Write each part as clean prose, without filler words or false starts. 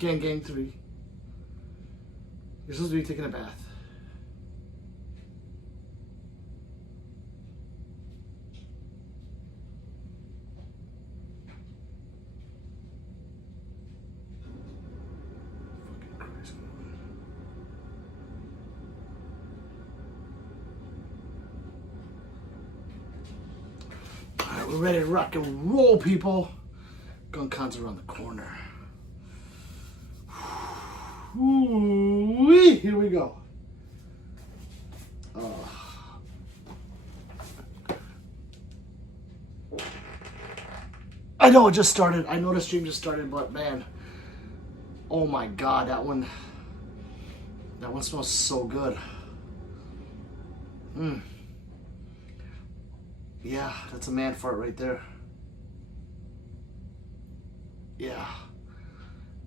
Gang 3. You're supposed to be taking a bath. Fucking Christ. Alright, we're ready to rock and roll, people. Guncon's around the corner. Ooh-wee. Here we go. I know it just started. I know the stream just started, but man, oh my god, that one smells so good. Yeah, that's a man fart right there. Yeah,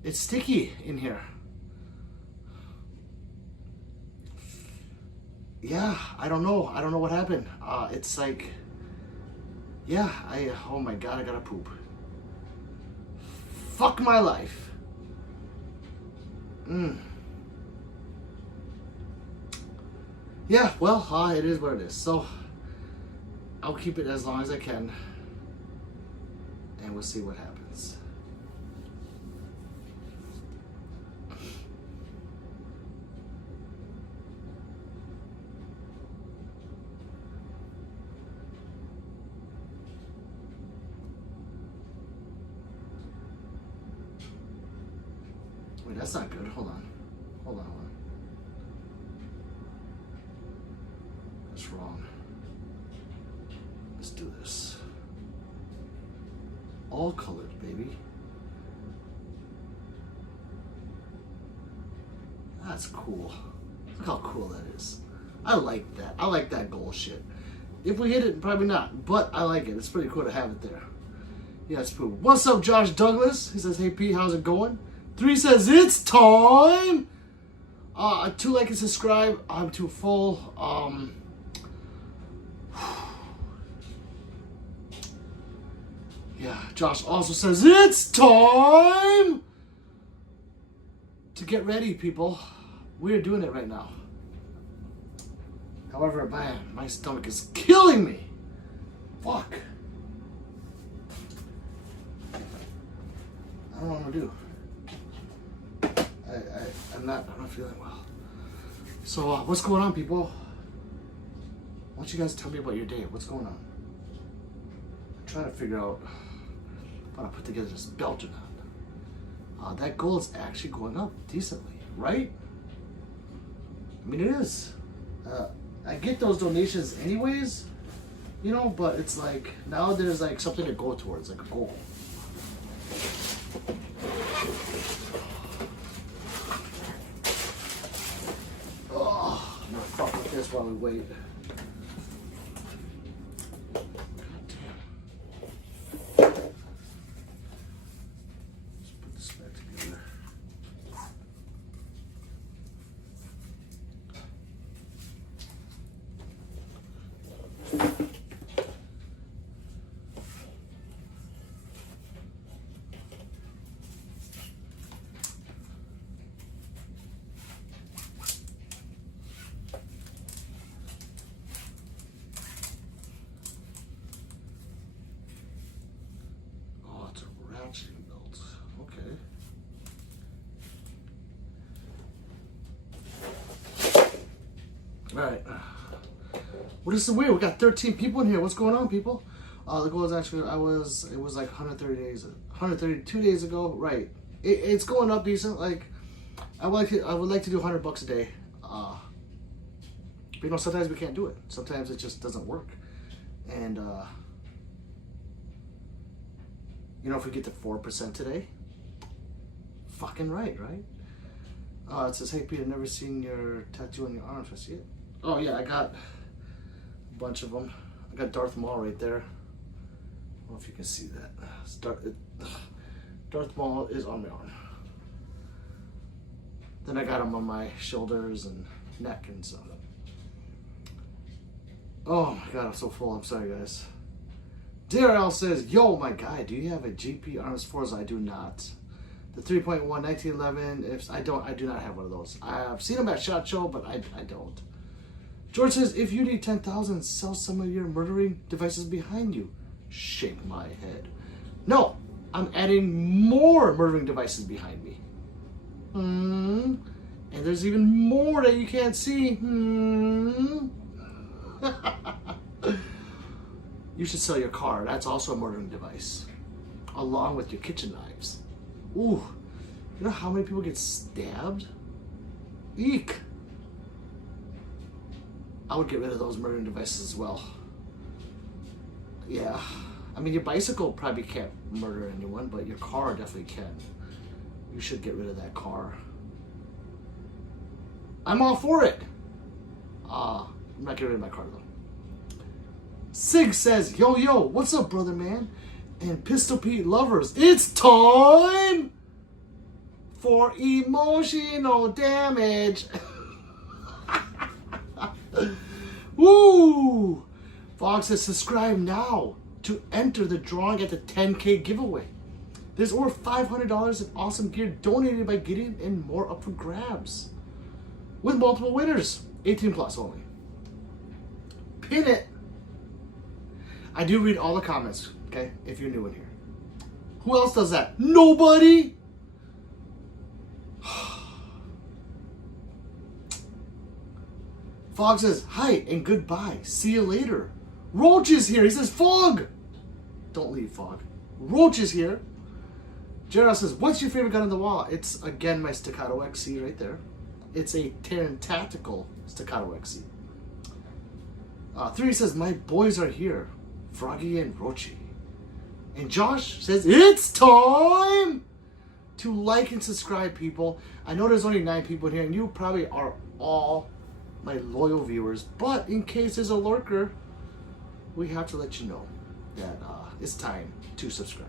it's sticky in here. Yeah, I don't know what happened. It's like, yeah, oh my god, I gotta poop. Fuck my life. Yeah, well, it is what it is. So, I'll keep it as long as I can. And we'll see what happens. Wait, that's not good. Hold on. That's wrong. Let's do this. All colored, baby. That's cool. Look how cool that is. I like that. I like that gold shit. If we hit it, probably not. But I like it. It's pretty cool to have it there. Yeah, it's cool. What's up, Josh Douglas? He says, hey, Pete, how's it going? 3 says, it's time! 2 like and subscribe. I'm too full. Yeah, Josh also says, it's time to get ready, people. We're doing it right now. However, man, my stomach is killing me. Fuck. I don't know what to do. I'm not feeling well. So, what's going on, people? Why don't you guys tell me about your day? What's going on? I'm trying to figure out how to put together this belt or not. That gold is actually going up decently, right? I mean, it is. I get those donations anyways, you know, but it's like, now there's like something to go towards, like a goal. Oh, I'm gonna fuck with this while we wait. Belt. Okay. All right. What is the weird? We got 13 people in here. What's going on, people? The goal is actually, it was like 132 days ago. Right. It's going up decent. Like, I would like to do $100 a day. But you know, sometimes we can't do it. Sometimes it just doesn't work. And you know, if we get to 4% today, fucking right? It says, hey Pete, I've never seen your tattoo on your arm. Should I see it? Oh yeah, I got a bunch of them. I got Darth Maul right there. I don't know if you can see that. Darth Maul is on my arm. Then I got him on my shoulders and neck and stuff. Oh my god, I'm so full. I'm sorry, guys. DRL says, yo, my guy, do you have a GP Arms Forza? I do not. The 3.1 1911. If I do not have one of those. I've seen them at SHOT Show, but I don't. George says, if you need 10,000, sell some of your murdering devices behind you. Shake my head. No, I'm adding more murdering devices behind me. And there's even more that you can't see. You should sell your car. That's also a murdering device. Along with your kitchen knives. Ooh, you know how many people get stabbed? Eek. I would get rid of those murdering devices as well. Yeah. I mean, your bicycle probably can't murder anyone, but your car definitely can. You should get rid of that car. I'm all for it. I'm not getting rid of my car, though. Sig says, yo, yo, what's up, brother, man? And Pistol Pete lovers, it's time for emotional damage. Woo! Fox says, subscribe now to enter the drawing at the 10K giveaway. There's over $500 in awesome gear donated by Gideon and more up for grabs. With multiple winners. 18 plus only. Pin it. I do read all the comments, okay, if you're new in here. Who else does that? Nobody? Fog says, hi and goodbye. See you later. Roach is here. He says, Fog. Don't leave, Fog. Roach is here. Gerald says, what's your favorite gun on the wall? It's, again, my Staccato XC right there. It's a Terran Tactical Staccato XC. 3 says, my boys are here. Froggy and Roachy. And Josh says, it's time to like and subscribe, people. I know there's only 9 people here, and you probably are all my loyal viewers. But in case there's a lurker, we have to let you know that it's time to subscribe.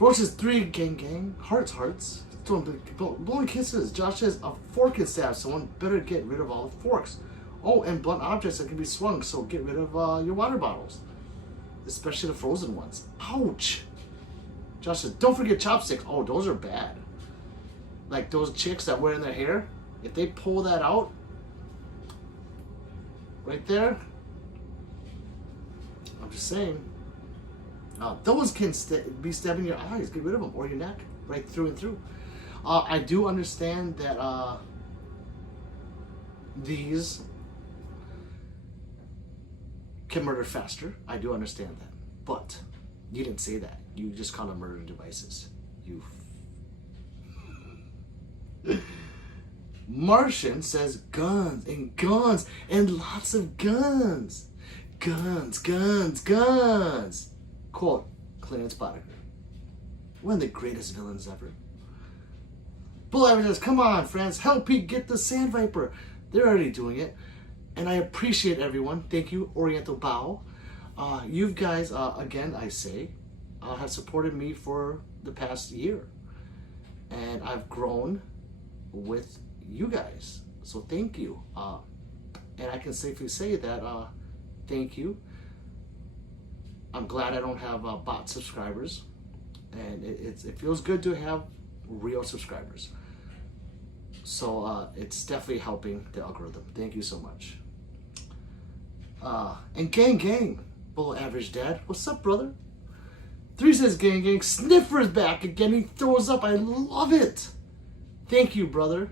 Roach says, 3 gang gang. Hearts, hearts. Blowing kisses. Josh says, a fork can stab someone. Better get rid of all the forks. Oh, and blunt objects that can be swung, so get rid of your water bottles. Especially the frozen ones. Ouch! Josh says, don't forget chopsticks. Oh, those are bad. Like those chicks that wear in their hair. If they pull that out, right there, I'm just saying, those can be stabbing your eyes. Get rid of them, or your neck, right through and through. I do understand that these can murder faster. I do understand that. But you didn't say that. You just call them murdering devices. You. Martian says guns and lots of guns. Guns, guns, guns. Quote, Clarence Boddicker. One of the greatest villains ever. Bull Average says, come on, friends, help Pete get the Sand Viper. They're already doing it. And I appreciate everyone. Thank you, Oriental Bow. You guys, again, I say, have supported me for the past year. And I've grown with you guys. So thank you. And I can safely say that, thank you. I'm glad I don't have bot subscribers. And it feels good to have real subscribers. So it's definitely helping the algorithm. Thank you so much. And gang gang, Bull Average Dad. What's up, brother? 3 says gang gang. Sniffer's back again. He throws up. I love it. Thank you, brother.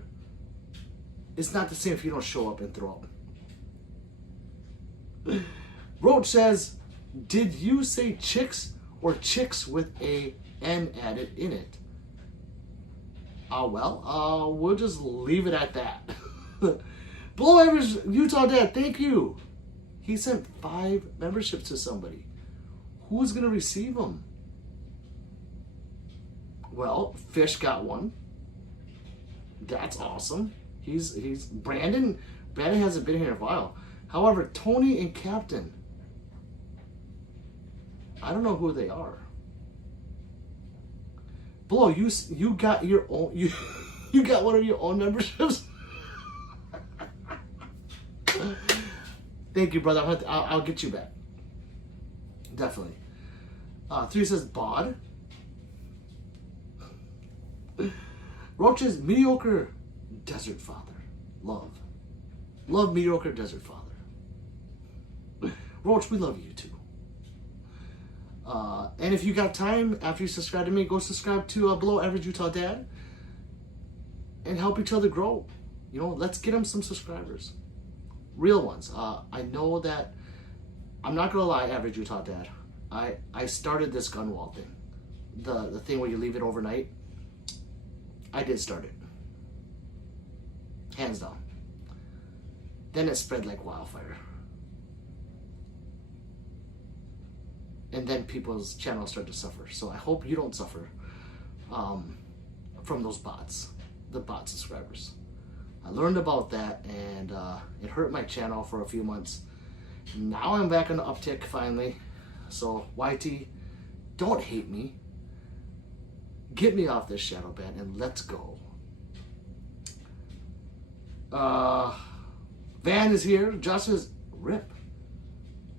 It's not the same if you don't show up and throw up. Roach says, did you say chicks or chicks with a N added in it? Well, we'll just leave it at that. Below Average Utah Dad, thank you. He sent 5 memberships to somebody. Who's going to receive them? Well, Fish got one. That's awesome. He's Brandon hasn't been here in a while. However, Tony and Captain, I don't know who they are. Blow, you got your own you got one of your own memberships. Thank you, brother. I'll get you back. Definitely. 3 says bod. Roach's mediocre desert father. Love. Love mediocre desert father. Roach, we love you too. And if you got time, after you subscribe to me, go subscribe to Below Average Utah Dad and help each other grow. You know, let's get him some subscribers. Real ones. I know that, I'm not going to lie, Average Utah Dad. I started this gun wall thing. The thing where you leave it overnight. I did start it. Hands down. Then it spread like wildfire. And then people's channels start to suffer. So I hope you don't suffer from those bots, the bot subscribers. I learned about that, and it hurt my channel for a few months. Now I'm back on the uptick finally. So YT, don't hate me. Get me off this shadow ban and let's go. Van is here. Josh says, rip.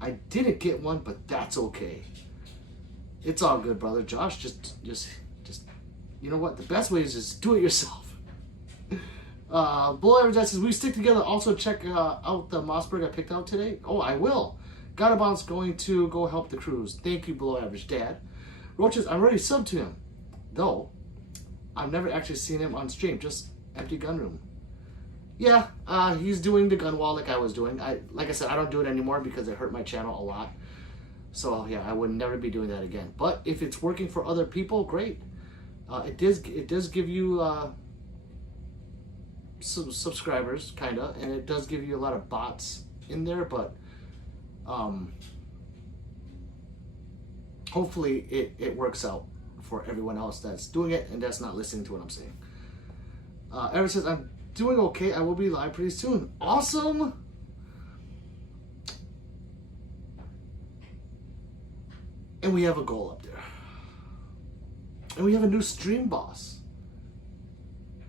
I didn't get one, but that's okay. It's all good, brother. Josh, just, you know what? The best way is just do it yourself. Below Average says, we stick together. Also check out the Mossberg I picked out today. Oh, I will. Got a bounce going to go help the crews. Thank you, Below Average Dad. Roaches, I'm already subbed to him. Though, I've never actually seen him on stream. Just empty gun room. Yeah, he's doing the gun wall like I was doing. Like I said, I don't do it anymore because it hurt my channel a lot. So yeah, I would never be doing that again. But if it's working for other people, great. It does give you some subscribers, kinda, and it does give you a lot of bots in there. But hopefully it works out for everyone else that's doing it and that's not listening to what I'm saying. Ever says, I'm doing okay. I will be live pretty soon. Awesome. And we have a goal up there. And we have a new stream boss.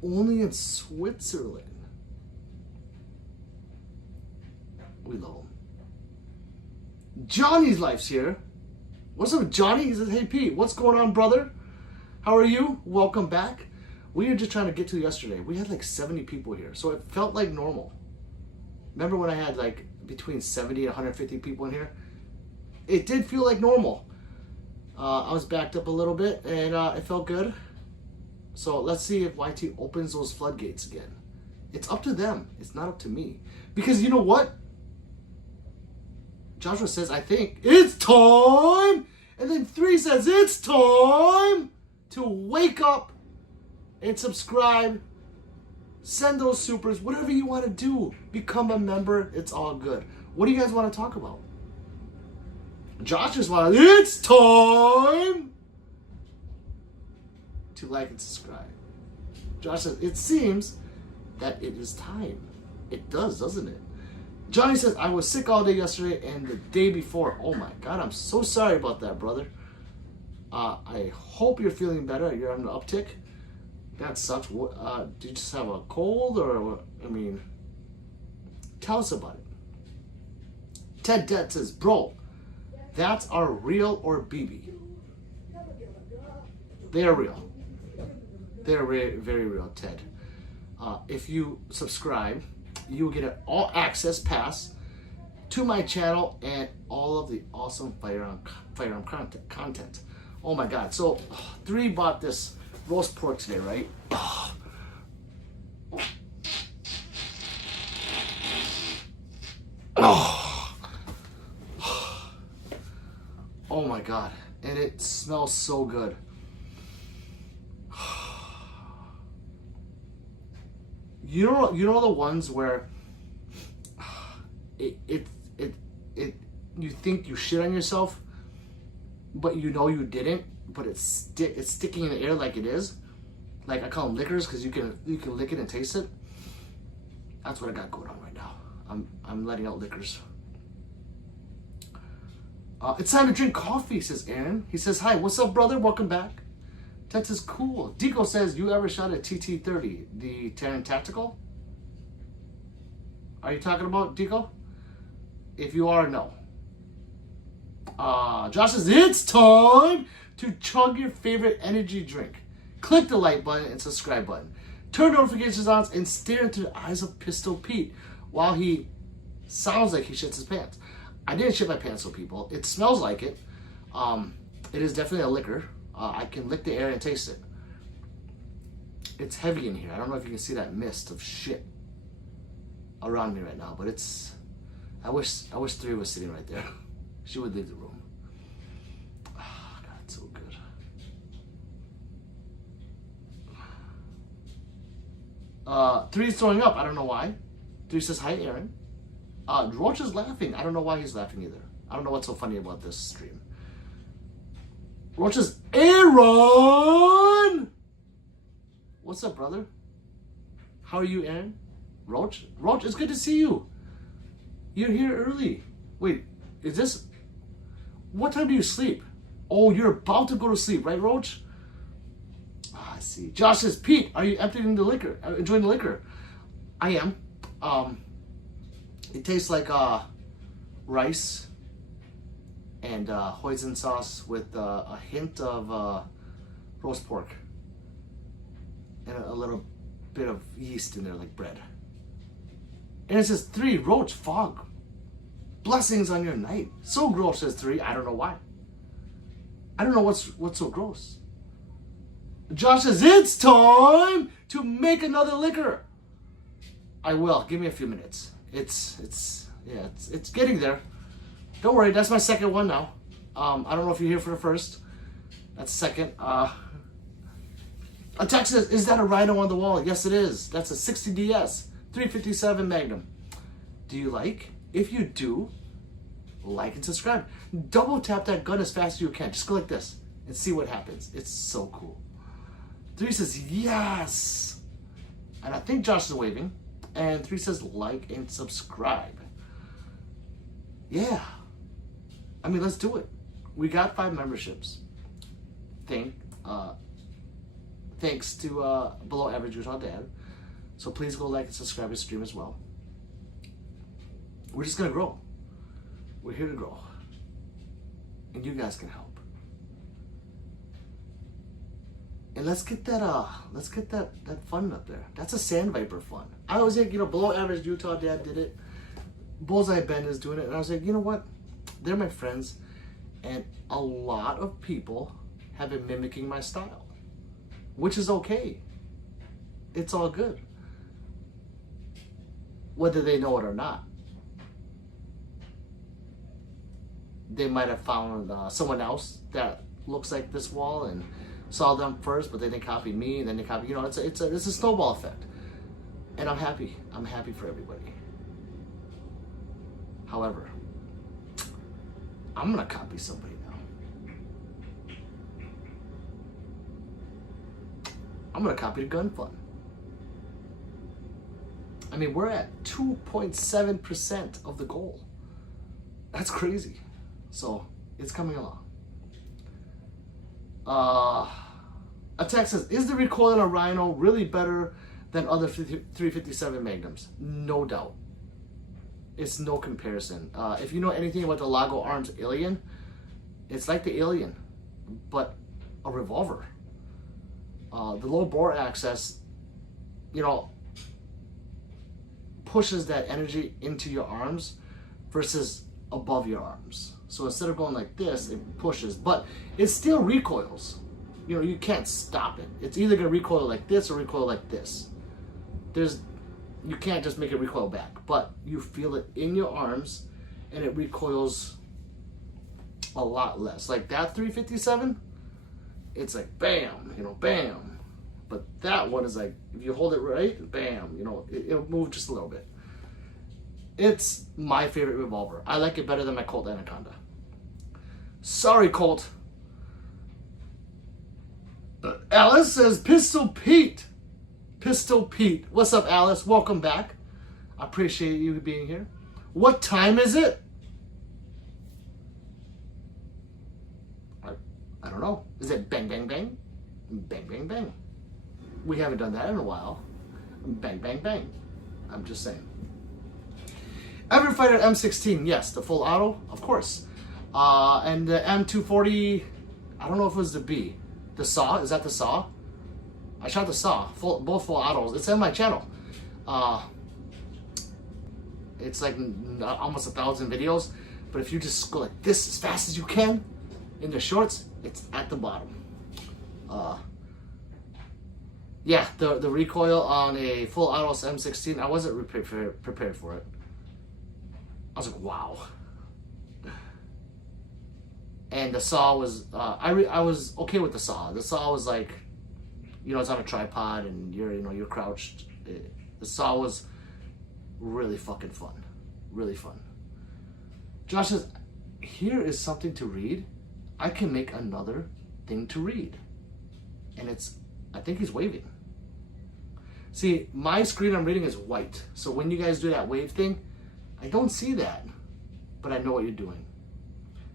Only in Switzerland. We love him. Johnny's life's here. What's up, Johnny? He says, hey, Pete, what's going on, brother? How are you? Welcome back. We were just trying to get to yesterday. We had like 70 people here, so it felt like normal. Remember when I had like between 70 and 150 people in here? It did feel like normal. I was backed up a little bit, and it felt good. So let's see if YT opens those floodgates again. It's up to them. It's not up to me. Because you know what? Joshua says, I think it's time. And then 3 says, it's time to wake up and subscribe. Send those supers. Whatever you want to do. Become a member. It's all good. What do you guys want to talk about? Josh just wanted, it's time to like and subscribe. Josh says, it seems that it is time. It does, doesn't it? Johnny says, I was sick all day yesterday and the day before. Oh my God, I'm so sorry about that, brother. I hope you're feeling better. You're on the uptick. That sucks. Do you just have a cold or, I mean, tell us about it. Ted Det says, bro, that's our real or BB. They are real. They are very, very real, Ted. If you subscribe, you will get an all access pass to my channel and all of the awesome firearm content. Oh my God. So 3 bought this roast pork today, right? Oh my God. And it smells so good. You know the ones where you think you shit on yourself, but you know you didn't, but it's sticking in the air like it is. Like I call them liquors because you can lick it and taste it. That's what I got going on right now. I'm letting out liquors. It's time to drink coffee, says Aaron. He says, hi, what's up, brother? Welcome back. Ted says, cool. Deco says, you ever shot a TT-30, the Terran Tactical? Are you talking about, Deco? If you are, no. Josh says, it's time to chug your favorite energy drink. click the like button and subscribe button. Turn notifications on and stare into the eyes of Pistol Pete while he sounds like he shits his pants. I didn't shit my pants, so people. It smells like it. It is definitely a liquor. I can lick the air and taste it. It's heavy in here. I don't know if you can see that mist of shit around me right now, but it's... I wish 3 was sitting right there. She would leave the room. Oh, God, it's so good. Three's throwing up. I don't know why. 3 says, hi, Aaron. Roach is laughing. I don't know why he's laughing either. I don't know what's so funny about this stream. Roach is, Aaron! What's up, brother? How are you, Aaron? Roach? Roach, it's good to see you. You're here early. Wait, is this... What time do you sleep? Oh, you're about to go to sleep, right, Roach? I see. Josh says, Pete, are you emptying the liquor? Enjoying the liquor? I am. It tastes like rice and hoisin sauce with a hint of roast pork and a little bit of yeast in there, like bread. And it says 3, Roach, fog. Blessings on your night. So gross, says 3. I don't know why. I don't know what's so gross. Josh says, it's time to make another liquor. I will. Give me a few minutes. It's getting there. Don't worry, that's my second one now. I don't know if you're here for the first. That's second. A text says, is that a rhino on the wall? Yes, it is. That's a 60 DS, 357 Magnum. Do you like? If you do, like and subscribe. Double tap that gun as fast as you can. Just go like this and see what happens. It's so cool. 3 says, yes. And I think Josh is waving. And 3 says, like and subscribe. Yeah. I mean, let's do it. We got 5 memberships. Thanks to Below Average Utah Dad. So please go like and subscribe to stream as well. We're just gonna grow. We're here to grow. And you guys can help. And let's get that fun up there. That's a Sand Viper fun. I was like, Below Average Utah Dad did it. Bullseye Ben is doing it. And I was like, you know what? They're my friends. And a lot of people have been mimicking my style. Which is okay. It's all good. Whether they know it or not. They might have found someone else that looks like this wall and saw them first, but then they copied me, and then they copied, it's a snowball effect. And I'm happy. I'm happy for everybody. However, I'm gonna copy somebody now. I'm gonna copy the gun fun. I mean, we're at 2.7% of the goal. That's crazy. So it's coming along. A text says, is the recoil on a Rhino really better than other 357 Magnums? No doubt. It's no comparison. If you know anything about the Lago Arms Alien, it's like the Alien, but a revolver. The low bore access, pushes that energy into your arms versus above your arms. So instead of going like this, it pushes, but it still recoils. You can't stop it. It's either gonna recoil like this or recoil like this. You can't just make it recoil back, but you feel it in your arms and it recoils a lot less. Like that 357, it's like bam, bam. But that one is like, if you hold it right, bam, it'll move just a little bit. It's my favorite revolver. I like it better than my Colt Anaconda. Sorry, Colt. Alice says, Pistol Pete. Pistol Pete. What's up, Alice? Welcome back. I appreciate you being here. What time is it? I don't know. Is it bang, bang, bang? Bang, bang, bang. We haven't done that in a while. Bang, bang, bang. I'm just saying. Everfighter M16, yes. The full auto, of course. And the M240, I don't know if it was the B. The SAW, is that the SAW? I shot the saw, both full autos. It's on my channel. It's like almost 1,000 videos. But if you just go like this as fast as you can in the shorts, it's at the bottom. Yeah, the recoil on a full auto M16, I wasn't prepared for it. I was like, wow. And the saw was, I was okay with the saw. The saw was like, it's on a tripod and you're crouched. The saw was really fucking fun. Really fun. Josh says, here is something to read. I can make another thing to read. And I think he's waving. See, my screen I'm reading is white. So when you guys do that wave thing, I don't see that. But I know what you're doing.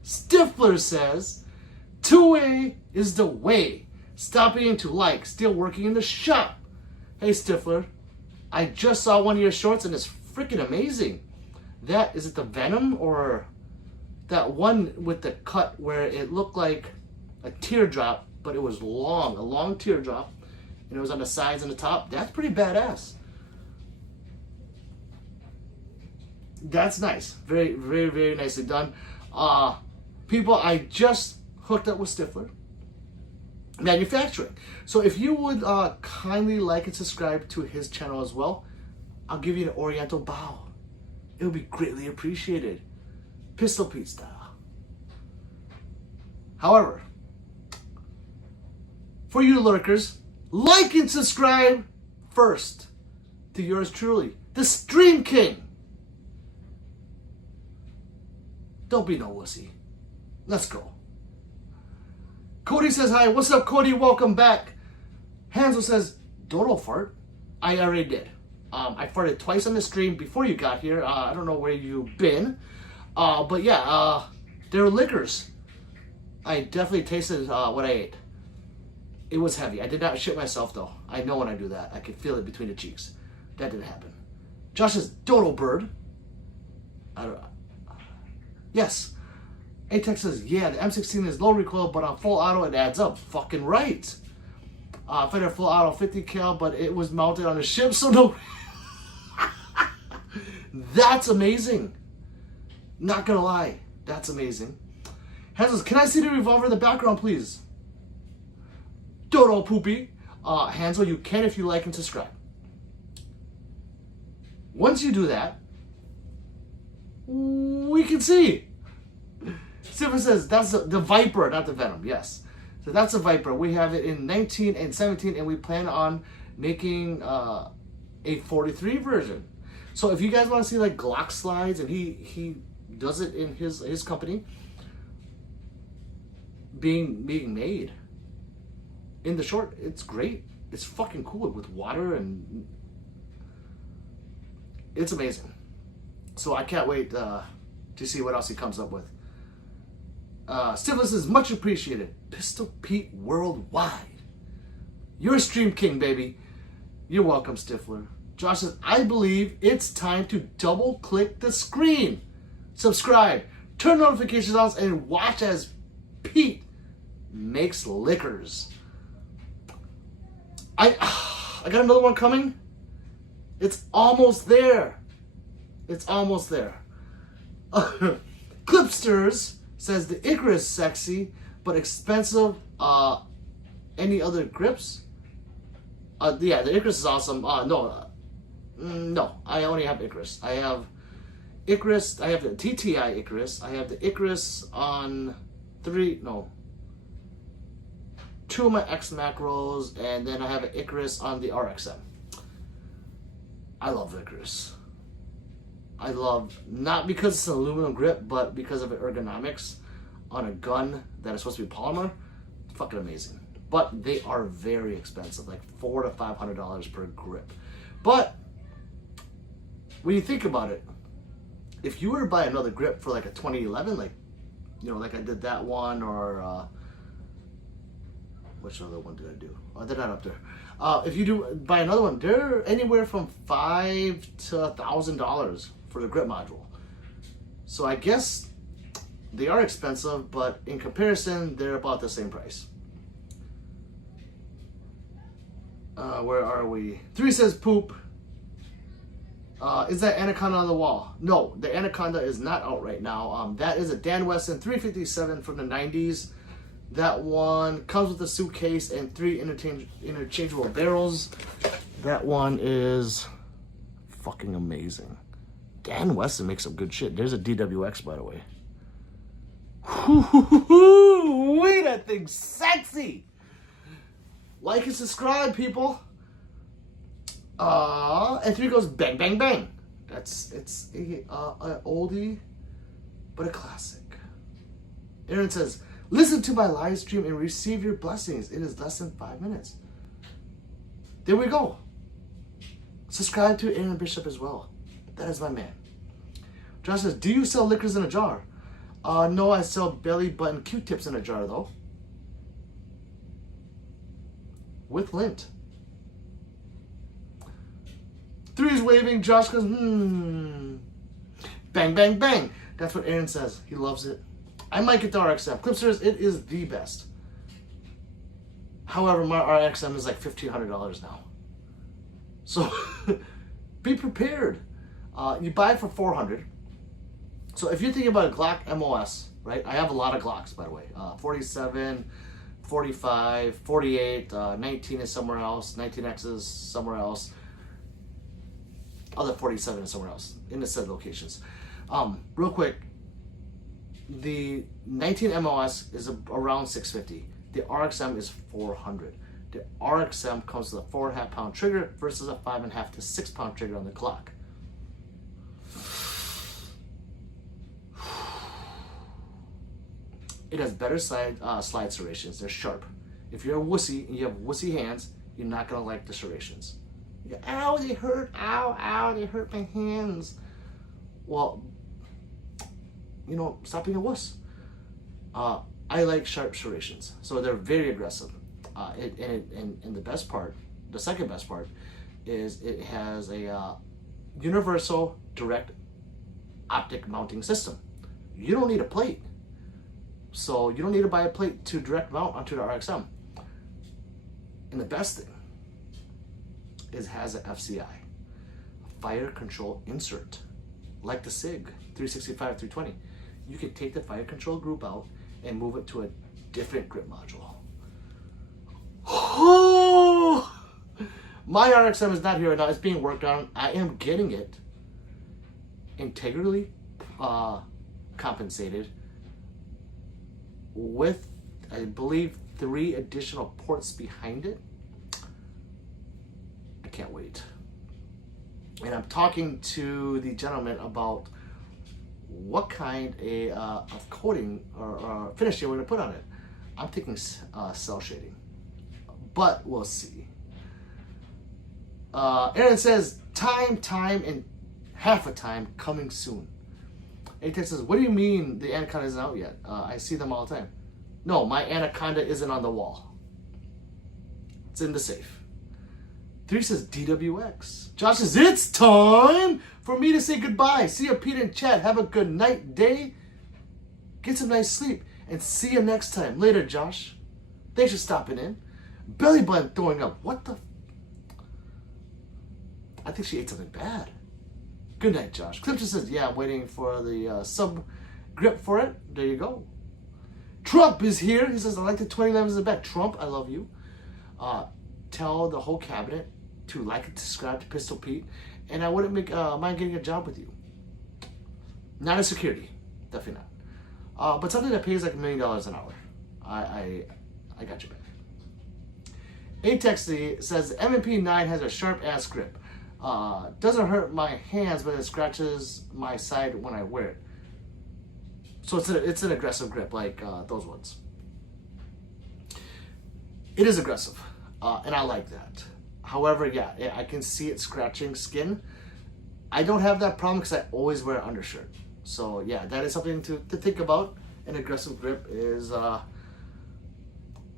Stifler says, 2A is the way. Stop being too like, still working in the shop. Hey Stifler, I just saw one of your shorts and it's freaking amazing. Is it the Venom or that one with the cut where it looked like a teardrop, but it was long, a long teardrop, and it was on the sides and the top? That's pretty badass. That's nice. Very, very, very nicely done. People, I just hooked up with Stifler Manufacturing. So if you would kindly like and subscribe to his channel as well, I'll give you an Oriental bow. It would be greatly appreciated. Pistol Pete style. However, for you lurkers, like and subscribe first to yours truly, the Stream King. Don't be no wussy. Let's go. Cody says hi. What's up, Cody? Welcome back. Hansel says, dodo fart. I already did. I farted twice on the stream before you got here. I don't know where you've been. But yeah, they're liquors. I definitely tasted what I ate. It was heavy. I did not shit myself though. I know when I do that. I can feel it between the cheeks. That didn't happen. Josh says, dodo bird. I don't know. Yes. Atex says, yeah, the M16 is low recoil, but on full auto it adds up. Fucking right. Fighter full auto 50 cal, but it was mounted on a ship, so no. That's amazing. Not gonna lie, that's amazing. Hansel, can I see the revolver in the background, please? Dodo poopy. Hansel, you can if you like and subscribe. Once you do that, we can see. Stephen says that's the Viper, not the Venom. Yes, so that's a Viper. We have it in 19 and 17, and we plan on making a 43 version. So if you guys want to see like Glock slides, and he does it in his company, being made in the short, it's great. It's fucking cool with water and it's amazing. So I can't wait to see what else he comes up with. Stiflis is much appreciated. Pistol Pete worldwide. You're a Stream King, baby. You're welcome, Stifler. Josh says, I believe it's time to double click the screen. Subscribe, turn notifications on, and watch as Pete makes liquors. I got another one coming. It's almost there. It's almost there. Clipsters says the Icarus sexy but expensive. Any other grips? Yeah, the Icarus is awesome. No, I only have Icarus. I have Icarus. I have the TTI Icarus. I have the Icarus on two of my X macros, and then I have an Icarus on the RXM. I love Icarus. I love, not because it's an aluminum grip, but because of the ergonomics on a gun that is supposed to be polymer. Fucking amazing. But they are very expensive, like $400 to $500 per grip. But when you think about it, if you were to buy another grip for like a 2011, like, like I did that one, or which other one did I do? Oh, they're not up there. If you do buy another one, they're anywhere from $500 to $1,000 for the grip module. So I guess they are expensive, but in comparison, they're about the same price. Where are we? 3 says poop. Is that Anaconda on the wall? No, the Anaconda is not out right now. That is a Dan Wesson 357 from the 90s. That one comes with a suitcase and 3 interchangeable barrels. That one is fucking amazing. Dan Wesson makes some good shit. There's a DWX, by the way. Wait, that thing's sexy. Like and subscribe, people. And 3 goes bang, bang, bang. It's a oldie, but a classic. Aaron says, listen to my live stream and receive your blessings. It is less than 5 minutes. There we go. Subscribe to Aaron Bishop as well. That is my man. Josh says, do you sell liquors in a jar? No, I sell belly button Q-tips in a jar, though. With lint. 3's waving. Josh goes, Bang, bang, bang. That's what Aaron says. He loves it. I might get the RXM. Clipsters, it is the best. However, my RXM is like $1,500 now. So, be prepared. You buy it for $400. So if you're thinking about a Glock MOS, right? I have a lot of Glocks, by the way. 47, 45, 48, 19 is somewhere else. 19X is somewhere else. Other 47 is somewhere else in the said locations. Real quick, the 19 MOS is around $650. The RXM is $400. The RXM comes with a 4.5 pound trigger versus a 5.5 to 6 pound trigger on the Glock. It has better slide serrations. They're sharp. If you're a wussy and you have wussy hands, you're not gonna like the serrations. You go, ow, they hurt, ow, ow, they hurt my hands. Well, you know, stop being a wuss. I like sharp serrations, so they're very aggressive. And the best part, the second best part, is it has a universal direct optic mounting system. You don't need a plate. So you don't need to buy a plate to direct mount onto the RXM. And the best thing is it has an FCI, a fire control insert, like the SIG 365, 320. You can take the fire control group out and move it to a different grip module. Oh! My RXM is not here right now. It's being worked on. I am getting it integrally compensated with, I believe, 3 additional ports behind it. I can't wait. And I'm talking to the gentleman about what kind of coating or finishing we're going to put on it. I'm thinking cell shading, but we'll see. Aaron says, time, and half a time coming soon. A-Tech says, what do you mean the Anaconda isn't out yet? I see them all the time. No, my Anaconda isn't on the wall. It's in the safe. 3 says DWX. Josh says, it's time for me to say goodbye. See you, Pete and Chad. Have a good night, day. Get some nice sleep. And see you next time. Later, Josh. Thanks for stopping in. Belly button throwing up. What the? I think she ate something bad. Good night, Josh. Clipton says, yeah, I'm waiting for the sub grip for it. There you go. Trump is here. He says, I like the 2011s in the back. Trump, I love you. Tell the whole cabinet to like and subscribe to Pistol Pete. And I wouldn't mind getting a job with you. Not in security. Definitely not. But something that pays like $1 million an hour. I got your back. A-Tech says, M&P 9 has a sharp ass grip. Doesn't hurt my hands, but it scratches my side when I wear it. So it's an aggressive grip, like those ones. It is aggressive, and I like that. However, yeah, I can see it scratching skin. I don't have that problem because I always wear an undershirt. So yeah, that is something to think about. An aggressive grip is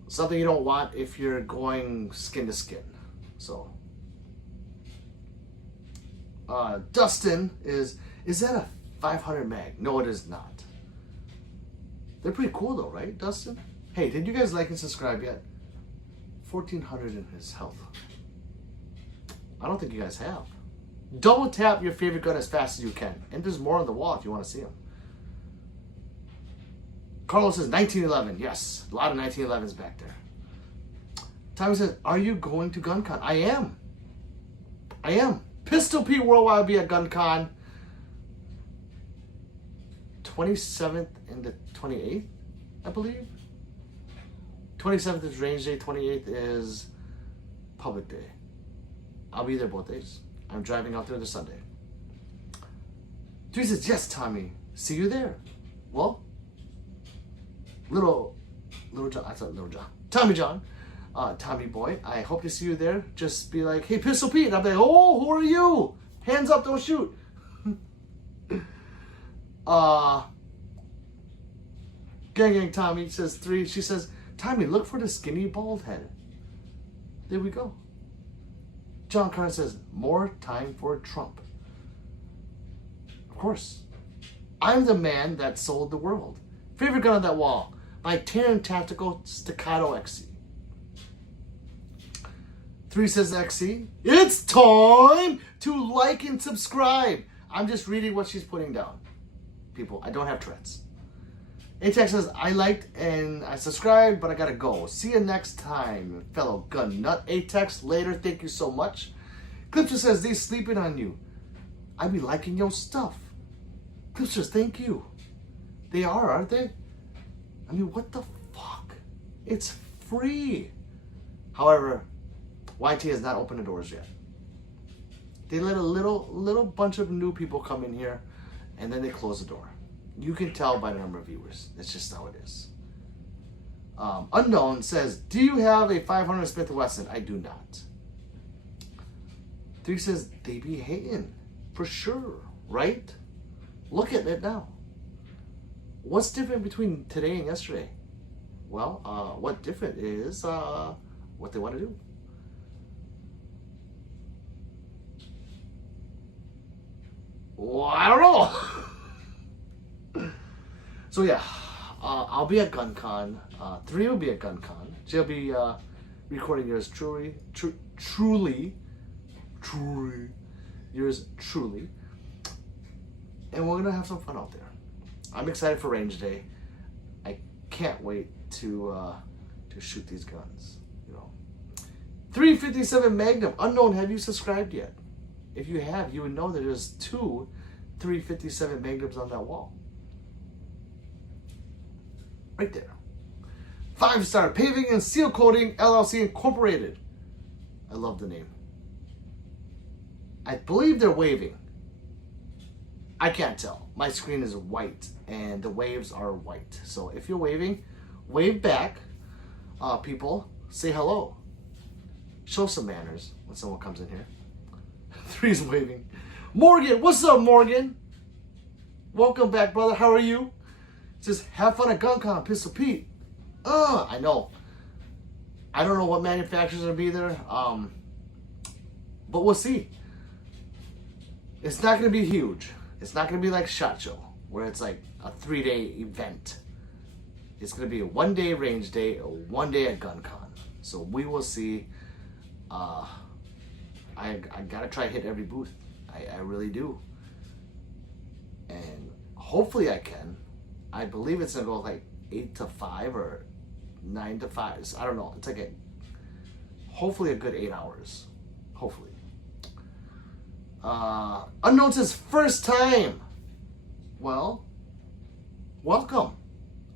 something you don't want if you're going skin to skin. So. Dustin is that a 500 mag? No, it is not. They're pretty cool though, right, Dustin? Hey, did you guys like and subscribe yet? 1400 in his health. I don't think you guys have. Double tap your favorite gun as fast as you can. And there's more on the wall if you want to see them. Carlos says 1911. Yes, a lot of 1911s back there. Tommy says, are you going to Guncon? I am. I am. Pistol Pete Worldwide will be at Guncon 27th and the 28th, I believe. 27th is range day, 28th is public day. I'll be there both days. I'm driving out there this Sunday. Dude says, yes, Tommy. See you there. Well, Little John, I thought Little John. Tommy John, Tommy boy, I hope to see you there. Just be like, hey, Pistol Pete. And I'll be like, oh, who are you? Hands up, don't shoot. Gang Tommy says 3. She says, Tommy, look for the skinny bald head. There we go. John Carter says, more time for Trump. Of course. I'm the man that sold the world. Favorite gun on that wall. My Terran Tactical Staccato XC. 3 says XC. It's time to like and subscribe. I'm just reading what she's putting down. People, I don't have Tourette's. A-Tech says, I liked and I subscribed, but I gotta go. See you next time, fellow gun nut. A-Tech, later, thank you so much. Clipster says, they sleeping on you. I be liking your stuff. Clipsters, thank you. They are, aren't they? I mean, what the fuck? It's free. However, YT has not opened the doors yet. They let a little bunch of new people come in here, and then they close the door. You can tell by the number of viewers. That's just how it is. Unknown says, do you have a 500 Smith & Wesson? I do not. 3 says, they be hating. For sure, right? Look at it now. What's different between today and yesterday? Well, what different is what they want to do. Well, I don't know. So yeah, I'll be at Guncon. 3 will be at Guncon. She'll be recording yours truly, yours truly, and we're gonna have some fun out there. I'm excited for range day. I can't wait to shoot these guns. You know, 357 Magnum. Unknown, have you subscribed yet? If you have, you would know that there's 2 357 Magnums on that wall. Right there. 5-star Paving and Seal Coating LLC Incorporated. I love the name. I believe they're waving. I can't tell. My screen is white and the waves are white. So if you're waving, wave back. People, say hello. Show some manners when someone comes in here. 3's waving. Morgan, what's up, Morgan? Welcome back, brother. How are you? Says, have fun at Guncon, Pistol Pete. I know. I don't know what manufacturers will be there. But we'll see. It's not going to be huge. It's not going to be like SHOT Show, where it's like a 3-day event. It's going to be a 1-day range day, a 1 day at Guncon. So we will see. I gotta try to hit every booth. I really do. And hopefully I can. I believe it's gonna go like 8 to 5 or 9 to 5. So I don't know. It's like hopefully a good 8 hours. Hopefully. Unknown says first time. Well, welcome.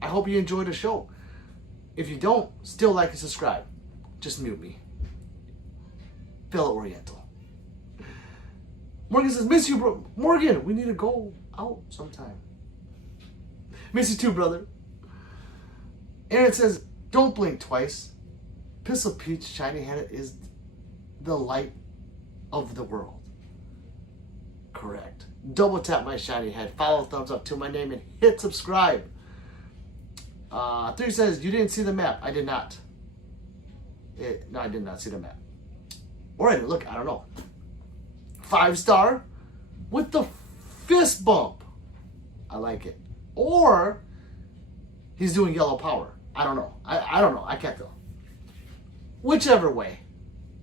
I hope you enjoyed the show. If you don't, still like and subscribe. Just mute me. Fellow Oriental. Morgan says, miss you, bro. Morgan, we need to go out sometime. Miss you too, brother. Aaron says, don't blink twice. Pistol Pete's shiny head is the light of the world. Correct. Double tap my shiny head. Follow, thumbs up to my name, and hit subscribe. 3 says, you didn't see the map. I did not. No, I did not see the map. Or I didn't look. I don't know. 5-star with the fist bump. I like it. Or he's doing yellow power. I don't know. I don't know. I can't tell. Whichever way.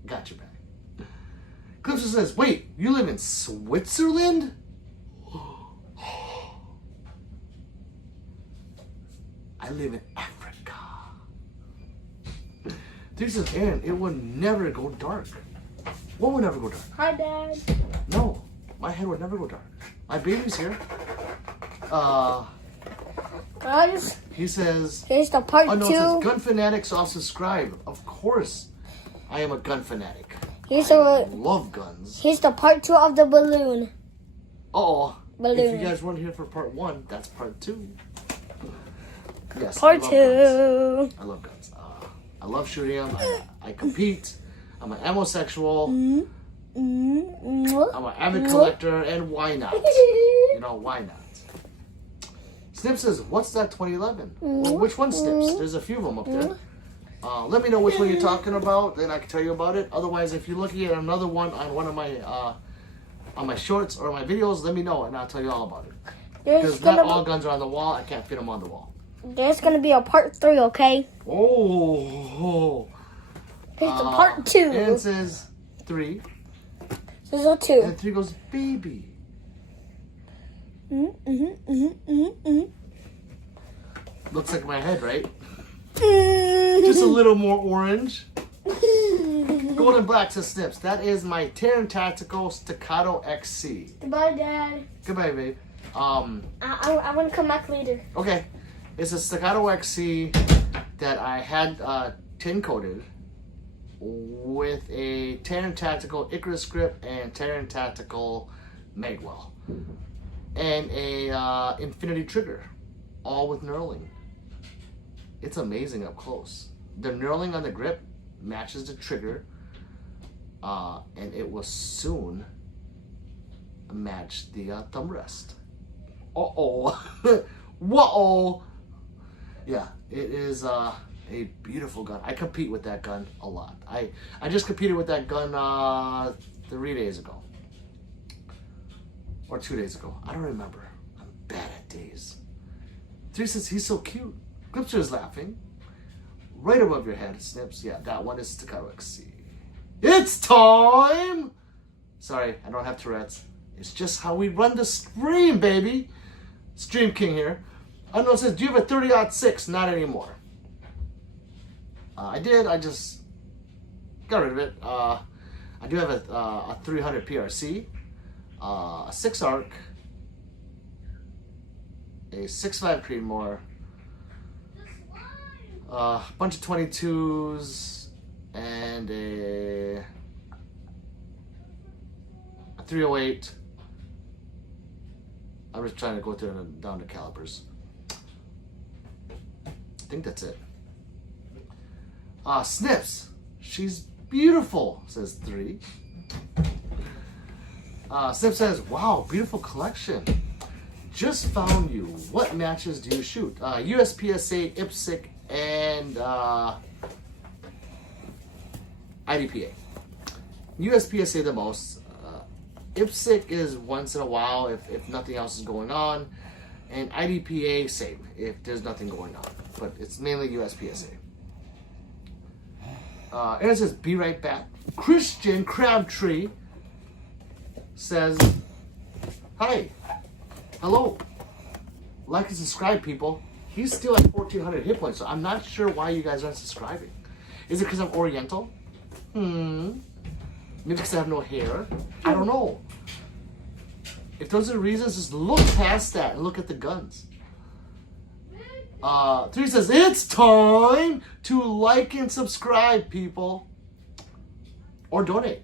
Got your back. Clipster says, wait, you live in Switzerland? I live in Africa. Dude says, Aaron, it would never go dark. What would never go dark? Hi, Dad. No, my head would never go dark. My baby's here. Guys, He says, here's the part oh no, two. it says gun fanatics, I'll subscribe. Of course, I am a gun fanatic. Here's I the love guns. here's the part two of the balloon. Uh-oh. Balloon. If you guys weren't here for part one, that's part two. Yes, Part I love two. guns. I love guns. I love shooting them. I compete. I'm an ammo-sexual. I'm an avid collector, and why not? You know, why not? Snip says, what's that 2011? Well, which one, Snips? There's a few of them up there. Let me know which one you're talking about, then I can tell you about it. Otherwise, if you're looking at another one on one of my on my shorts or my videos, let me know, and I'll tell you all about it. Because not all guns are on the wall. I can't fit them on the wall. There's gonna be a part three, okay? Oh. Here's the part two. And it says 3. There's a 2. And 3 goes, baby. Looks like my head, right? Just a little more orange. Golden Black says Snips. That is my Terran Tactical Staccato XC. Goodbye, Dad. Goodbye, babe. I want to come back later. Okay. It's a Staccato XC that I had tin coated with a Terran Tactical Icarus grip and Terran Tactical Magwell. And a Infinity trigger. All with knurling. It's amazing up close. The knurling on the grip matches the trigger, and it will soon match the thumb rest. Uh-oh. Whoa. Yeah, it is a beautiful gun. I compete with that gun a lot. I just competed with that gun 3 days ago. Or 2 days ago. I don't remember. I'm bad at days. 3 says he's so cute. Clipster is laughing. Right above your head, Snips. Yeah, that one is Staccato XC. It's time! Sorry, I don't have Tourette's. It's just how we run the stream, baby. Stream King here. Unknown says, do you have a 30-06? Not anymore. I did. I just got rid of it. I do have a 300 PRC, a 6 ARC, a 6.5 Creedmoor, a bunch of 22s, and a 308. I'm just trying to go through down the calibers. I think that's it. Snips. She's beautiful, says 3. Snips says, wow, beautiful collection. Just found you. What matches do you shoot? USPSA, IPSC, and IDPA. USPSA the most. IPSC is once in a while if nothing else is going on. And IDPA, same, if there's nothing going on. But it's mainly USPSA. Aaron says, be right back. Christian Crabtree says, hi. Hello. Like and subscribe, people. He's still at 1,400 hit points, so I'm not sure why you guys aren't subscribing. Is it because I'm Oriental? Maybe because I have no hair? I don't know. If those are the reasons, just look past that and look at the guns. 3 says, it's time to like and subscribe, people. Or donate.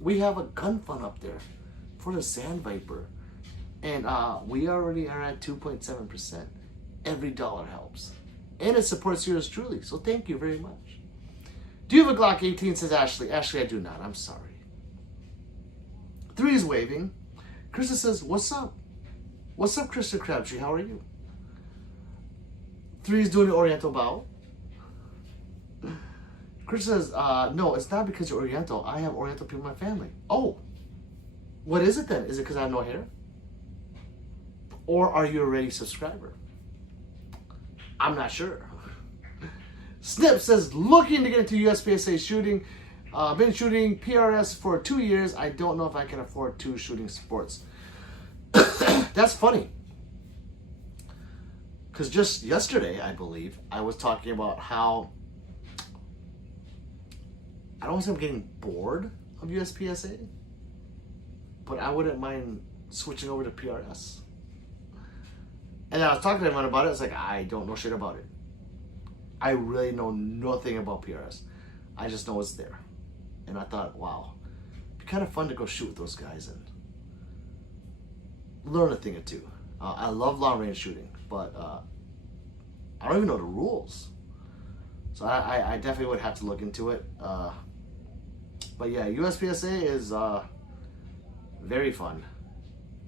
We have a gun fund up there for the Sand Viper. And we already are at 2.7%. Every dollar helps. And it supports yours truly. So thank you very much. Do you have a Glock 18, says Ashley. Ashley, I do not. I'm sorry. 3 is waving. Krista says, what's up? What's up, Krista Crabtree? How are you? 3 is doing the Oriental bow. Krista says, no, it's not because you're Oriental. I have Oriental people in my family. Oh, what is it then? Is it because I have no hair? Or are you already a subscriber? I'm not sure. Snip says, looking to get into USPSA shooting. Been shooting PRS for 2 years. I don't know if I can afford 2 shooting sports. That's funny. Because just yesterday, I believe, I was talking about how I don't want to say I'm getting bored of USPSA, but I wouldn't mind switching over to PRS. And I was talking to everyone about it. It's like, I don't know shit about it. I really know nothing about PRS. I just know it's there. And I thought, wow, it'd be kind of fun to go shoot with those guys and learn a thing or two. I love long range shooting, but I don't even know the rules. So I definitely would have to look into it. But yeah, USPSA is very fun.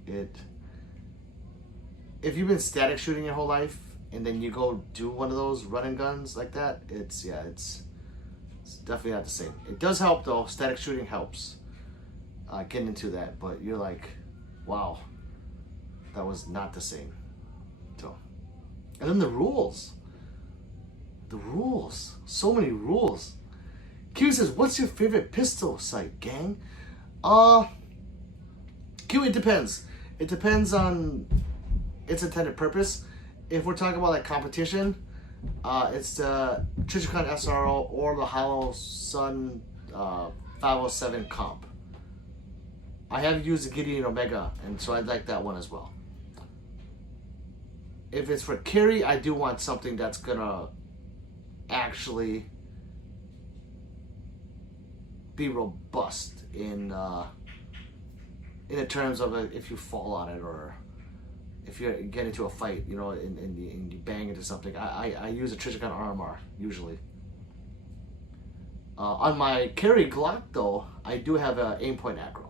If you've been static shooting your whole life and then you go do one of those run and guns like that, it's definitely not the same. It does help though. Static shooting helps getting into that, but you're like, wow, that was not the same. So, and then the rules, so many rules. Q says, what's your favorite pistol sight, gang? Q, it depends. It depends on its intended purpose. If we're talking about like competition, it's the Trichicon SRO or the Hollow Sun 507 comp. I have used the Gideon Omega, and so I like that one as well. If it's for carry, I do want something that's gonna actually be robust in the terms of if you fall on it or if you get into a fight, you know, and you bang into something. I use a Trichicon Armory usually. On my carry Glock though, I do have an aim point aggro.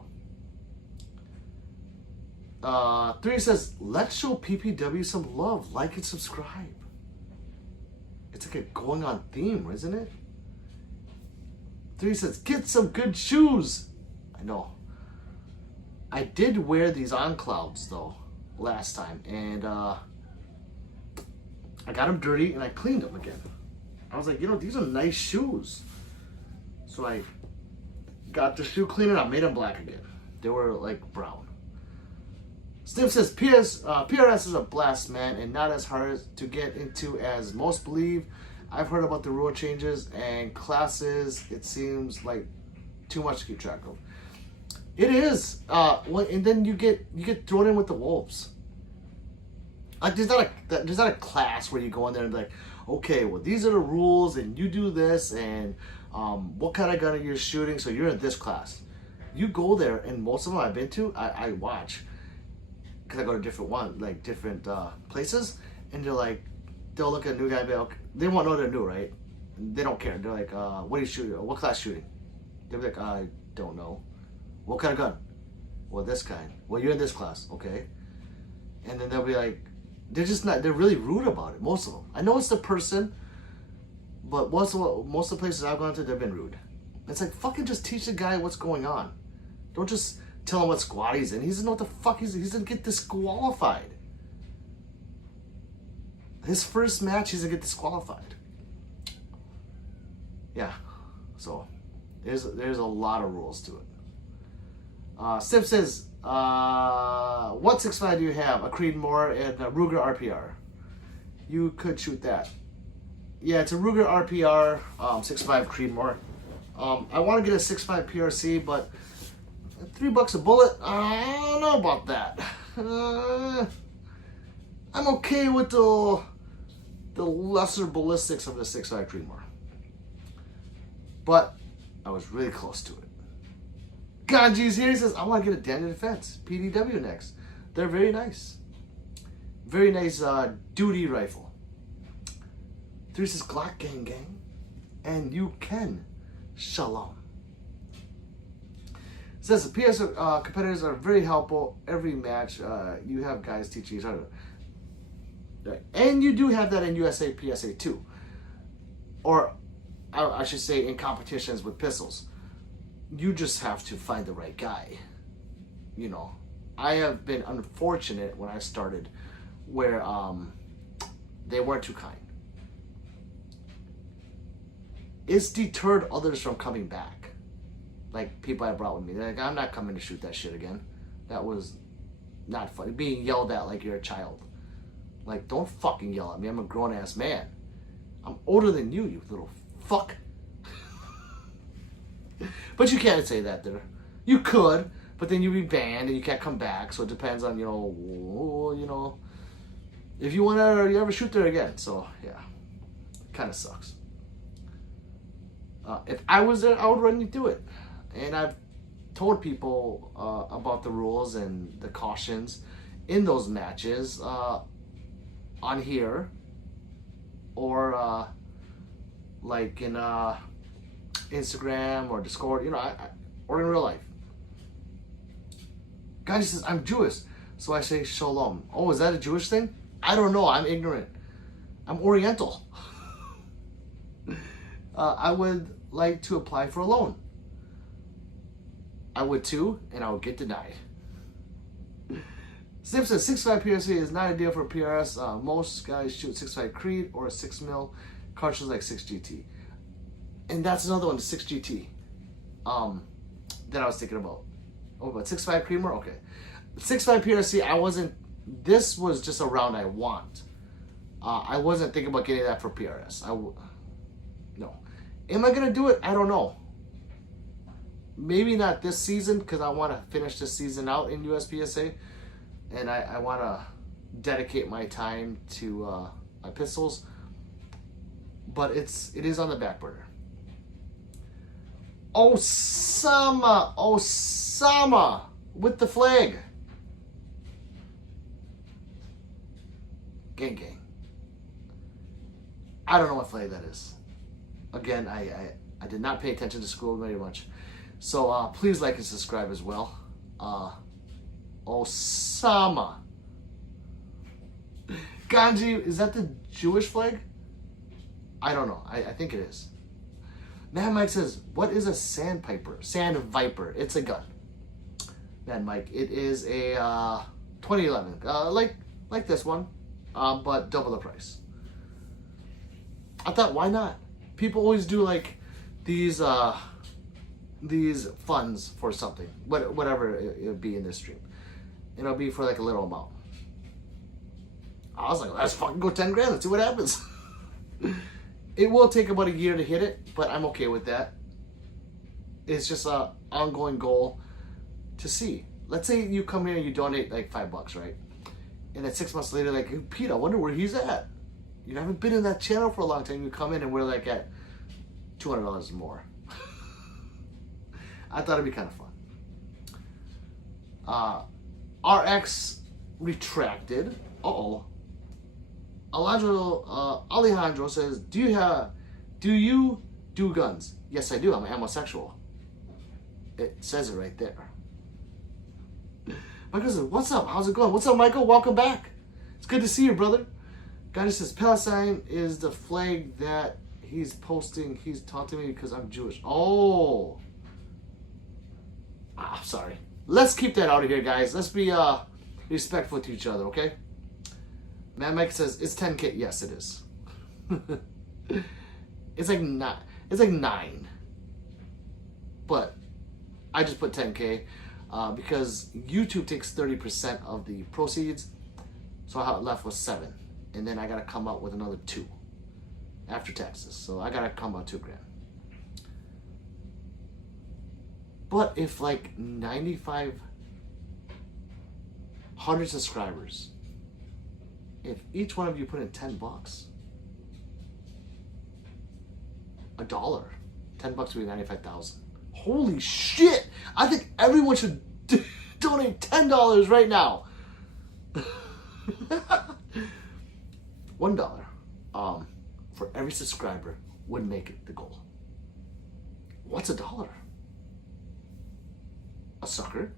3 says, let's show PPW some love, like and subscribe. It's like a going on theme, isn't it? 3 says, get some good shoes. I know. I did wear these on clouds though last time, and I got them dirty and I cleaned them again. I was like, you know, these are nice shoes. So I got the shoe cleaner. I made them black again. They were like brown. Steve says, PRS is a blast, man, and not as hard to get into as most believe. I've heard about the rule changes and classes. It seems like too much to keep track of. It is, and then you get thrown in with the wolves. Like there's not a class where you go in there and be like, okay, well these are the rules, and you do this, and what kind of gun are you shooting? So you're in this class. You go there, and most of them I've been to, I watch, because I go to different places, and they'll look at a new guy and be like, they won't know they're new, right? They don't care. They're like, what are you shooting? What class shooting? They'll be like, I don't know. What kind of gun? Well, this kind. Well, you're in this class, okay? And then they'll be like, they're really rude about it, most of them. I know it's the person, but most of the places I've gone to, they've been rude. It's like, fucking just teach the guy what's going on. Don't just tell him what squad he's in. He doesn't know what the fuck he's gonna get disqualified. His first match, he's gonna get disqualified. Yeah, so there's a lot of rules to it. Step says, what 6.5 do you have? A Creedmoor and a Ruger RPR. You could shoot that. Yeah, it's a Ruger RPR 6.5 Creedmoor. I want to get a 6.5 PRC, but $3 a bullet, I don't know about that. I'm okay with the lesser ballistics of the 6.5 Creedmoor. But I was really close to it. Ganji's here. He says, I want to get a Daniel Defense PDW next. They're very nice. Very nice duty rifle. 3 says, Glock gang gang. And you can. Shalom. Says, the PS competitors are very helpful. Every match, you have guys teaching each other. Right. And you do have that in USA PSA too. Or, I should say, in competitions with pistols. You just have to find the right guy. You know, I have been unfortunate when I started where they weren't too kind. It's deterred others from coming back. Like, people I brought with me. They're like, I'm not coming to shoot that shit again. That was not funny. Being yelled at like you're a child. Like, don't fucking yell at me. I'm a grown-ass man. I'm older than you, you little fuck. But you can't say that there. You could, but then you'd be banned and you can't come back. So it depends on, if you want to, you ever shoot there again. So, yeah. Kind of sucks. If I was there, I would run you through it. And I've told people about the rules and the cautions in those matches on here or like in Instagram or Discord, or in real life. Guy says, I'm Jewish, so I say shalom. Oh, is that a Jewish thing? I don't know. I'm ignorant. I'm Oriental. I would like to apply for a loan. I would too, and I would get denied. Snip says 6.5 PRC is not ideal for PRS. Most guys shoot 6.5 Creed or a 6mm cartridge like 6 GT. And that's another one, the 6 GT. That I was thinking about. Oh, but 6.5 Creamer? Okay. 6.5 PRC, this was just a round I want. I wasn't thinking about getting that for PRS. No. Am I going to do it? I don't know. Maybe not this season, because I want to finish this season out in USPSA. And I want to dedicate my time to my pistols. But it is on the back burner. Osama with the flag. Gang gang. I don't know what flag that is. Again, I did not pay attention to school very much. So please like and subscribe as well. Osama. Ganji, is that the Jewish flag? I don't know. I think it is. Mad Mike says, what is a sandpiper? Sand viper. It's a gun. Mad Mike, it is a 2011. Like this one, but double the price. I thought, why not? People always do like these funds for something, whatever it would be in this stream. It'll be for like a little amount. I was like, let's fucking go 10 grand. Let's see what happens. It will take about a year to hit it, but I'm okay with that. It's just a ongoing goal to see. Let's say you come here and you donate like $5, right? And then 6 months later, like, hey, Pete, I wonder where he's at. You haven't been in that channel for a long time. You come in and we're like at $200 more. I thought it'd be kind of fun. RX retracted. Alejandro says, do you do guns? Yes, I do. I'm a homosexual. It says it right there. Michael says, what's up? How's it going? What's up, Michael? Welcome back. It's good to see you, brother. Guy says, Palestine is the flag that he's posting. He's taunting me because I'm Jewish. Oh. Sorry. Let's keep that out of here, guys. Let's be respectful to each other, okay? Mad Mike says, it's 10K. Yes, it is. It's like 9. But I just put 10K because YouTube takes 30% of the proceeds. So how it left was 7. And then I got to come up with another 2 after taxes. So I got to come out $2 grand. But if like 9,500 subscribers, if each one of you put in $10, $1, $10 would be 95,000. Holy shit! I think everyone should donate $10 right now. $1 for every subscriber would make it the goal. What's $1? A sucker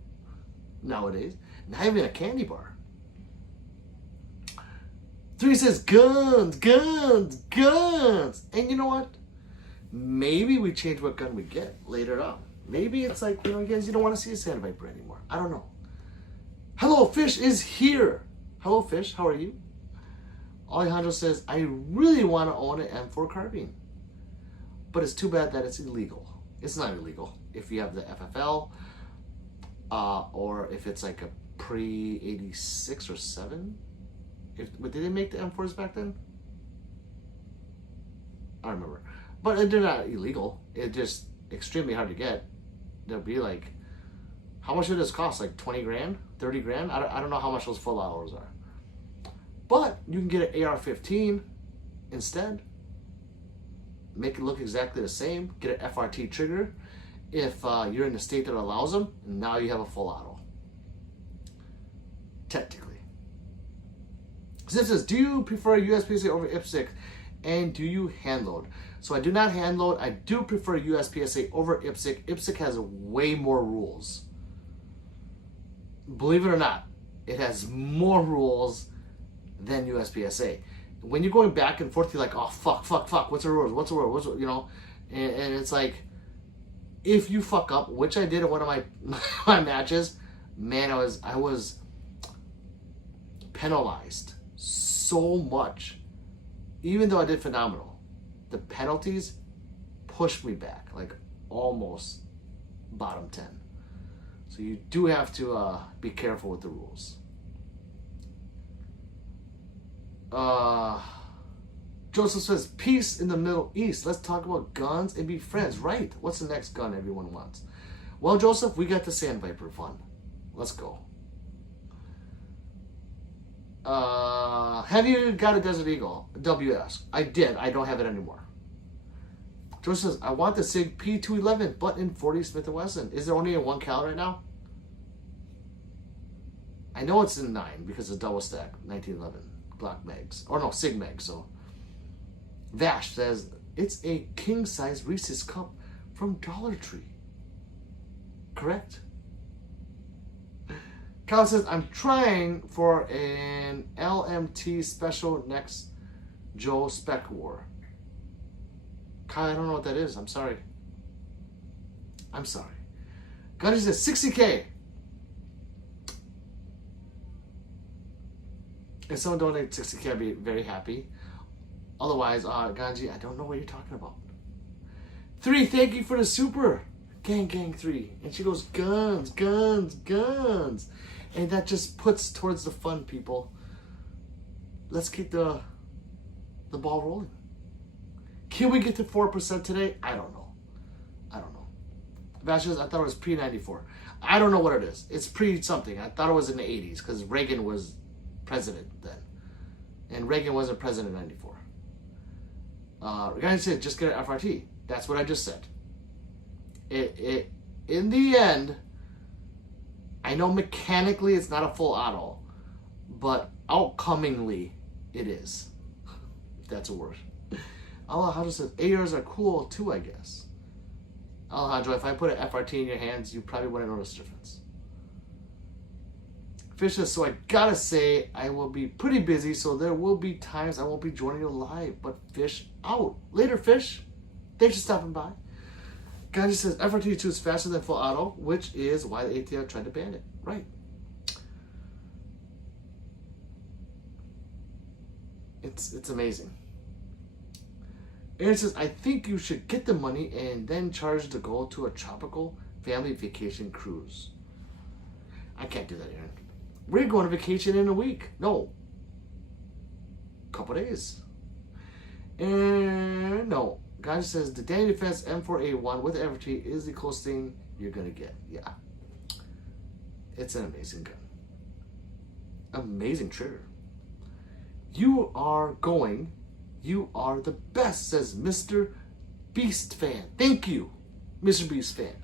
nowadays. Not even a candy bar. 3 says guns, guns, guns. And you know what? Maybe we change what gun we get later on. Maybe it's like, you guys, you don't want to see a Sand Viper anymore. I don't know. Hello Fish is here. Hello Fish, how are you? Alejandro says, I really want to own an M4 carbine. But it's too bad that it's illegal. It's not illegal if you have the FFL, or if it's like a pre-86 or 7. Did they make the M4s back then? I don't remember. But they're not illegal. It's just extremely hard to get. They'll be like, how much would this cost? Like 20 grand? 30 grand? I don't know how much those full autos are. But you can get an AR-15 instead. Make it look exactly the same. Get an FRT trigger if you're in the state that allows them. And now you have a full auto. Technically. Zip says, do you prefer USPSA over IPSC? And do you hand load? So I do not hand load. I do prefer USPSA over IPSC. IPSC has way more rules. Believe it or not, it has more rules than USPSA. When you're going back and forth, you're like, oh, fuck, what's the rules? What's the rule? You know? And it's like, if you fuck up, which I did in one of my my matches, man, I was penalized so much. Even though I did phenomenal, the penalties pushed me back, like almost bottom 10. So you do have to be careful with the rules. Joseph says, peace in the Middle East. Let's talk about guns and be friends. Right. What's the next gun everyone wants? Well, Joseph, we got the Sand Viper fun. Let's go. Have you got a Desert Eagle? WS. I did. I don't have it anymore. George says, I want the SIG P211, but in 40 Smith & Wesson. Is there only in 1 cal right now? I know it's in 9 because it's double stack, 1911 Glock Megs. Or no, SIG Meg, so. Vash says, it's a king-size Reese's Cup from Dollar Tree. Correct? Kyle says, I'm trying for an LMT special next Joe Spec War. Kyle, I don't know what that is. I'm sorry. Gunny says, 60K. If someone donates 60K, I'd be very happy. Otherwise, Ganji, I don't know what you're talking about. 3, thank you for the super. Gang 3. And she goes, guns. And that just puts towards the fun, people. Let's keep the ball rolling. Can we get to 4% today? I don't know. Vasquez, I thought it was pre-94. I don't know what it is. It's pre-something. I thought it was in the 80s because Reagan was president then. And Reagan wasn't president in 94. The guy said, just get an FRT. That's what I just said. In the end, I know mechanically it's not a full auto, but outcomingly it is. If that's a word. Alejandro says, ARs are cool too, I guess. Alejandro, if I put an FRT in your hands, you probably wouldn't notice the difference. Fish says, so I gotta say, I will be pretty busy, so there will be times I won't be joining you live, but Fish out. Later, Fish. Thanks for stopping by. Guy says, FRT2 is faster than full auto, which is why the ATF tried to ban it. Right. It's amazing. Aaron says, I think you should get the money and then charge to go to a tropical family vacation cruise. I can't do that, Aaron. We're going on vacation in a week. No. Couple days. And no. Guy says, the Danny Defense M4A1 with FRT is the closest thing you're going to get. Yeah. It's an amazing gun. Amazing trigger. You are the best, says Mr. Beast fan. Thank you, Mr. Beast fan.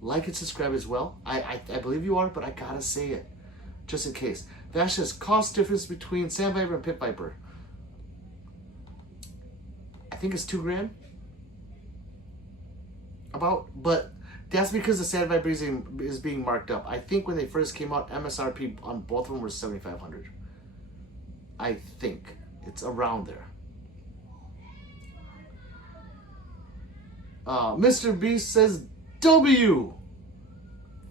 Like and subscribe as well. I believe you are, but I gotta say it. Just in case. Vash says, cost difference between Sand Viper and Pit Viper. I think it's $2,000. But that's because the Sand Viper is being marked up. I think when they first came out, MSRP on both of them were $7,500. I think it's around there. Mr. Beast says W.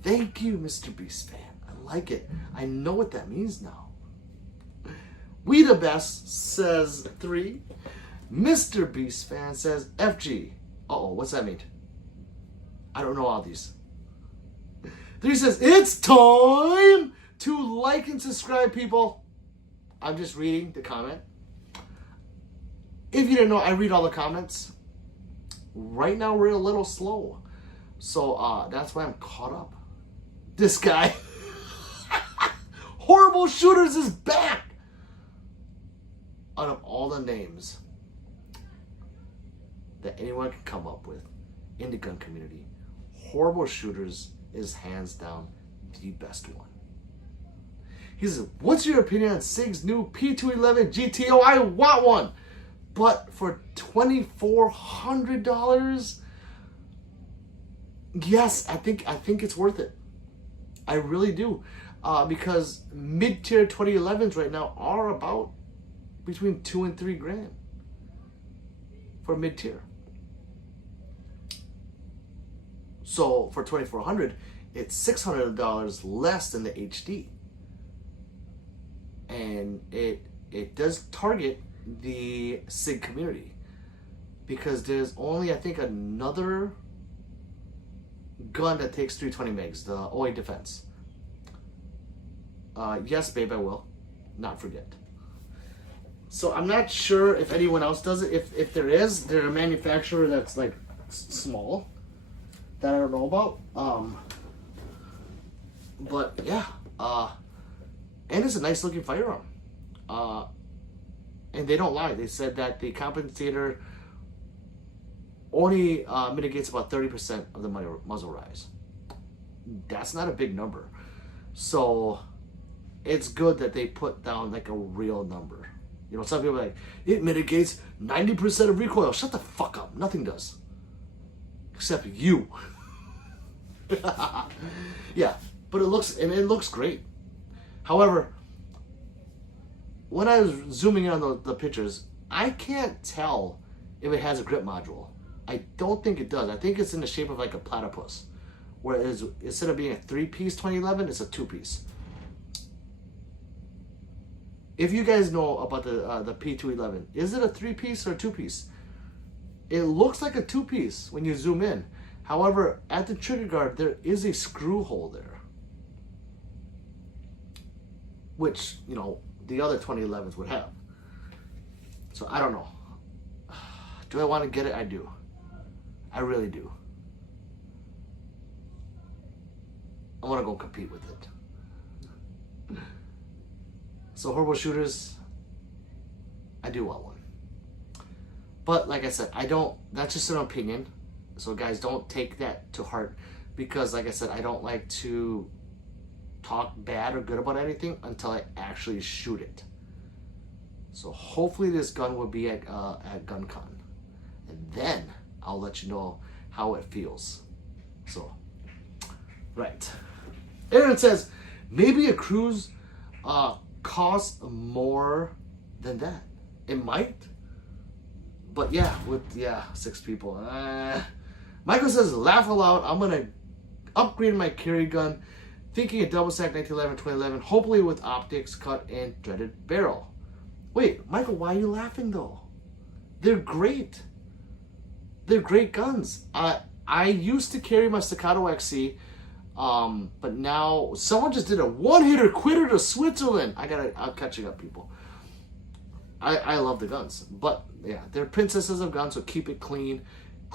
Thank you, Mr. Beast fan. I like it. I know what that means now. We the best says 3. Mr. Beast fan says FG. Uh-oh, what's that mean? I don't know all these. 3 says, it's time to like and subscribe, people. I'm just reading the comment. If you didn't know, I read all the comments. Right now, we're a little slow. So that's why I'm caught up. This guy. Horrible Shooters is back. Out of all the names that anyone can come up with in the gun community, Horrible Shooters is hands down the best one. He says, what's your opinion on SIG's new P211 GTO? I want one. But for $2,400, yes, I think it's worth it. I really do. Because mid-tier 2011s right now are about between $2,000 and $3,000 for mid-tier. So for $2,400, it's $600 less than the HD. And it does target the SIG community, because there's only, I think, another gun that takes 320 megs, the OA Defense. Yes, babe, I will not forget. So I'm not sure if anyone else does it. If there is, they're a manufacturer that's like small that I don't know about. But yeah, and it's a nice looking firearm. And they don't lie. They said that the Compensator only mitigates about 30% of the muzzle rise. That's not a big number. So it's good that they put down like a real number. You know, some people are like, it mitigates 90% of recoil. Shut the fuck up. Nothing does. Except you. Yeah, but it looks great. However, when I was zooming in on the pictures, I can't tell if it has a grip module. I don't think it does. I think it's in the shape of like a platypus, whereas instead of being a 3-piece 2011, it's a 2-piece. If you guys know about the P211, is it a 3-piece or a 2-piece? It looks like a 2-piece when you zoom in. However, at the trigger guard, there is a screw hole there, which, you know, the other 2011s would have. So I don't know. Do I want to get it? I do. I really do. I want to go compete with it. So Horrible Shooters, I do want one. But like I said, I don't, that's just an opinion. So guys, don't take that to heart, because like I said, I don't like to talk bad or good about anything until I actually shoot it. So hopefully this gun will be at Guncon, and then I'll let you know how it feels. So, right. Aaron says, maybe a cruise costs more than that. It might. But yeah, with 6 people. Michael says, laugh aloud. I'm gonna upgrade my carry gun, thinking a double stack 1911 2011, hopefully with optics, cut, and threaded barrel. Wait, Michael, why are you laughing though? They're great. They're great guns. I used to carry my Staccato XC, but now someone just did a one-hitter quitter to Switzerland. I'm catching up, people. I love the guns, but yeah, they're princesses of guns, so keep it clean,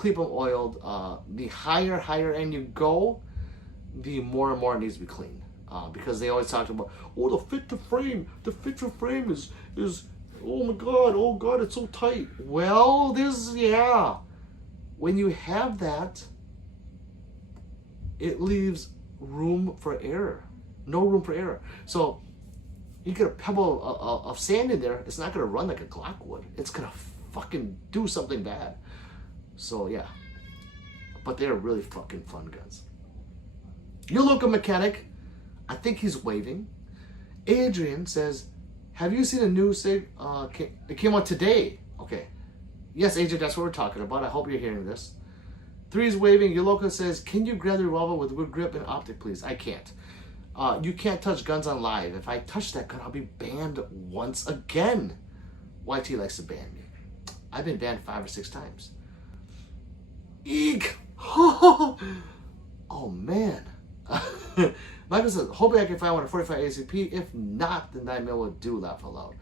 keep them oiled. The higher end you go, the more and more it needs to be clean, because they always talk about, oh, the fit to frame is oh god, it's so tight. Well, when you have that, it leaves room for error, no room for error. So you get a pebble of sand in there, it's not going to run like a Glock would. It's going to fucking do something bad. So yeah, but they're really fucking fun guns. Your local mechanic, I think he's waving. Adrian says, have you seen a new SIG? It came out today. Okay. Yes, Adrian, that's what we're talking about. I hope you're hearing this. 3 is waving. Your local says, can you grab the revolver with wood grip and optic, please? I can't. You can't touch guns on live. If I touch that gun, I'll be banned once again. YT likes to ban me. I've been banned 5 or 6 times. Eek! Oh man. Michael says, hoping I can find one at 45 ACP. If not, the 9mm will do, laugh aloud.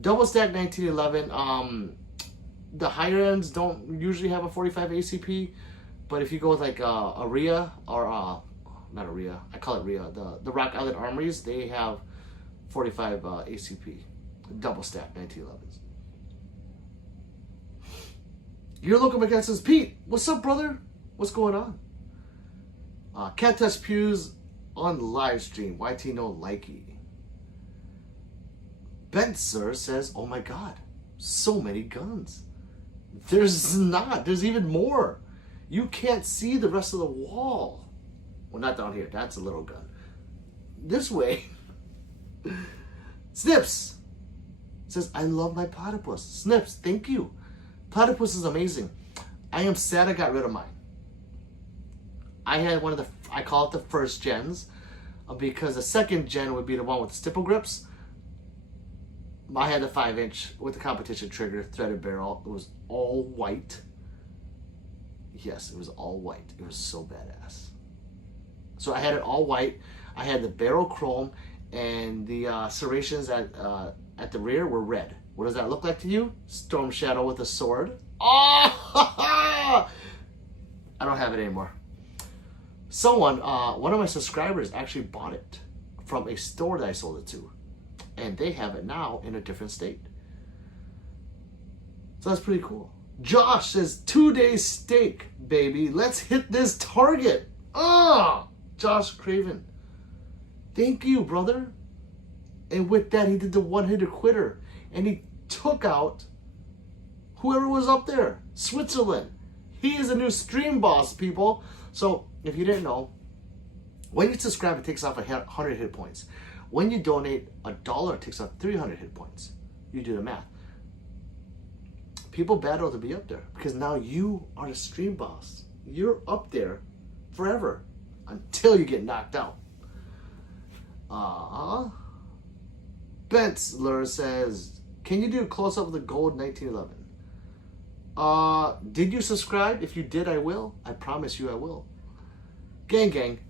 Double stack 1911. The higher ends don't usually have a 45 ACP, but if you go with like a RIA or not a RIA, I call it RIA, the Rock Island Armories, they have 45 ACP, double stack 1911s. Your local mechanic says, Pete, what's up, brother? What's going on? Cat Test Pews on live stream. YT no likey. Benzer says, oh my god, so many guns. There's not. There's even more. You can't see the rest of the wall. Well, not down here. That's a little gun. This way. Snips says, I love my platypus. Snips, thank you. Platypus is amazing. I am sad I got rid of mine. I had one of the, I call it the first gens, because the second gen would be the one with the stipple grips. I had the 5-inch with the competition trigger, threaded barrel. It was all white. Yes, it was all white. It was so badass. So I had it all white. I had the barrel chrome, and the serrations at the rear were red. What does that look like to you? Storm Shadow with a sword. Oh! I don't have it anymore. Someone, one of my subscribers actually bought it from a store that I sold it to. And they have it now in a different state. So that's pretty cool. Josh says, 2-day steak, baby. Let's hit this target. Josh Craven. Thank you, brother. And with that, he did the one-hitter quitter. And he took out whoever was up there. Switzerland. He is a new stream boss, people. So, if you didn't know, when you subscribe, it takes off 100 hit points. When you donate $1, it takes off 300 hit points. You do the math. People battle to be up there because now you are the stream boss. You're up there forever until you get knocked out. Bentzler says, can you do a close-up of the gold 1911? Did you subscribe? If you did, I will. I promise you I will. Gang gang.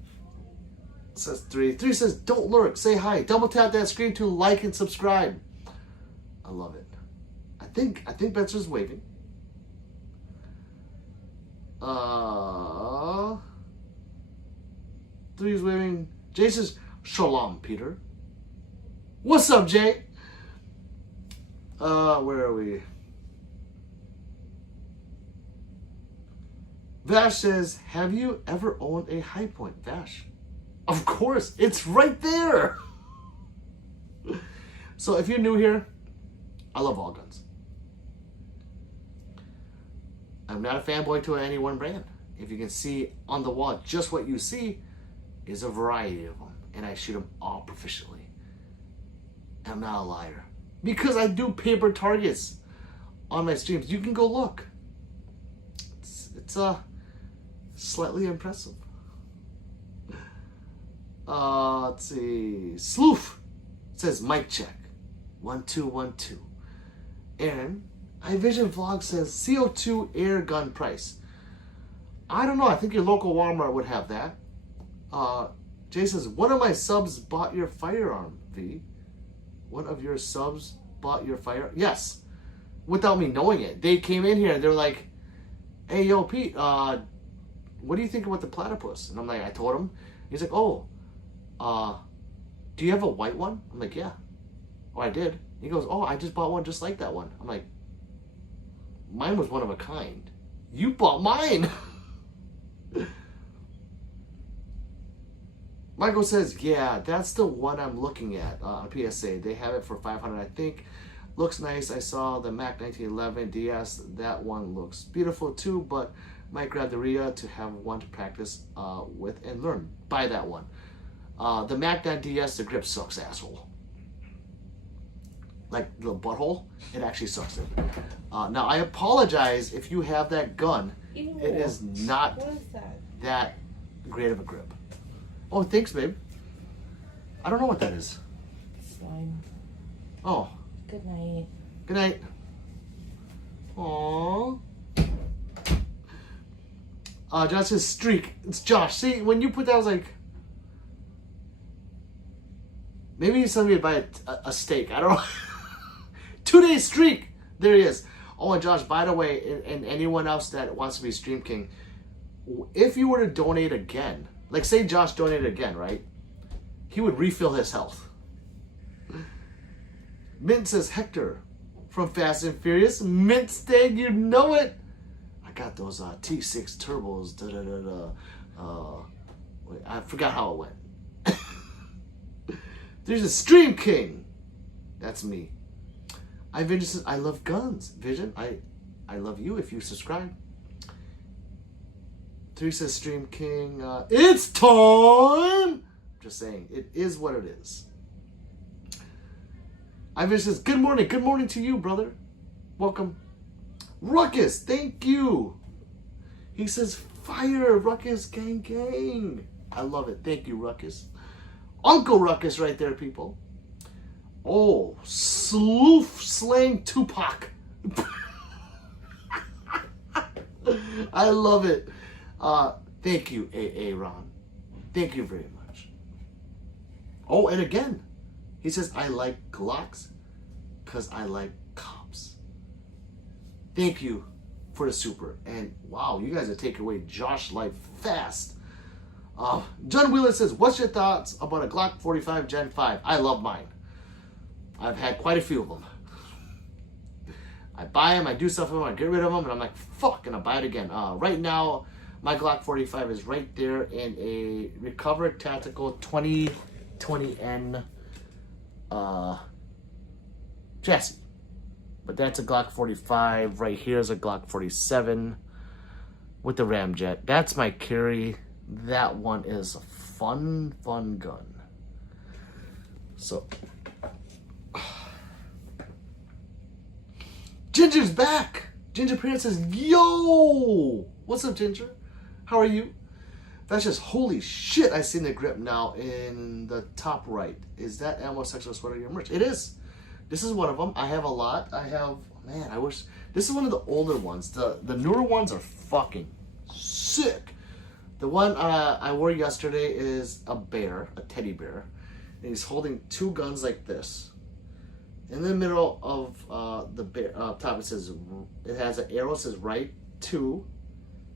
Says 3. 3 says, don't lurk, say hi. Double tap that screen to like and subscribe. I love it. I think Bentzer's waving. 3 is waving. Jay says, shalom, Peter. What's up, Jay? Where are we? Vash says, have you ever owned a high point? Vash. Of course, it's right there. So if you're new here, I love all guns. I'm not a fanboy to any one brand. If you can see on the wall, just what you see is a variety of them. And I shoot them all proficiently. I'm not a liar. Because I do paper targets on my streams. You can go look. It's slightly impressive. Let's see. Sloof says mic check. 1 2 1 2. Aaron, iVision Vlog says CO2 air gun price. I don't know. I think your local Walmart would have that. Jay says, one of my subs bought your firearm, V. One of your subs bought your firearm? Yes. Without me knowing it. They came in here and they were like, hey, yo, Pete, what do you think about the platypus? And I'm like, I told him. He's like, oh, do you have a white one? I'm like, yeah. Oh, I did. He goes, oh, I just bought one just like that one. I'm like, mine was one of a kind. You bought mine. Michael says, yeah, that's the one I'm looking at on PSA. They have it for $500, I think. Looks nice. I saw the Mac 1911 DS. That one looks beautiful too, but might grab the RIA to have one to practice with and learn. Buy that one. The Mac 9 DS, the grip sucks, asshole. Like the butthole, it actually sucks it. Now, I apologize if you have that gun. Ew. It is not What is that great of a grip. Oh, thanks, babe. I don't know what that is. Slime. Oh. Good night. Good night. Aww. Josh says streak. It's Josh. See, when you put that, I was like, maybe somebody would buy a steak. I don't know. 2-day streak. There he is. Oh, and Josh, by the way, and anyone else that wants to be Stream King, if you were to donate again, like say Josh donated again, right? He would refill his health. Mint says Hector from Fast and Furious. Mint Stag, you know it. I got those T6 turbos. Wait, I forgot how it went. There's a Stream King. That's me. Vision says, I love guns. Vision, I love you if you subscribe. 3 says Stream King. It's time! Just saying, it is what it is. Vision says, good morning. Good morning to you, brother. Welcome. Ruckus, thank you. He says, fire, Ruckus, gang, gang. I love it. Thank you, Ruckus. Uncle Ruckus right there, people. Oh, Sloof Slang Tupac. I love it. Thank you, AA Ron. Thank you very much. Oh, and again, he says, I like Glocks because I like cops. Thank you for the super. And wow, you guys are taking away Josh's life fast. John Wheeler says, what's your thoughts about a Glock 45 Gen 5? I love mine. I've had quite a few of them. I buy them, I do stuff with them, I get rid of them, and I'm like, fuck, and I buy it again. Right now, my Glock 45 is right there in a Recovered Tactical 2020N chassis. But that's a Glock 45. Right here is a Glock 47 with the ramjet. That's my carry. That one is a fun gun. So... Ginger's back. Ginger Parent says, yo! What's up, Ginger? How are you? That's just, holy shit, I seen the grip now in the top right. Is that Ammo Sexual Sweater your merch? It is. This is one of them. I have a lot. I have, man, I wish, this is one of the older ones. The newer ones are fucking sick. The one I wore yesterday is a bear, a teddy bear. And he's holding 2 guns like this. In the middle of the bear, top it says, it has an arrow that says right 2,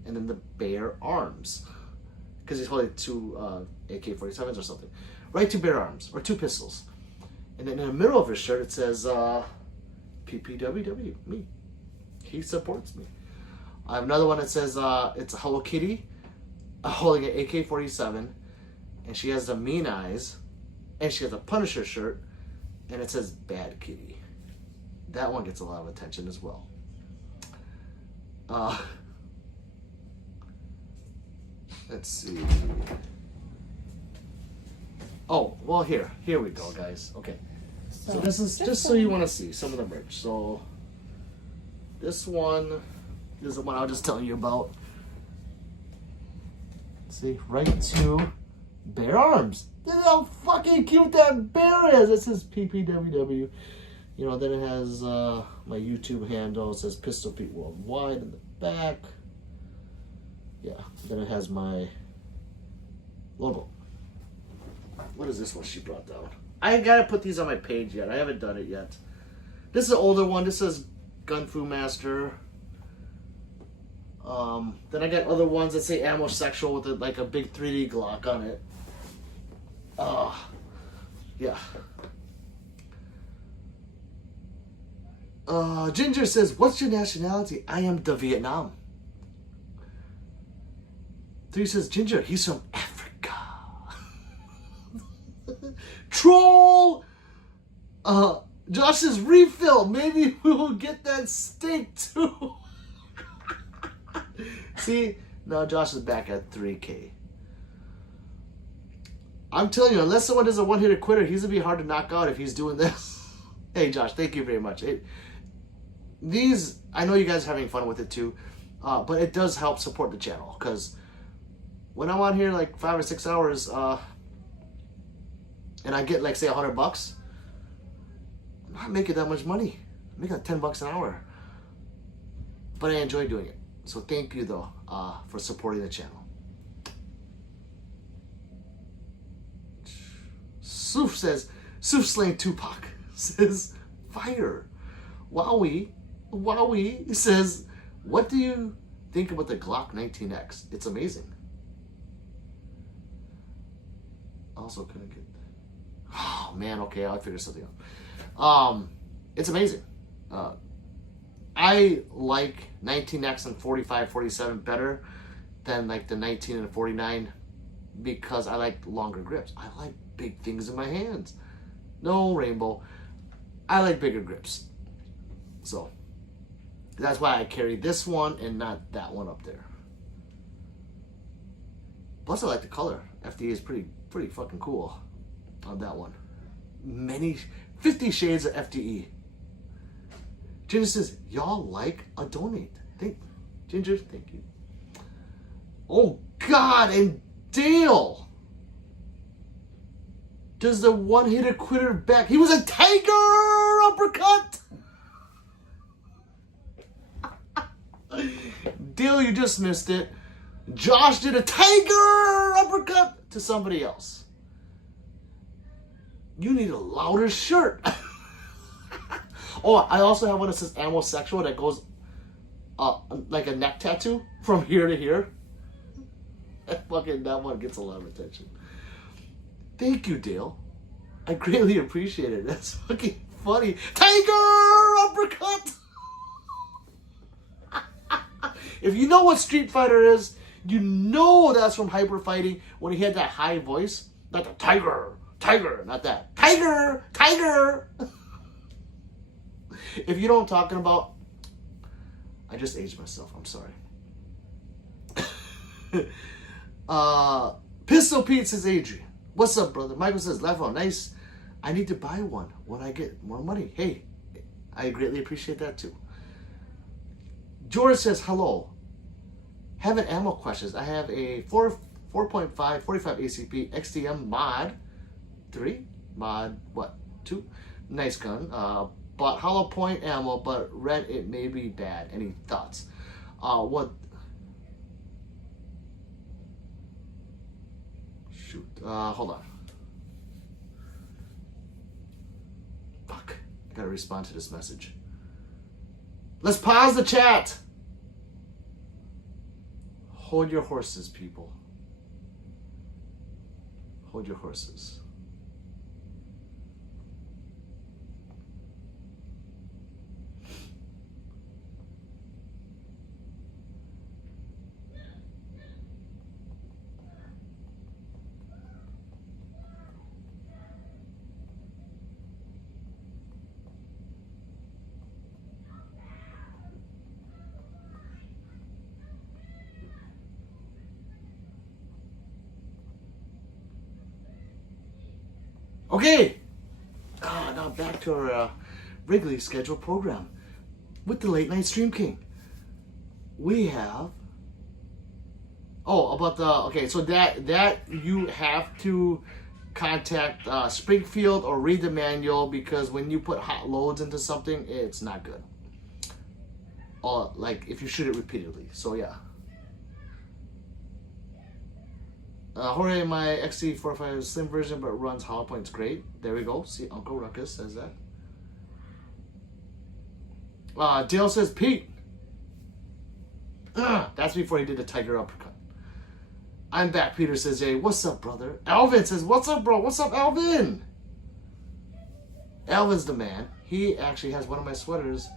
and then the bear arms. Because he's holding 2 AK-47s or something. Right 2 bear arms, or 2 pistols. And then in the middle of his shirt it says, PPWW, me. He supports me. I have another one that says, it's a Hello Kitty holding an AK-47, and she has the mean eyes, and she has a Punisher shirt, and it says Bad Kitty. That one gets a lot of attention as well. Let's see. Oh, well, here we go, guys. Okay. So this is just so you want to see some of the merch. So this one is the one I'll just tell you about. See, right 2 bear arms. Look at how fucking cute that bear is. It says PPWW. You know, then it has my YouTube handle. It says Pistol Pete Worldwide in the back. Yeah, then it has my logo. What is this one she brought down? I gotta put these on my page yet. I haven't done it yet. This is an older one. This says Gun Fu Master. Then I got other ones that say Ammo Sexual with like a big 3D Glock on it. Yeah. Ginger says, what's your nationality? I am the Vietnam. 3 says, Ginger, he's from Africa. Troll! Josh says, refill. Maybe we will get that steak too. See? Now Josh is back at 3K. I'm telling you, unless someone does a one-hitter quitter, he's going to be hard to knock out if he's doing this. Hey, Josh, thank you very much. These, I know you guys are having fun with it too, but it does help support the channel, because when I'm on here like 5 or 6 hours, and I get like, say, $100, I'm not making that much money. I'm making like $10 an hour. But I enjoy doing it. So thank you, though. for supporting the channel. Soof says, Soof Slaying Tupac says, fire. Wowie says, what do you think about the Glock 19X? It's amazing. Also couldn't get... Oh, man, okay, I'll figure something out. It's amazing. I like 19X and 45, 47 better than like the 19 and 49 because I like longer grips. I like big things in my hands. No, Rainbow. I like bigger grips. So, that's why I carry this one and not that one up there. Plus, I like the color. FD is pretty fucking cool on that one. 50 shades of FDE. Ginger says, y'all like a donate. Ginger, thank you. Oh, God, and Dale. Does the one-hitter quitter back? He was a tiger uppercut. Dale, you just missed it. Josh did a tiger uppercut to somebody else. You need a louder shirt. Oh, I also have one that says Amosexual that goes like a neck tattoo from here to here. That one gets a lot of attention. Thank you, Dale. I greatly appreciate it. That's fucking funny. Tiger uppercut! If you know what Street Fighter is, you know that's from Hyper Fighting when he had that high voice. Not the tiger, not that. Tiger! If you know what I'm talking about, I just aged myself. I'm sorry. Pistol Pete says, Adrian, what's up, brother? Michael says, Levo, nice. I need to buy one when I get more money. Hey, I greatly appreciate that too. George says, hello. Having ammo questions. I have a 4.5 45 ACP XDM mod 3. Mod, what? 2? Nice gun. Bought hollow point ammo, but read it may be bad. Any thoughts? What? Shoot. Hold on. Fuck. I gotta respond to this message. Let's pause the chat. Hold your horses, people. Hold your horses. Okay, now back to our regularly scheduled program with the Late Night Stream King. We have, so that you have to contact Springfield or read the manual because when you put hot loads into something, it's not good. Or like if you shoot it repeatedly, so yeah. Jorge, my XC45 is slim version, but runs hollow points great. There we go. See, Uncle Ruckus says that. Dale says, Pete. That's before he did the tiger uppercut. I'm back. Peter says, hey, what's up, brother? Alvin says, what's up, bro? What's up, Alvin? Alvin's the man. He actually has one of my sweaters.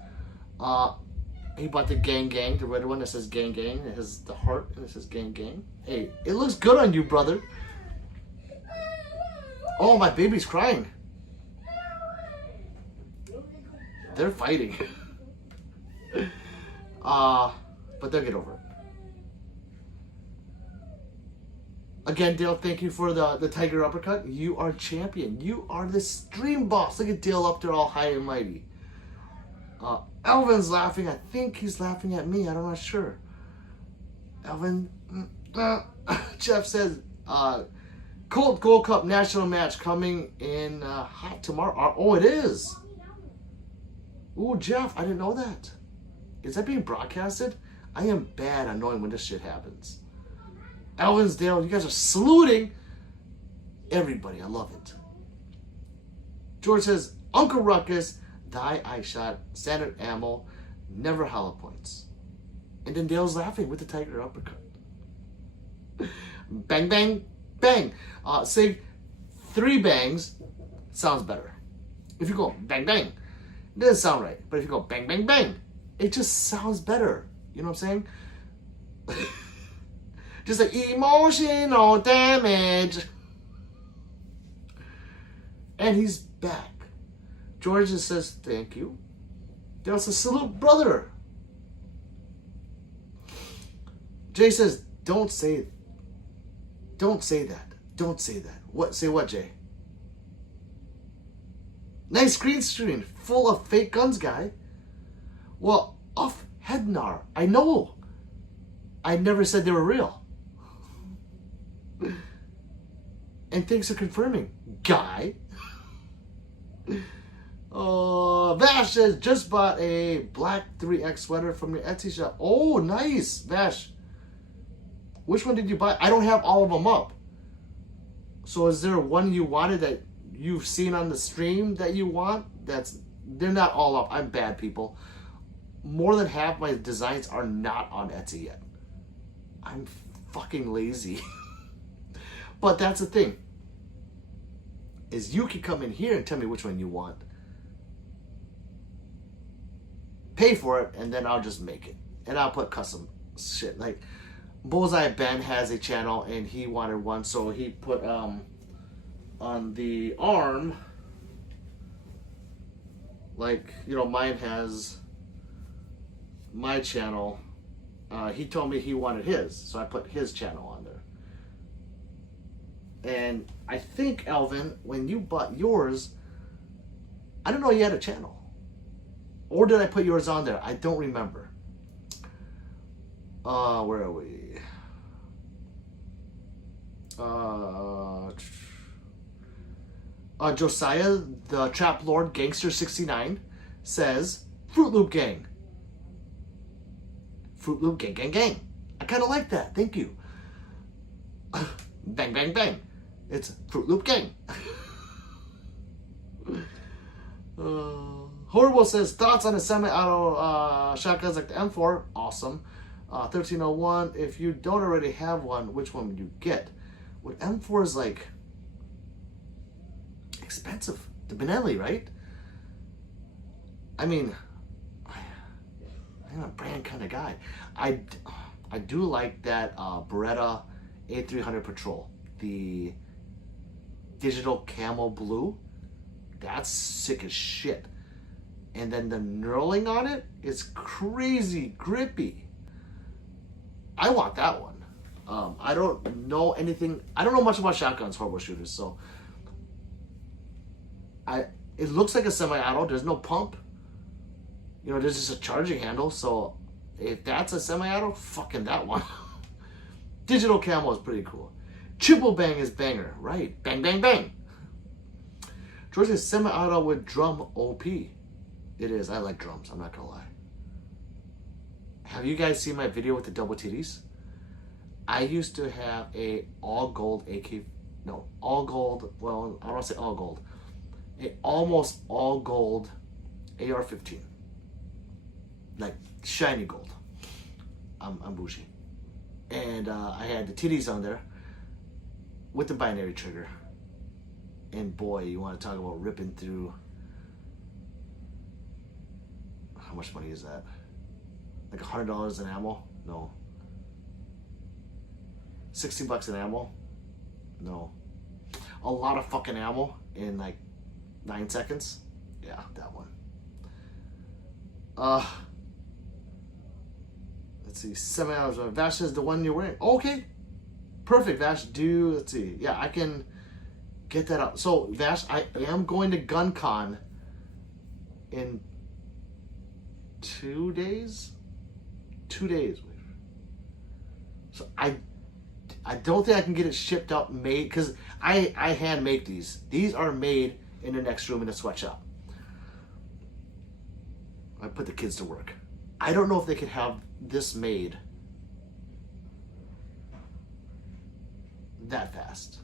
He bought the Gang Gang, the red one that says Gang Gang. It has the heart and it says Gang Gang. Hey, it looks good on you, brother. Oh, my baby's crying. They're fighting. But they'll get over it. Again, Dale, thank you for the tiger uppercut. You are champion. You are the stream boss. Look at Dale up there all high and mighty. Alvin's laughing. I think he's laughing at me. I'm not sure. Alvin. Jeff says, Colt Gold Cup National Match coming in hot tomorrow. Oh, it is. Ooh, Jeff, I didn't know that. Is that being broadcasted? I am bad at knowing when this shit happens. Elvinsdale, you guys are saluting everybody. I love it. George says, Uncle Ruckus, die eye shot, standard ammo, never hollow points. And then Dale's laughing with the tiger uppercut. Bang, bang, bang. Say 3 bangs sounds better. If you go bang, bang, it doesn't sound right. But if you go bang, bang, bang, it just sounds better. You know what I'm saying? Just like emotional damage. And he's back. George just says, thank you. Dale says, salute, brother. Jay says, don't say that. Don't say that. What? Say what, Jay? Nice green screen full of fake guns, guy. Well, off Hednar. I know. I never said they were real. And thanks for confirming, guy. Vash says, just bought a black 3X sweater from your Etsy shop. Oh, nice, Vash. Which one did you buy? I don't have all of them up. So is there one you wanted that you've seen on the stream that you want? They're not all up. I'm bad, people. More than half my designs are not on Etsy yet. I'm fucking lazy. But that's the thing. Is you can come in here and tell me which one you want. Pay for it, and then I'll just make it. And I'll put custom shit. Like, Bullseye Ben has a channel, and he wanted one, so he put, on the arm, like, you know, mine has my channel. He told me he wanted his, so I put his channel on there. And I think, Alvin, when you bought yours, I don't know you had a channel. Or did I put yours on there? I don't remember. Where are we? Josiah, the Trap Lord Gangster 69, says, Fruit Loop Gang. Fruit Loop Gang, gang, gang. I kind of like that. Thank you. Bang, bang, bang. It's Fruit Loop Gang. Horrible says, thoughts on a semi-auto shotguns like the M4? Awesome. 1301, if you don't already have one, which one would you get? What M4 is like expensive. The Benelli, right? I mean, I'm a brand kind of guy. I do like that Beretta A300 Patrol. The digital camo blue. That's sick as shit. And then the knurling on it is crazy grippy. I want that one. I don't know anything. I don't know much about shotguns, horrible shooters. So it looks like a semi-auto. There's no pump. You know, there's just a charging handle. So if that's a semi-auto, fucking that one. Digital camo is pretty cool. Triple bang is banger, right? Bang, bang, bang. George is semi-auto with drum OP. It is. I like drums. I'm not gonna lie. Have you guys seen my video with the double titties? I used to have a all gold AK. No, all gold. Well, I don't want to say all gold. A almost all gold AR-15. Like shiny gold. I'm bougie. And I had the titties on there with the binary trigger. And boy, you want to talk about ripping through. How much money is that? Like $100 in ammo? No. $60 in ammo? No. A lot of fucking ammo in like 9 seconds? Yeah, that one. Let's see. Semi-auto. Vash is the one you're wearing. Okay. Perfect, Vash. Let's see. Yeah, I can get that up. So, Vash, I am going to Guncon in 2 days. 2 days. So I don't think I can get it shipped up, made, because I hand make these. These are made in the next room in a sweatshop. I put the kids to work. I don't know if they could have this made that fast.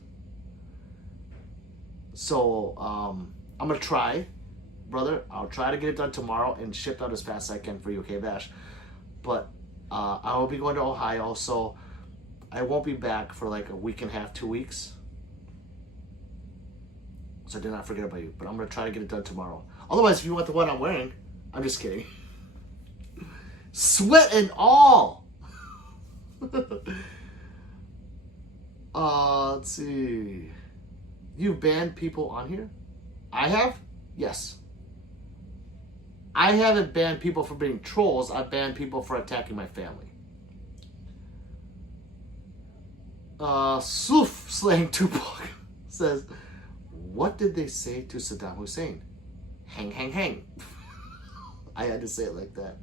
So I'm gonna try, brother. I'll try to get it done tomorrow and shipped out as fast as I can for you, okay, Vash? But I will be going to Ohio, so I won't be back for like a week and a half, 2 weeks. So I did not forget about you, but I'm gonna try to get it done tomorrow. Otherwise, if you want the one I'm wearing, I'm just kidding. Sweat and all. Let's see. You've banned people on here? I have? Yes. I haven't banned people for being trolls. I've banned people for attacking my family. Soof Slaying Tupac says, what did they say to Saddam Hussein? Hang, hang, hang. I had to say it like that.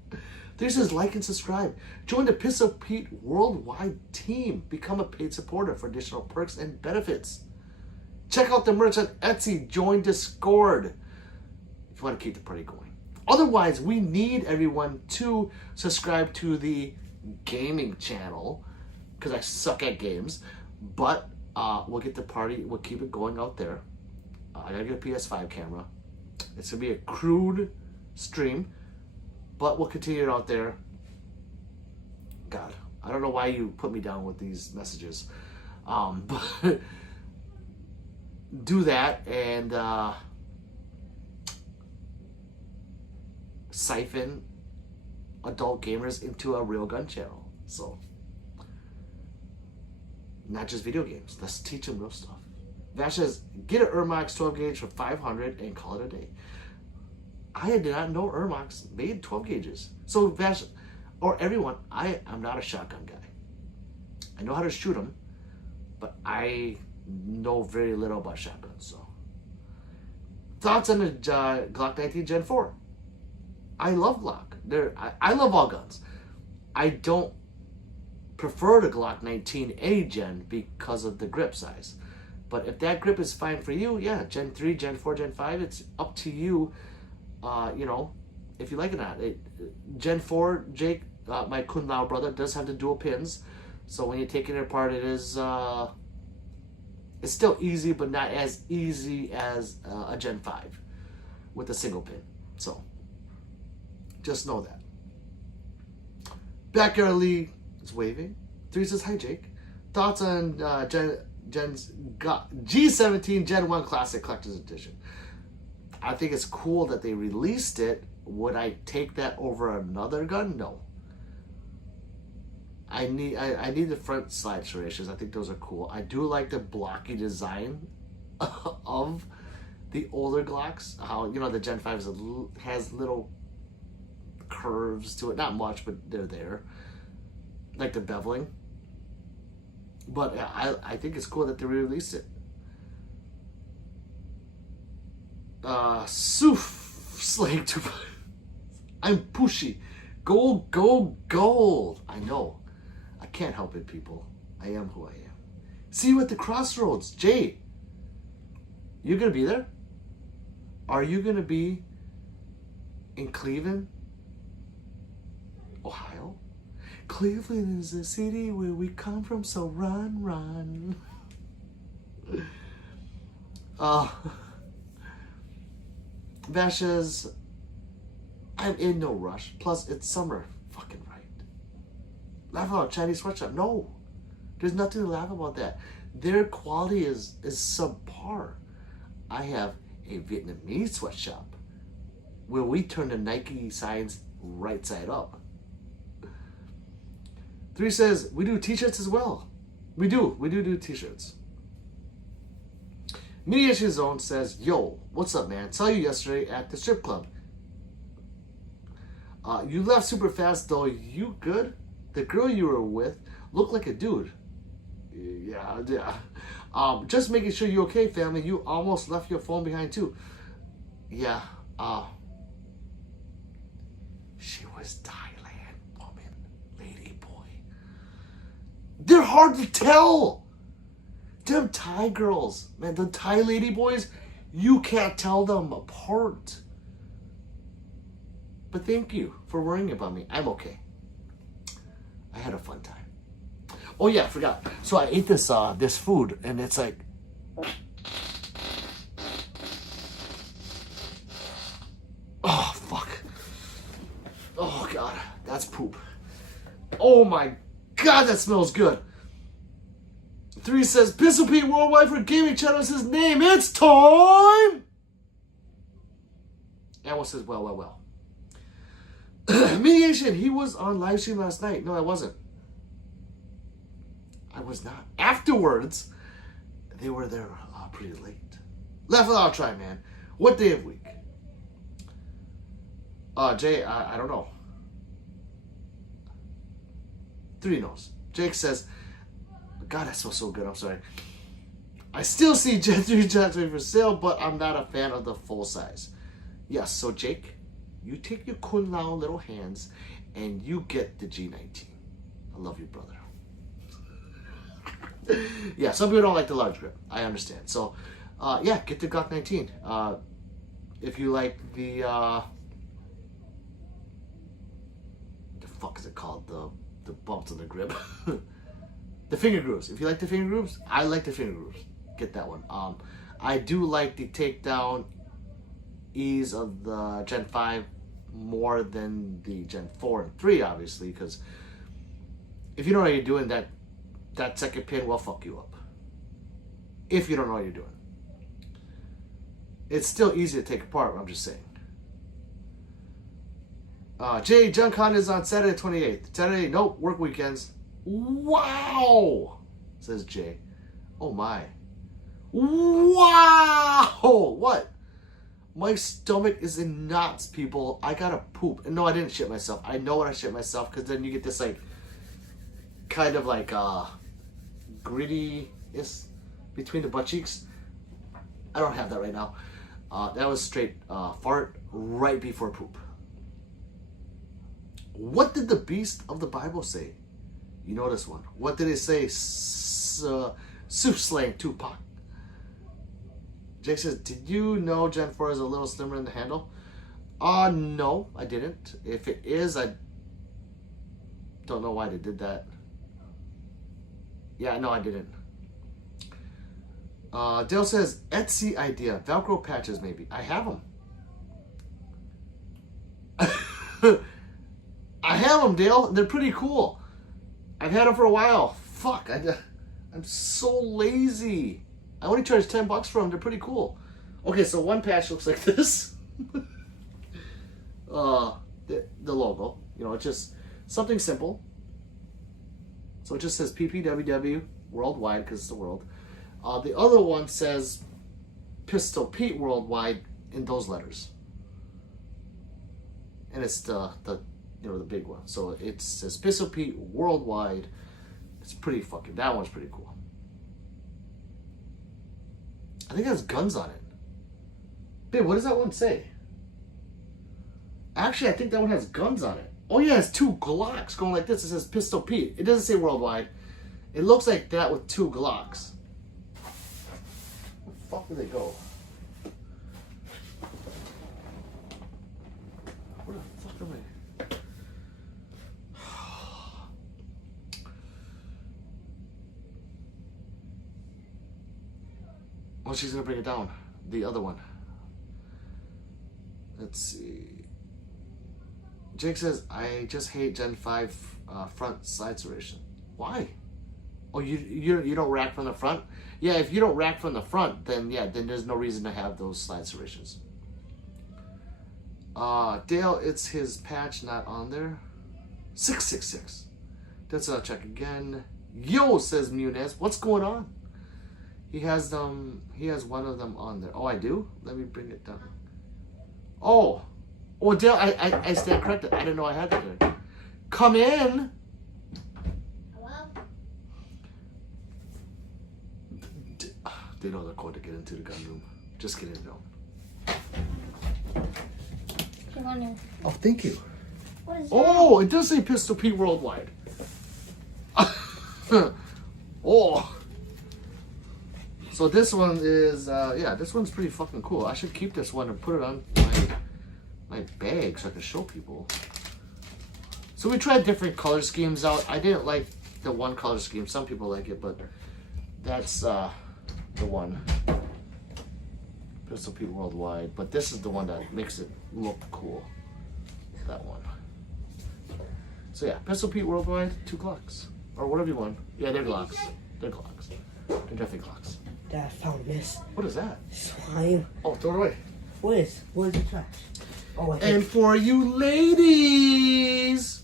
This is like and subscribe. Join the Piss of Pete worldwide team. Become a paid supporter for additional perks and benefits. Check out the merch on Etsy. Join Discord if you want to keep the party going. Otherwise, we need everyone to subscribe to the gaming channel because I suck at games. But we'll get the party. We'll keep it going out there. I gotta get a PS5 camera. It's gonna be a crude stream, but we'll continue it out there. God, I don't know why you put me down with these messages, but do that and siphon adult gamers into a real gun channel. So, not just video games. Let's teach them real stuff. Vash says, get an Urmax 12 gauge for $500 and call it a day. I did not know Urmax made 12 gauges. So Vash, or everyone, I am not a shotgun guy. I know how to shoot them, but I know very little about shotguns. So, thoughts on the Glock 19 Gen 4? I love Glock. I love all guns. I don't prefer the Glock 19 A Gen because of the grip size. But if that grip is fine for you, yeah, Gen 3, Gen 4, Gen 5, it's up to you, you know, if you like it or not. Gen 4, Jake, my Kun Lao brother, does have the dual pins. So when you're taking it apart, it is, it's still easy, but not as easy as a Gen 5 with a single pin. So, just know that. Backyard Lee is waving. 3 says, hi, Jake. Thoughts on G17 Gen 1 Classic Collector's Edition? I think it's cool that they released it. Would I take that over another gun? No. I need the front slide serrations. I think those are cool. I do like the blocky design of the older Glocks. How, you know, the Gen 5 has little curves to it. Not much, but they're there. Like the beveling. But I think it's cool that they re-released it. Soof Slaying Tupac. I'm pushy. Gold, gold, gold. I know. I can't help it, people. I am who I am. See you at the crossroads. Jay, you gonna be there? Are you gonna be in Cleveland, Ohio? Cleveland is the city where we come from, so run, run. Vashes, I'm in no rush. Plus, it's summer. Fucking right. Laugh about Chinese sweatshop. No. There's nothing to laugh about that. Their quality is subpar. I have a Vietnamese sweatshop where we turn the Nike signs right side up. 3 says, we do t-shirts as well. We do t-shirts. Mediation Zone says, yo, what's up, man? Saw you yesterday at the strip club. You left super fast, though. You good? The girl you were with looked like a dude. Yeah. Just making sure you're okay, family. You almost left your phone behind, too. Yeah. She was Thailand woman, lady boy. They're hard to tell. Them Thai girls, man, the Thai lady boys, you can't tell them apart. But thank you for worrying about me. I'm okay. I had a fun time. Oh yeah, I forgot. So I ate this this food, and it's like, oh fuck. Oh god, that's poop. Oh my god, that smells good. 3 says, Pistol Pete Worldwide for Gaming Channel is his name. It's time! Ammo says, well. Mediation, he was on live stream last night. No, I wasn't. I was not. Afterwards, they were there pretty late. Laugh without try, man. What day of week? Jay, I don't know. 3 knows. Jake says, God, that smells so good. I'm sorry. I still see Gen 3 Gen 3 for sale, but I'm not a fan of the full size. Yes, so Jake, you take your Kun Lao little hands and you get the G19. I love you, brother. Yeah, some people don't like the large grip. I understand. So, yeah, get the Glock 19. If you like the fuck is it called? The bumps on the grip. The finger grooves. If you like the finger grooves, I like the finger grooves. Get that one. I do like the takedown ease of the Gen 5 more than the Gen 4 and 3, obviously, because if you don't know what you're doing, that second pin will fuck you up. If you don't know what you're doing. It's still easy to take apart, I'm just saying. Jay, Guncon is on Saturday 28th. Saturday, nope, work weekends. Wow, says Jay. Oh my. Wow! What? My stomach is in knots, people. I gotta poop. And no, I didn't shit myself. I know when I shit myself, because then you get this like kind of like gritty-ness between the butt cheeks. I don't have that right now. That was straight fart right before poop. What did the beast of the Bible say? You know this one. What did it say? Soup slang Tupac. Jake says, did you know Gen 4 is a little slimmer in the handle? No, I didn't. If it is, I don't know why they did that. Yeah, no, I didn't. Dale says, Etsy idea. Velcro patches, maybe. I have them. I have them, Dale. They're pretty cool. I've had them for a while. Fuck, I'm so lazy. I only charged $10 for them. They're pretty cool. Okay, so one patch looks like this. The logo. You know, it's just something simple. So it just says PPWW Worldwide because it's the world. The other one says Pistol Pete Worldwide in those letters. And it's the big one. So it says Pistol Pete Worldwide. It's pretty fucking, that one's pretty cool. I think it has guns on it. Babe, what does that one say? Actually, I think that one has guns on it. Oh yeah, it's 2 Glocks going like this. It says Pistol Pete. It doesn't say Worldwide. It looks like that with 2 Glocks. Where the fuck did they go? Where the fuck am I? Oh, she's gonna bring it down. The other one. Let's see. Jake says, I just hate Gen 5 front side serration. Why? Oh, you don't rack from the front? Yeah, if you don't rack from the front, then yeah, then there's no reason to have those slide serrations. Dale, it's his patch not on there. 666. That's I'll check again. Yo, says Muniz. What's going on? He has them. He has one of them on there. Oh, I do. Let me bring it down. Oh, Dale, I stand corrected. I didn't know I had that there. Come in. Hello? They know the code to get into the gun room. Just get in, though. Oh, thank you. What is that? Oh, it does say Pistol Pete Worldwide. Oh. So this one is, yeah, this one's pretty fucking cool. I should keep this one and put it on my bag so I can show people. So we tried different color schemes out. I didn't like the one color scheme. Some people like it, but that's the one. Pistol Pete Worldwide. But this is the one that makes it look cool. That one. So yeah, Pistol Pete Worldwide, 2 Glocks. Or whatever you want. Yeah, they're Glocks. They're Glocks. They're definitely Glocks. Dad, I found this. What is that? Slime. Oh, throw it away. Where's the trash? Oh, And for you ladies,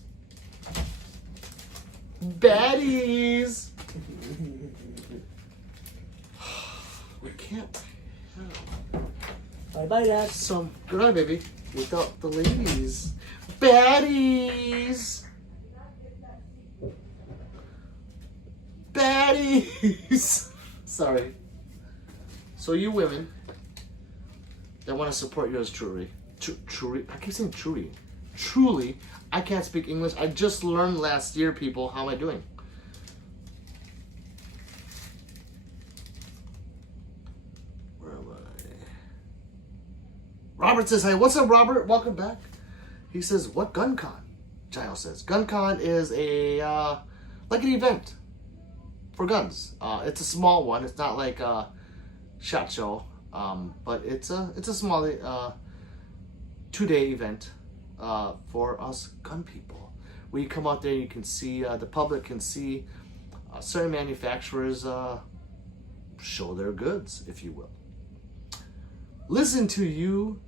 baddies, we can't Bye-bye, Dad. some good night, baby, without the ladies. Baddies. Baddies. Sorry. So you women that want to support yours truly. Truly, I keep saying truly. Truly, I can't speak English. I just learned last year, people. How am I doing? Where am I? Robert says, hey, what's up, Robert? Welcome back. He says, what Guncon? Giles says, Guncon is a, like an event for guns. It's a small one. It's not like a SHOT Show. But it's a small 2-day event for us gun people. Where you come out there, you can see the public can see certain manufacturers show their goods, if you will. Listen to you.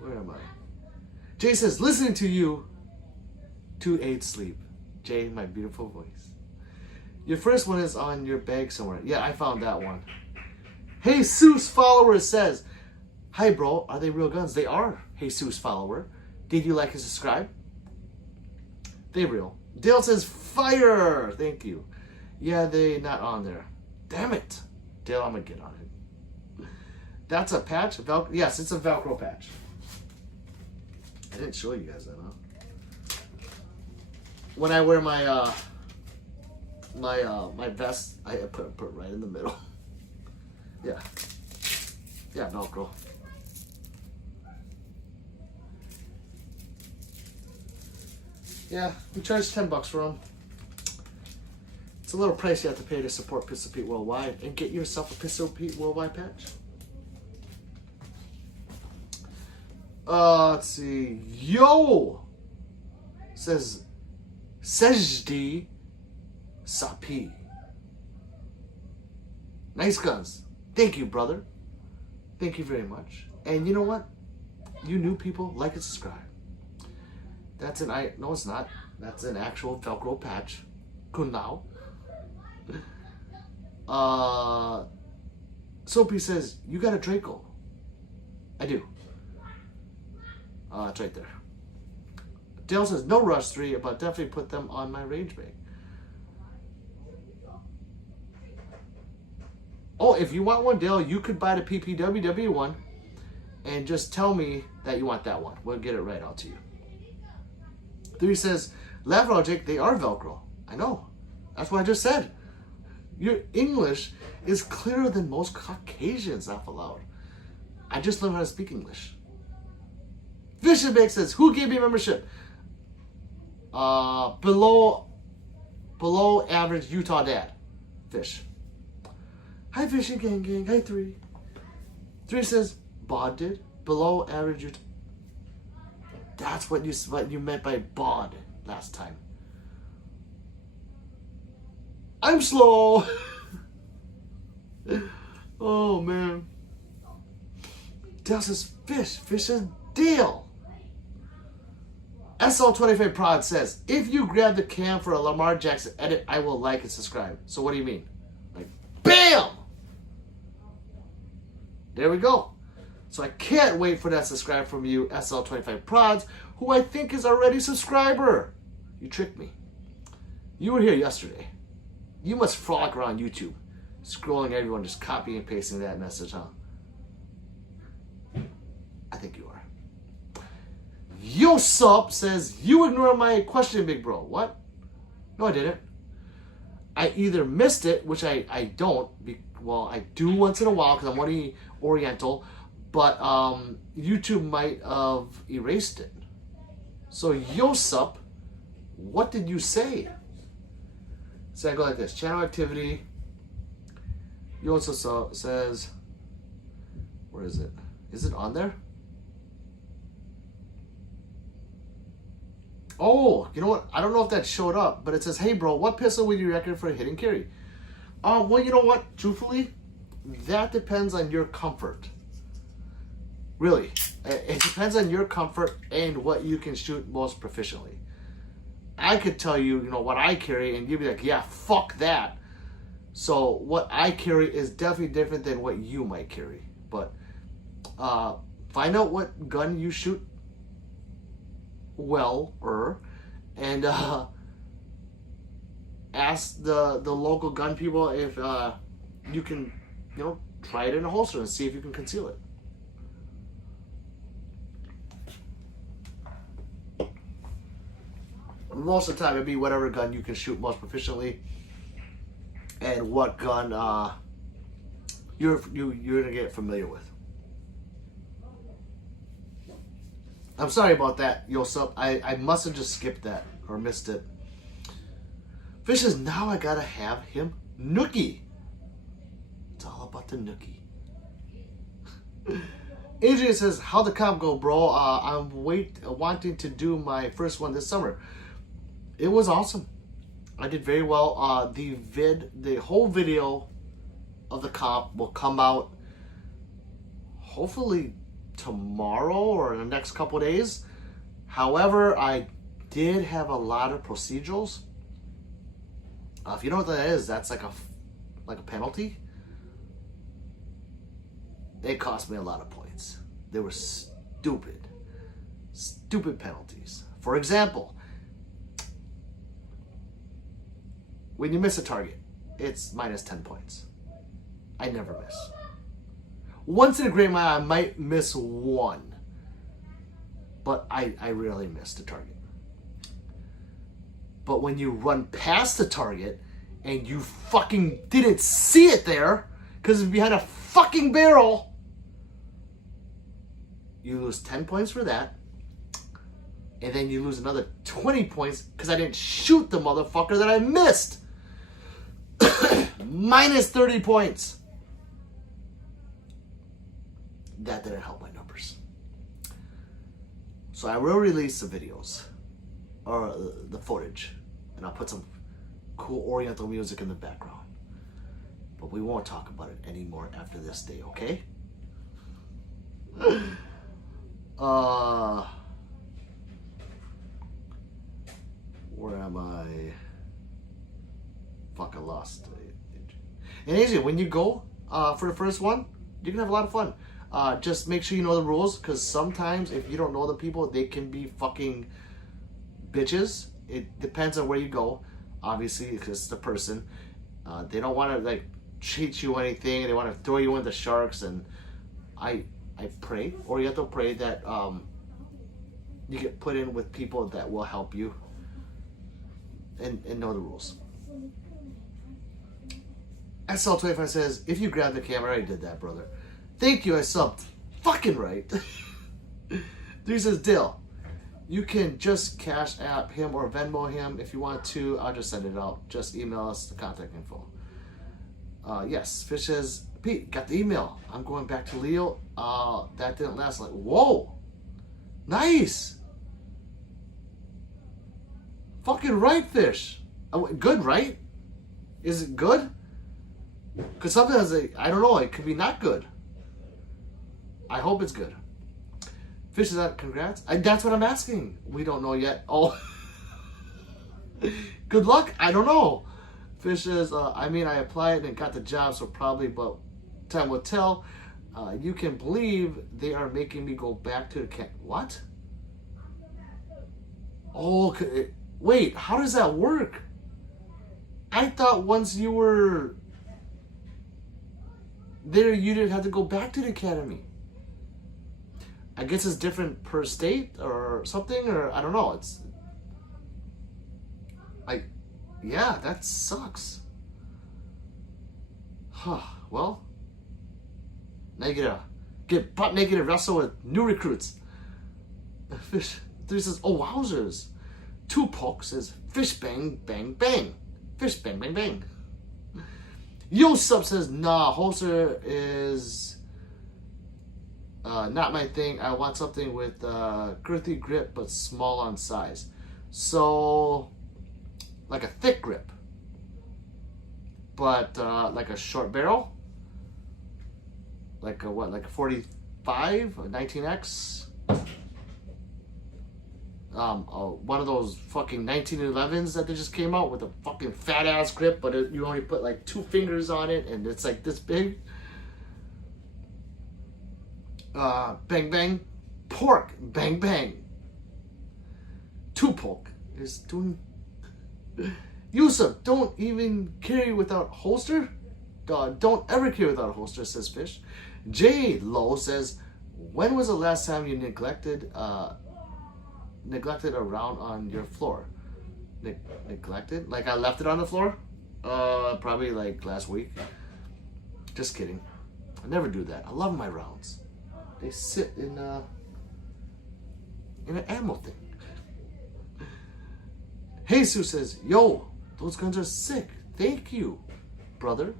Where am I? Jay says, listening to you to aid sleep. Jay, my beautiful voice. Your first one is on your bag somewhere. Yeah, I found that one. Jesus follower says, hi bro, are they real guns? They are, Jesus follower. Did you like and subscribe? They real. Dale says, fire! Thank you. Yeah, they not on there. Damn it. Dale, I'm gonna get on it. That's a patch? Yes, it's a Velcro patch. I didn't show you guys that, huh? When I wear my my vest, I put it right in the middle. Yeah. Yeah, Velcro. Yeah, we charge $10 for them. It's a little price you have to pay to support Pistol Pete Worldwide and get yourself a Pistol Pete Worldwide patch. Let's see. Yo! Says Sejdi Sapi. Nice guns. Thank you, brother. Thank you very much. And you know what? You new people, like and subscribe. That's an no, it's not. That's an actual Velcro patch. Kunao. Soapy says, you got a Draco. I do. It's right there. Dale says, no Rush 3, but definitely put them on my range bag. Oh, if you want one, Dale, you could buy the PPWW one and just tell me that you want that one. We'll get it right out to you. 3 says, laugh logic, they are Velcro. I know. That's what I just said. Your English is clearer than most Caucasians, laugh aloud. I just learned how to speak English. Vicious Bake says, who gave me membership? Below average Utah dad. Fish. Hi, Fishing Gang. Hi, 3. 3 says, bod did. Below average Utah. That's what you meant by bod last time. I'm slow. Oh, man. Dale says, fish. Fish says, Dale. SL25 Prod says, if you grab the cam for a Lamar Jackson edit, I will like and subscribe. So what do you mean? Like, BAM! There we go. So I can't wait for that subscribe from you, SL25 Prods, who I think is already a subscriber. You tricked me. You were here yesterday. You must frolic around YouTube, scrolling everyone, just copying and pasting that message, huh? I think you are. Yo Sup says, you ignored my question, big bro. What? No, I didn't. I either missed it, which I don't. Well, I do once in a while because I'm only Oriental. but YouTube might have erased it. So Yosep, what did you say? So I go like this: channel activity. Yosep says, where is it? Is it on there? Oh, you know what? I don't know if that showed up, but it says, hey bro, what pistol would you recommend for a hit and carry? Well, you know what? Truthfully, that depends on your comfort. Really. It depends on your comfort and what you can shoot most proficiently. I could tell you, you know, what I carry, and you'd be like, yeah, fuck that. So what I carry is definitely different than what you might carry. But find out what gun you shoot well, and ask the local gun people if you can, you know, try it in a holster and see if you can conceal it. Most of the time, it'd be whatever gun you can shoot most proficiently, and what gun you're gonna get familiar with. I'm sorry about that, Yosep. I must have just skipped that or missed it. Fish says, now I gotta have him nookie. It's all about the nookie. Adrian says, how'd the comp go, bro? I'm wanting to do my first one this summer. It was awesome. I did very well. The whole video of the comp will come out hopefully tomorrow or in the next couple days. However, I did have a lot of procedurals. If you know what that is, that's like a penalty. It cost me a lot of points. They were stupid penalties. For example, when you miss a target, it's minus 10 points. I never miss. Once in a great while, I might miss one, but I rarely missed a target. But when you run past the target and you fucking didn't see it there because it's behind a fucking barrel, you lose 10 points for that. And then you lose another 20 points because I didn't shoot the motherfucker that I missed. Minus 30 points. That didn't help my numbers. So I will release the videos or the footage, and I'll put some cool oriental music in the background. But we won't talk about it anymore after this day, okay? Where am I? Fuck, I lost. And Asia, when you go for the first one, you can have a lot of fun. Just make sure you know the rules, because sometimes if you don't know the people, they can be fucking bitches. It depends on where you go, obviously, because it's the person. They don't want to like cheat you or anything. They want to throw you in the sharks, and I pray, or you have to pray that you get put in with people that will help you and know the rules. SL25 says, if you grab the camera, I did that, brother. Thank you, I subbed. Fucking right. 3 says, Dill, you can just Cash App him or Venmo him if you want to. I'll just send it out. Just email us the contact info. Yes, Fish says, Pete, got the email. I'm going back to Leo. That didn't last. Like, whoa. Nice. Fucking right, Fish. Good, right? Is it good? Because sometimes, I don't know, it could be not good. I hope it's good. Fish is out, congrats. That's what I'm asking. We don't know yet. Oh. Good luck? I don't know. Fish says, I mean, I applied and got the job, so probably, but time will tell. You can believe they are making me go back to the camp. What? Oh, wait, how does that work? I thought once you were there, you didn't have to go back to the academy. I guess it's different per state or something, or I don't know. It's like, yeah, that sucks. Huh, well, now you get a get butt naked and wrestle with new recruits. Fish 3 says, oh wowzers. 2 poke says, fish bang bang bang. Fish bang bang bang. Yo sub says, nah, holster is not my thing. I want something with girthy grip but small on size. So like a thick grip, but like a short barrel, like a what, like a 45, a 19X. One of those fucking 1911s that they just came out with a fucking fat ass grip, but you only put like 2 fingers on it and it's like this big. Bang bang, pork, bang bang. 2 poke is doing. Yusuf, don't even carry without holster. Don't ever carry without a holster, says Fish. J Low says, when was the last time you neglected a round on your floor? Neglected? Like I left it on the floor? Probably like last week. Just kidding. I never do that. I love my rounds. They sit in an ammo thing. Jesus says, yo, those guns are sick. Thank you, brother.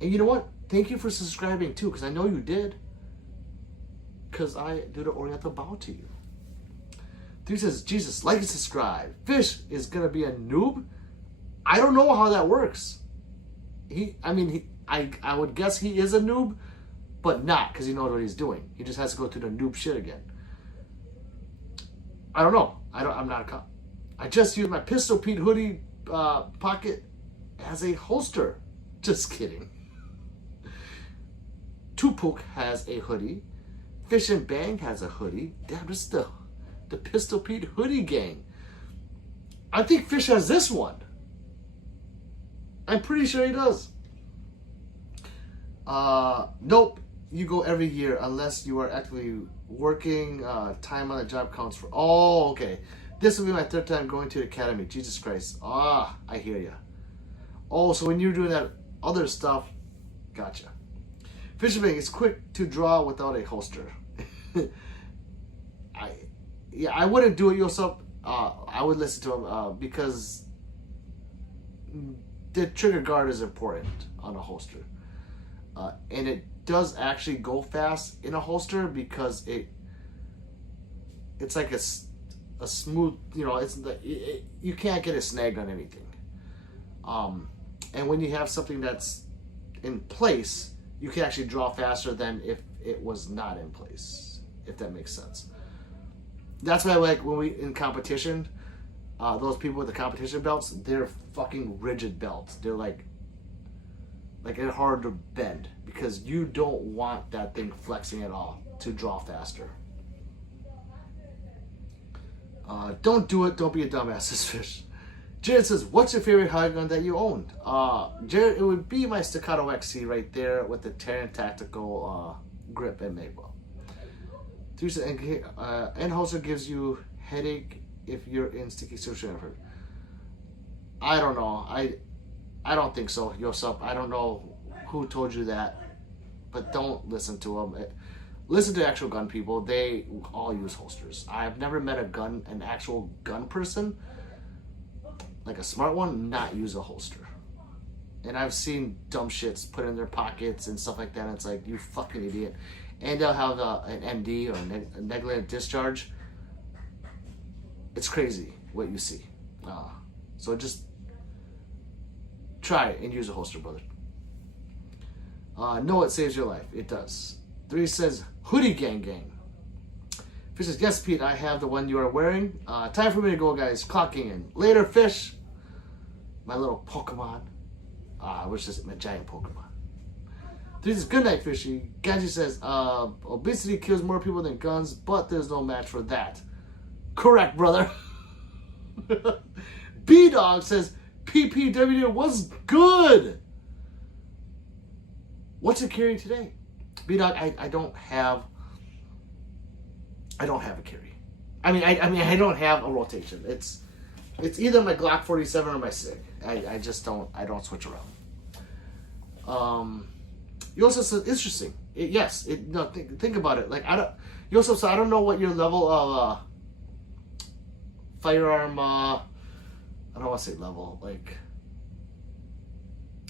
And you know what? Thank you for subscribing too, because I know you did. Because I do the Oriental bow to you. 3 says, Jesus, like and subscribe. Fish is going to be a noob? I don't know how that works. I would guess he is a noob, but not, because he knows what he's doing. He just has to go through the noob shit again. I don't know. I'm not a cop. I just used my Pistol Pete hoodie pocket as a holster. Just kidding. 2 Poke has a hoodie. Fish and Bang has a hoodie. Damn, this is the Pistol Pete hoodie gang. I think Fish has this one. I'm pretty sure he does. Nope. You go every year unless you are actively working. Time on the job counts for. Oh, okay. This will be my 3rd time going to the academy. Jesus Christ. I hear ya. Oh, so when you're doing that other stuff, gotcha. Fisherman is quick to draw without a holster. I wouldn't do it yourself. I would listen to him because the trigger guard is important on a holster. And it does actually go fast in a holster because it's like a smooth, you can't get it snagged on anything. And when you have something that's in place, you can actually draw faster than if it was not in place, if that makes sense. That's why I like when we in competition, those people with the competition belts, they're fucking rigid belts. They're like it's hard to bend because you don't want that thing flexing at all to draw faster. Don't do it. Don't be a dumbass, says Fish. Jared says, what's your favorite high gun that you owned? Jared, it would be my Staccato XC right there with the Terran Tactical grip and Magwell. And holster gives you headache if you're in sticky situation. I don't know. I don't think so, Yosef. I don't know who told you that, but don't listen to them. Listen to actual gun people. They all use holsters. I've never met an actual gun person, like a smart one, not use a holster. And I've seen dumb shits put in their pockets and stuff like that. And it's like, you fucking idiot. And they'll have an MD or a negligent discharge. It's crazy what you see. So just try and use a holster, brother. No, it saves your life. It does. 3 says, hoodie gang gang. Fish says, yes, Pete, I have the one you are wearing. Time for me to go, guys. Clocking in. Later, Fish. My little Pokemon. I wish this was my giant Pokemon. 3 says, good night, Fishy. Ganji says, obesity kills more people than guns, but there's no match for that. Correct, brother. B-Dog says, PPWD was good. What's it carrying today? B-Dog, I don't have a carry. I mean I don't have a rotation. It's either my Glock 47 or my SIG. I don't switch around. Yosef says, interesting. Yes. No, think about it. Like, Yosef said, I don't know what your level of firearm, I don't want to say level, like,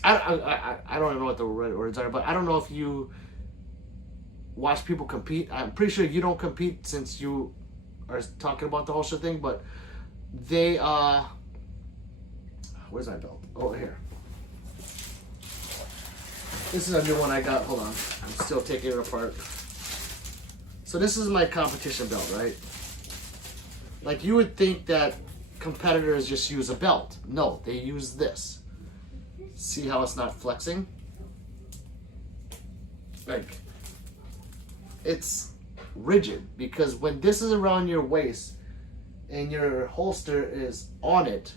I don't even know what the right words are, but I don't know if you watch people compete. I'm pretty sure you don't compete since you are talking about the holster thing, but they, where's my belt? Oh, here. This is a new one I got. Hold on. I'm still taking it apart. So this is my competition belt, right? Like, you would think that competitors just use a belt. No, they use this. See how it's not flexing? Like, it's rigid, because when this is around your waist and your holster is on it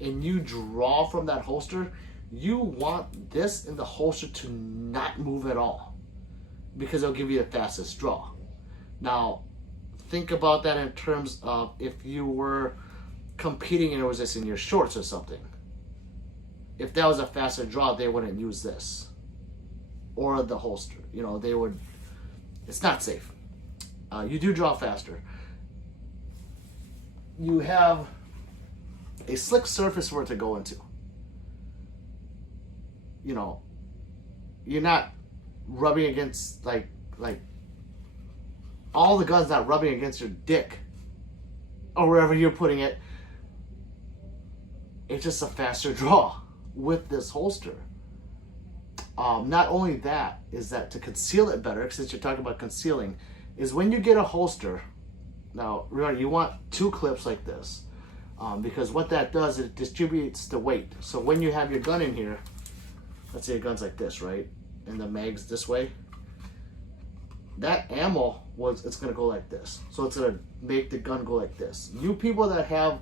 and you draw from that holster, you want this in the holster to not move at all, because it'll give you the fastest draw. Now, think about that in terms of if you were competing and it was just in your shorts or something. If that was a faster draw, they wouldn't use this or the holster. You know, they would. It's not safe. You do draw faster. You have a slick surface for it to go into. You know, you're not rubbing against like all the guns not rubbing against your dick or wherever you're putting it. It's just a faster draw with this holster. Not only that, is that to conceal it better, since you're talking about concealing, is when you get a holster, now remember, you want 2 clips like this, because what that does, it distributes the weight. So when you have your gun in here, let's say your gun's like this, right? And the mag's this way. That ammo, it's gonna go like this. So it's gonna make the gun go like this. You people that have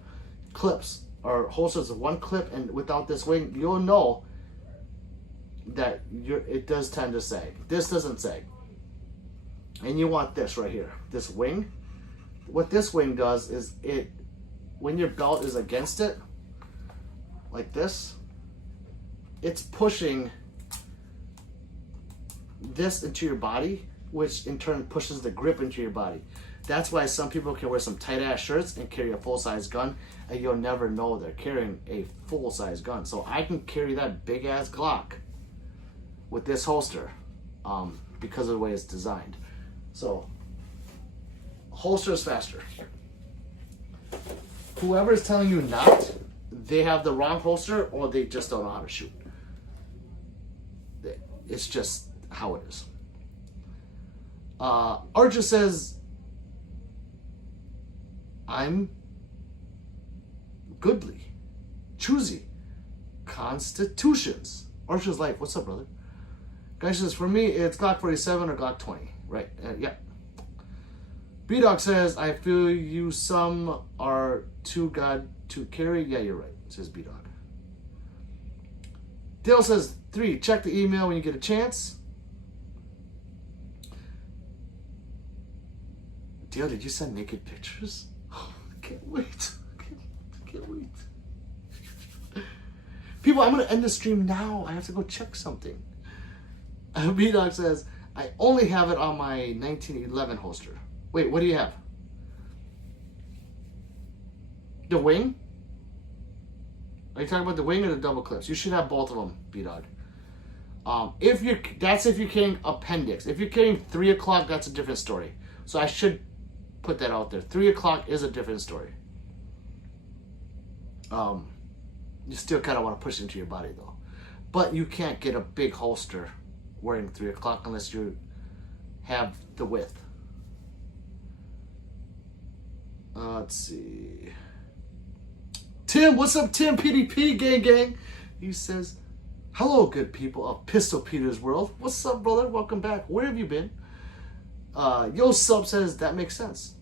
clips or holsters of 1 clip and without this wing, you'll know that it does tend to sag. This doesn't sag. And you want this right here, this wing. What this wing does is when your belt is against it, like this, it's pushing this into your body, which in turn pushes the grip into your body. That's why some people can wear some tight ass shirts and carry a full size gun, and you'll never know they're carrying a full size gun. So I can carry that big ass Glock with this holster, because of the way it's designed. So holster is faster. Whoever is telling you not, they have the wrong holster, or they just don't know how to shoot. It's just how it is. Archer says, I'm goodly, choosy, constitutions. Archer's like, what's up, brother? Guy says, for me, it's Glock 47 or Glock 20. Right, yeah. B-Dog says, I feel you some are too god to carry. Yeah, you're right, says B-Dog. Dale says, 3, check the email when you get a chance. Dale, did you send naked pictures? Oh, I can't wait. I can't wait. People, I'm going to end the stream now. I have to go check something. B-Dog says, I only have it on my 1911 holster. Wait, what do you have? The wing? Are you talking about the wing or the double clips? You should have both of them, B-Dog. If you're carrying appendix. If you're carrying 3 o'clock, that's a different story. So I should put that out there. 3 o'clock is a different story. You still kind of want to push it into your body though. But you can't get a big holster wearing 3 o'clock unless you have the width. Let's see. Tim, what's up, Tim? PDP gang gang. He says, hello, good people of Pistol Peter's world. What's up, brother? Welcome back. Where have you been? Yo Sub says, that makes sense.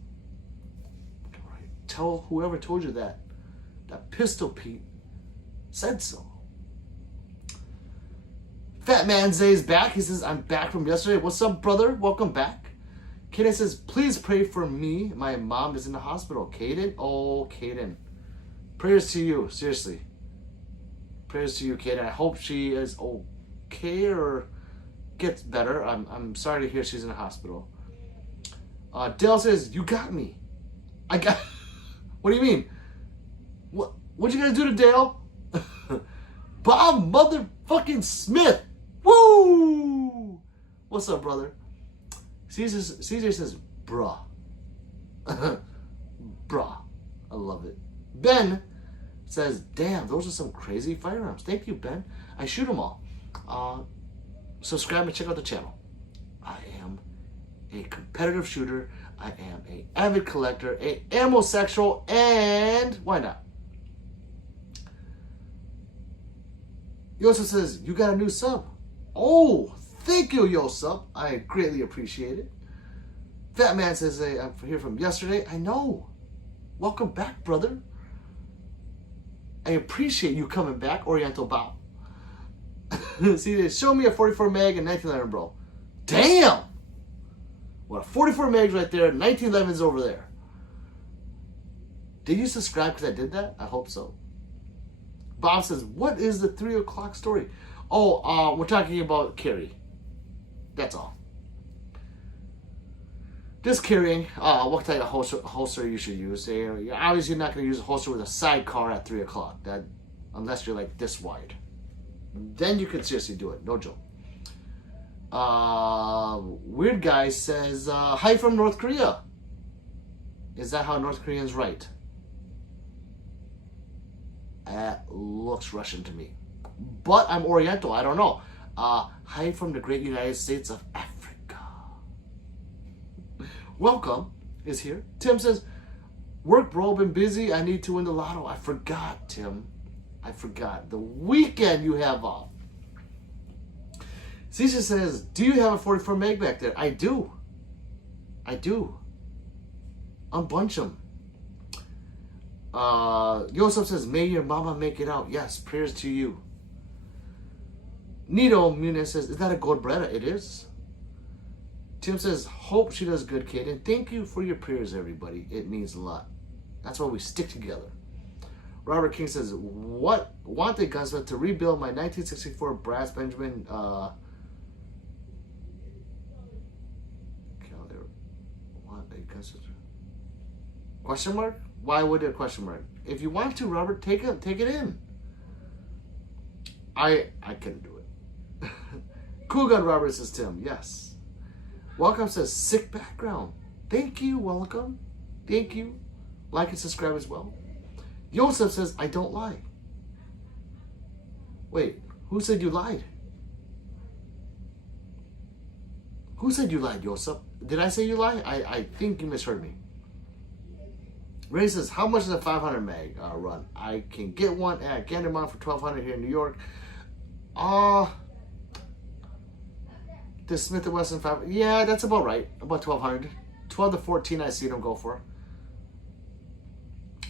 All right. Tell whoever told you that Pistol Pete said so. Fat Man Zay's back. He says, I'm back from yesterday. What's up, brother? Welcome back. Kaden says, please pray for me. My mom is in the hospital. Kaden? Oh, Kaden. Prayers to you. Seriously. Prayers to you, Kaden. I hope she is okay, or gets better. I'm sorry to hear she's in the hospital. Dale says, you got me. I got... What do you mean? What you gonna do to Dale? Bob motherfucking Smith. Woo! What's up, brother? CJ says, bruh. Bruh. I love it. Ben says, damn, those are some crazy firearms. Thank you, Ben. I shoot them all. Subscribe and check out the channel. I am a competitive shooter. I am an avid collector, a ammosexual, and why not? Yosef says, you got a new sub. Oh, thank you, Yosef. I greatly appreciate it. Fat Man says, I'm here from yesterday. I know. Welcome back, brother. I appreciate you coming back, Oriental Bow. See, they show me a 44 mag and 1911, bro. Damn! What, 44 mags right there, 1911's over there. Did you subscribe because I did that? I hope so. Bob says, what is the 3 o'clock story? Oh, we're talking about carry. That's all. Just carrying. What type of holster you should use. You're obviously not going to use a holster with a sidecar at 3 o'clock. That, unless you're like this wide. Then you can seriously do it. No joke. Weird Guy says, hi from North Korea. Is that how North Koreans write? That looks Russian to me. But I'm Oriental. I don't know. Hi from the great United States of Africa. Welcome is here. Tim says, work, bro. Been busy. I need to win the lotto. I forgot, Tim. I forgot. The weekend you have off. Caesar says, do you have a 44 mag back there? I do. I do. Unbunch them. Yosef says, may your mama make it out. Yes, prayers to you. Nito Muniz says, is that a gold Beretta? It is. Tim says, hope she does good, kid. And thank you for your prayers, everybody. It means a lot. That's why we stick together. Robert King says, what want the gunsmith to rebuild my 1964 Brass Benjamin question mark? Why would it question mark? If you want to, Robert, take it in. I couldn't do it. Cool Gun Robert says Tim, yes. Welcome says sick background. Thank you, welcome. Thank you. Like and subscribe as well. Yosef says, I don't lie. Wait, who said you lied? Who said you lied, Yosef? Did I say you lied? I think you misheard me. Ray says, how much is a 500 mag run? I can get one at Gandermont for $1,200 here in New York. The Smith & Wesson 5, yeah, that's about right. About $1,200. 12 to 14 I see them go for.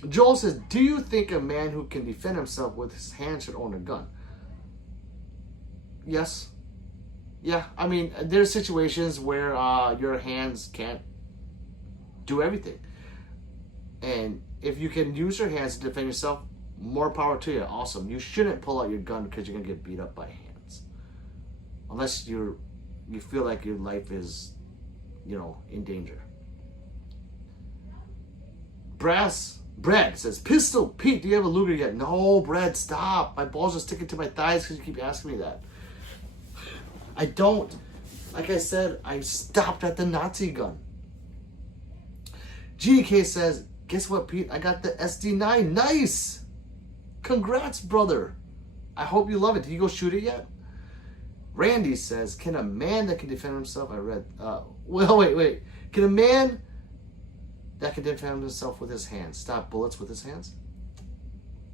Joel says, do you think a man who can defend himself with his hands should own a gun? Yes. Yeah, I mean, there's situations where your hands can't do everything. And if you can use your hands to defend yourself, more power to you. Awesome. You shouldn't pull out your gun because you're going to get beat up by hands. Unless you feel like your life is, in danger. Brad says, Pistol Pete, do you have a Luger yet? No, Brad, stop. My balls are sticking to my thighs because you keep asking me that. I don't. Like I said, I stopped at the Nazi gun. GK says, guess what, Pete? I got the SD9. Nice. Congrats, brother. I hope you love it. Did you go shoot it yet? Randy says, can a man that can defend himself, wait. Can a man that can defend himself with his hands stop bullets with his hands?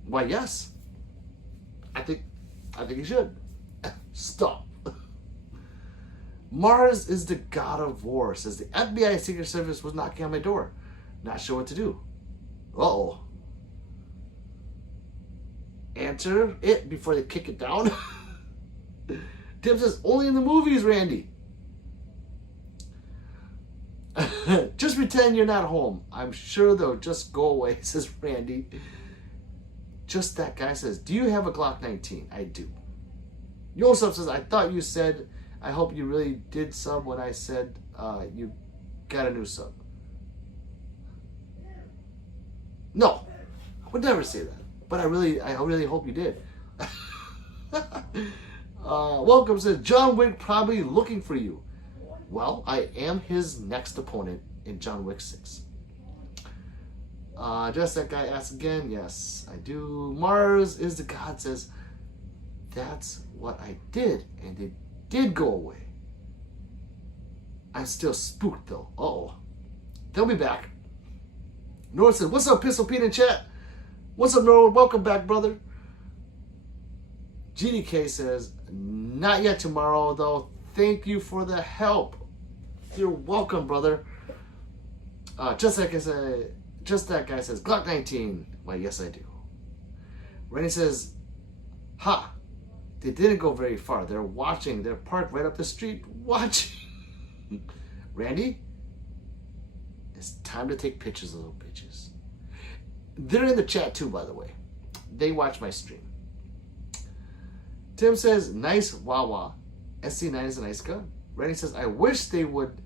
Why, yes. I think he should. Stop. Mars is the god of war. Says the FBI Secret Service was knocking on my door. Not sure what to do. Uh-oh. Answer it before they kick it down. Tim says, only in the movies, Randy. Just pretend you're not home. I'm sure they'll just go away, says Randy. Just that guy says, do you have a Glock 19? I do. Yosef says, I thought you said I hope you really did sub when I said you got a new sub. No, I would never say that. But I really hope you did. Welcome, says John Wick probably looking for you. Well, I am his next opponent in John Wick 6. Just that guy asks again. Yes, I do. Mars is the God says, that's what I did, and it did go away. I'm still spooked though. Uh-oh. They'll be back. Norwood says, what's up, Pistol Pete in chat? What's up, Norwood? Welcome back, brother. GDK says, not yet tomorrow, though. Thank you for the help. You're welcome, brother. Just that guy says, Glock 19. Why, yes, I do. Rennie says, ha. They didn't go very far. They're watching. They're parked right up the street watching. Randy, it's time to take pictures of little bitches. They're in the chat too, by the way. They watch my stream. Tim says, nice Wawa. SC9 is a nice gun. Randy says, I wish they would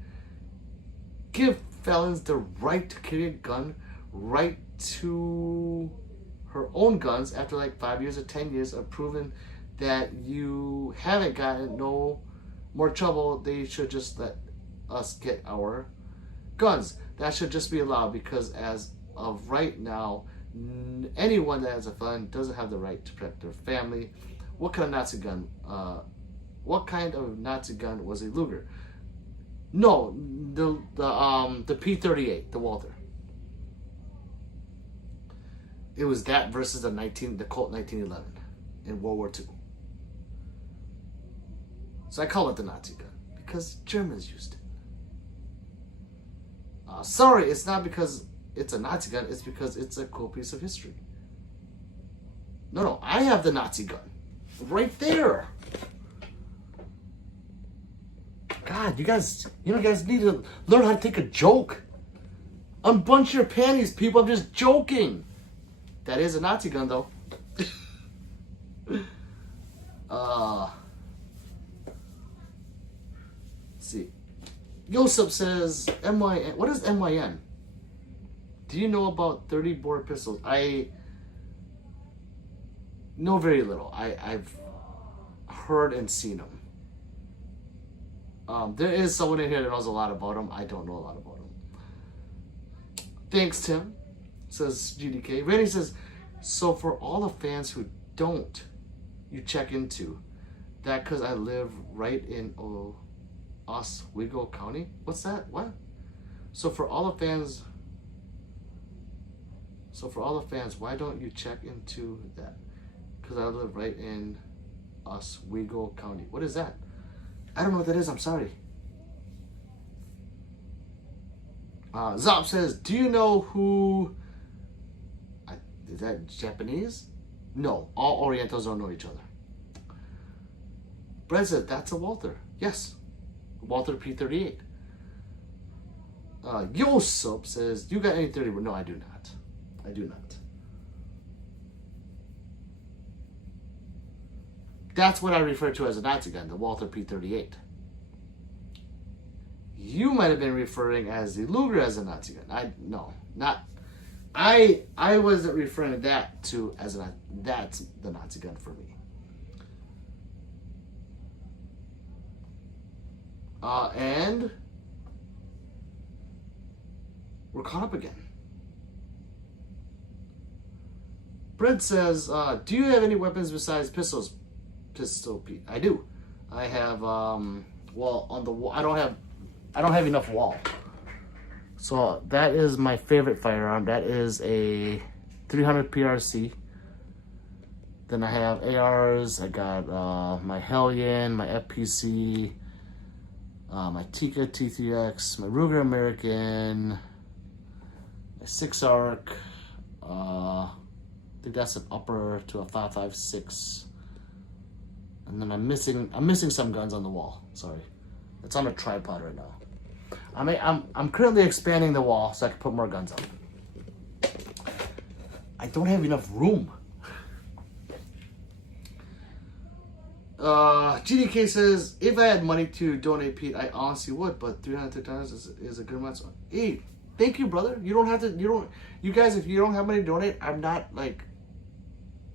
give felons the right to carry a gun, right to her own guns after like 5 years or 10 years of proving that you haven't gotten no more trouble. They should just let us get our guns. That should just be allowed, because as of right now, anyone that has a felon doesn't have the right to protect their family. What kind of Nazi gun? What kind of Nazi gun was a Luger? No, the P38, the Walther. It was that versus the Colt 1911 in World War II. So I call it the Nazi gun because Germans used it. Sorry, it's not because it's a Nazi gun. It's because it's a cool piece of history. No, I have the Nazi gun right there. God, you guys need to learn how to take a joke. Unbunch your panties, people. I'm just joking. That is a Nazi gun, though. Let's see. Yosef says, MYN. What is MYN? Do you know about 30 bore pistols? I know very little. I've heard and seen them. There is someone in here that knows a lot about them. I don't know a lot about them. Thanks, Tim, says GDK. Randy says, so for all the fans who don't, you check into that because I live right in Oswego County. What's that? What? So for all the fans, why don't you check into that? Because I live right in Oswego County. What is that? I don't know what that is. I'm sorry. Zop says, do you know who... Is that Japanese? No. All Orientals don't know each other. Brett said, that's a Walther. Yes. Walther P38. Yosop says, you got any 30? No, I do not. I do not. That's what I refer to as a Nazi gun, the Walther P38. You might have been referring as the Luger as a Nazi gun. I wasn't referring to that that's the Nazi gun for me. And we're caught up again. Brent says, do you have any weapons besides pistols? Pistol Pete. I do. I have well, on the wall. I don't have enough wall. So that is my favorite firearm. That is a 300 PRC. Then I have ARs. I got my Hellion, my FPC, my Tika T3X, my Ruger American, my 6-ARC. I think that's an upper to a 5.56. And then I'm missing some guns on the wall. Sorry, it's on a tripod right now. I'm currently expanding the wall so I can put more guns on. I don't have enough room. GDK says, if I had money to donate, Pete, I honestly would, but $350 is a good amount. So, hey, thank you, brother. You don't have to, you guys, if you don't have money to donate, I'm not like,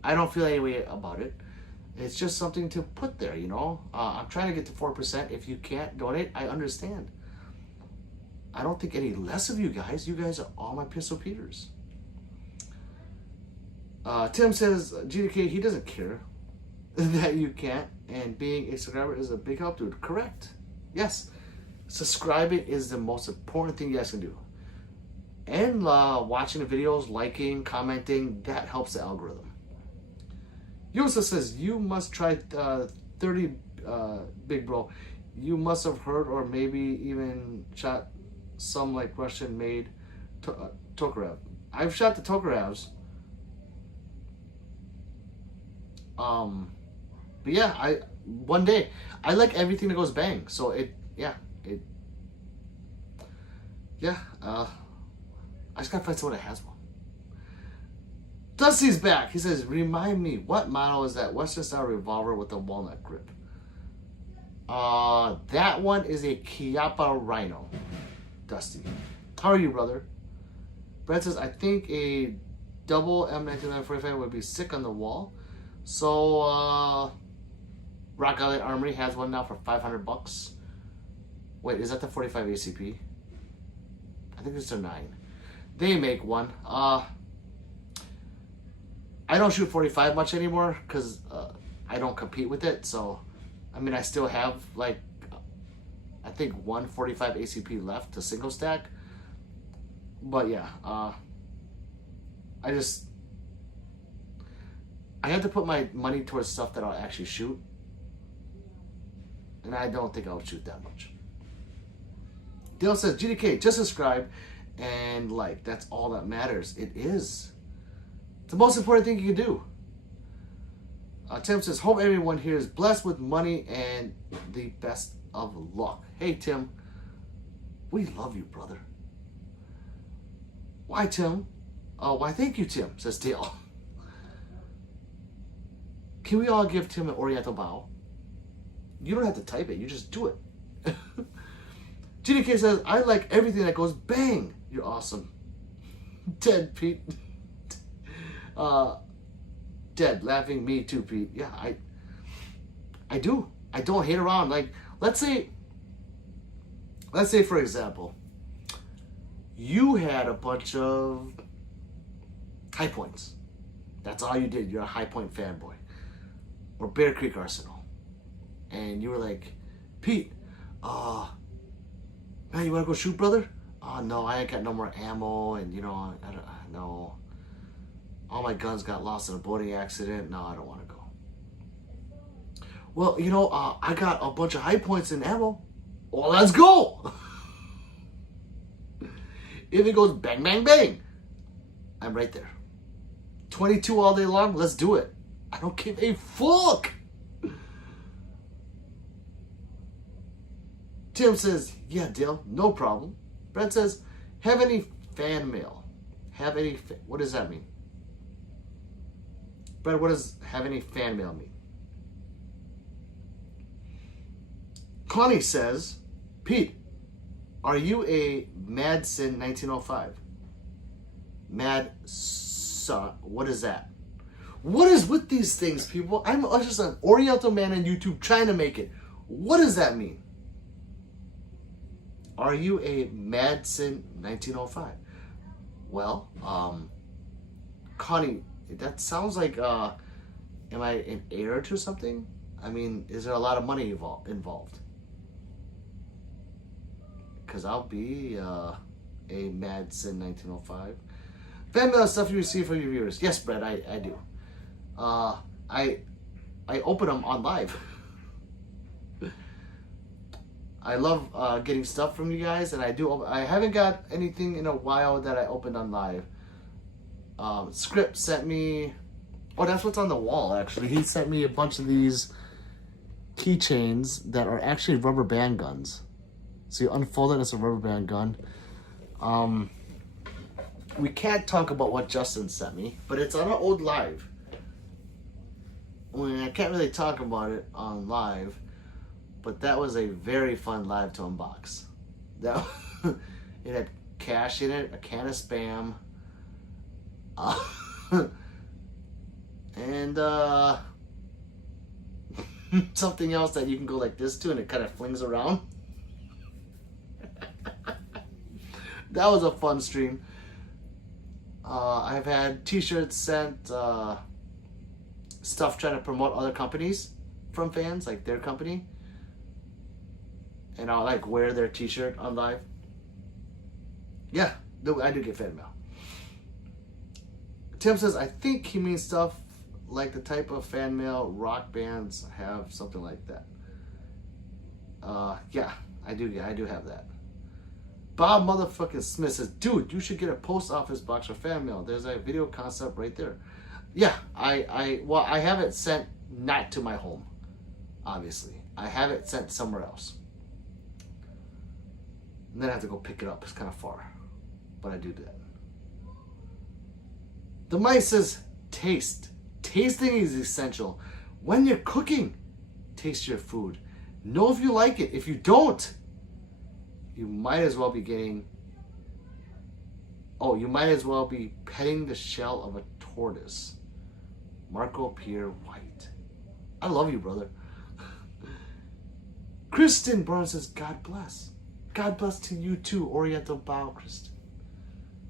I don't feel any way about it. It's just something to put there, you know. I'm trying to get to 4%. If you can't donate, I understand. I don't think any less of you guys. You guys are all my Pistol Peters. Tim says, GDK, he doesn't care that you can't, and being a subscriber is a big help, dude. Correct. Yes. Subscribing is the most important thing you guys can do. And watching the videos, liking, commenting, that helps the algorithm. Yosa says, you must try 30, big bro. You must have heard or maybe even shot some like Russian made Tokarev. I've shot the Tokarevs. But yeah, one day, I like everything that goes bang. So I just gotta find someone that has one. Dusty's back. He says, remind me, what model is that Western style revolver with a walnut grip? That one is a Cashapp Rhino. Dusty. How are you, brother? Brett says, I think a double M1945 would be sick on the wall. So, Rock Alley Armory has one now for $500. Wait, is that the 45 ACP? I think it's a 9. They make one. I don't shoot 45 much anymore because I don't compete with it. So, I mean, I still have like, I think 145 ACP left to single stack. But yeah, I had to put my money towards stuff that I'll actually shoot. And I don't think I'll shoot that much. Dale says, GDK, just subscribe and like. That's all that matters. It is. It's the most important thing you can do. Tim says, hope everyone here is blessed with money and the best of luck. Hey, Tim. We love you, brother. Why, Tim? Why, thank you, Tim, says Dale. Can we all give Tim an Oriental bow? You don't have to type it. You just do it. GDK says, I like everything that goes bang. You're awesome. Dead, Pete. Dead. Laughing. Me too, Pete. Yeah, I do. I don't hate around. Like, let's say, for example, you had a bunch of high points. That's all you did. You're a high point fanboy. Or Bear Creek Arsenal. And you were like, Pete, man, you want to go shoot, brother? Oh, no, I ain't got no more ammo. And, you know, I don't know. All my guns got lost in a boating accident. No, I don't want to go. Well, you know, I got a bunch of high points in ammo. Well, let's go. If it goes bang, bang, bang, I'm right there. 22 all day long, let's do it. I don't give a fuck. Tim says, yeah, Dale, no problem. Brent says, have any fan mail? Have any, what does that mean? Brent, what does have any fan mail mean? Connie says, Pete, are you a Madsen 1905? What is that? What is with these things, people? I'm just an Oriental man on YouTube trying to make it. What does that mean? Are you a Madsen 1905? Well, Connie, that sounds like, am I an heir to something? I mean, is there a lot of money involved? Because I'll be a Madsen 1905. Fan mail stuff you receive from your viewers. Yes, Brett, I do. I open them on live. I love getting stuff from you guys, and I haven't got anything in a while that I opened on live. Script sent me, oh, that's what's on the wall, actually. He sent me a bunch of these keychains that are actually rubber band guns. So you unfold it, it's a rubber band gun. We can't talk about what Justin sent me, but it's on an old live. I can't really talk about it on live, but that was a very fun live to unbox. That it had cash in it, a can of Spam, and something else that you can go like this to, and it kind of flings around. That was a fun stream. I've had t-shirts sent, stuff trying to promote other companies from fans, like their company. And I'll like wear their t-shirt on live. Yeah, I do get fan mail. Tim says, I think he means stuff like the type of fan mail rock bands have, something like that. Yeah, I do have that. Bob motherfucking Smith says, dude, you should get a post office box for fan mail. There's a video concept right there. Yeah, I have it sent not to my home, obviously. I have it sent somewhere else. And then I have to go pick it up. It's kind of far, but I do that. The mice says, taste. Tasting is essential. When you're cooking, taste your food. Know if you like it. If you don't, you might as well be petting the shell of a tortoise. Marco Pierre White. I love you, brother. Kristen Brown says, God bless. God bless to you too, Oriental Bow, Kristen.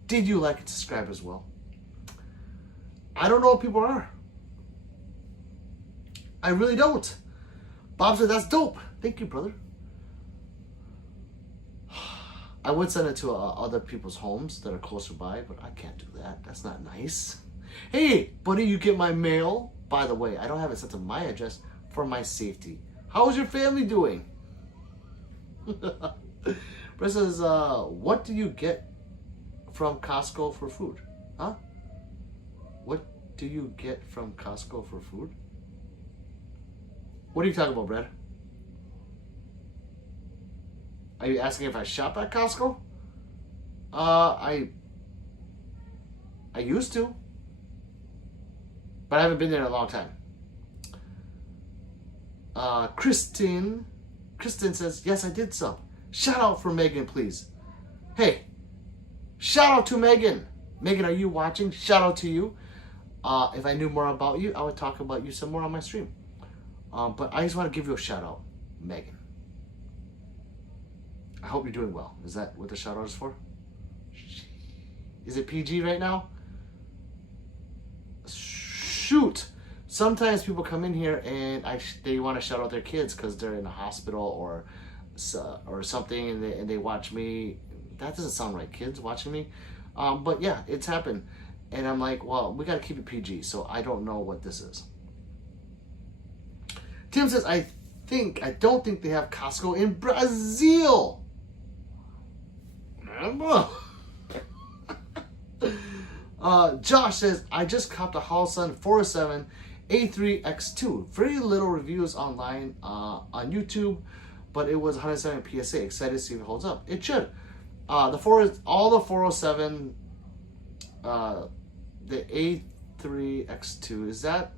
Did you like and subscribe as well? I don't know what people are. I really don't. Bob said, that's dope. Thank you, brother. I would send it to other people's homes that are closer by, but I can't do that. That's not nice. Hey, buddy, you get my mail? By the way, I don't have it sent to my address for my safety. How is your family doing? Brett says, what do you get from Costco for food? Huh? What do you get from Costco for food? What are you talking about, Brad? Are you asking if I shop at Costco? I used to, but I haven't been there in a long time. Kristen says, yes, I did sub. Shout out for Megan, please. Hey, shout out to Megan. Megan, are you watching? Shout out to you. If I knew more about you, I would talk about you some more on my stream. But I just want to give you a shout out, Megan. I hope you're doing well. Is that what the shout out is for? Is it PG right now? Shoot. Sometimes people come in here and they want to shout out their kids because they're in a hospital or something, and they watch me. That doesn't sound right, kids watching me. But yeah, it's happened. And I'm like, well, we got to keep it PG, so I don't know what this is. Tim says, I don't think they have Costco in Brazil. Josh says, I just copped a Holosun 407 A3X2. Very little reviews online on YouTube, but it was 107 PSA. Excited to see if it holds up. It should. All the 407, the A3X2, is that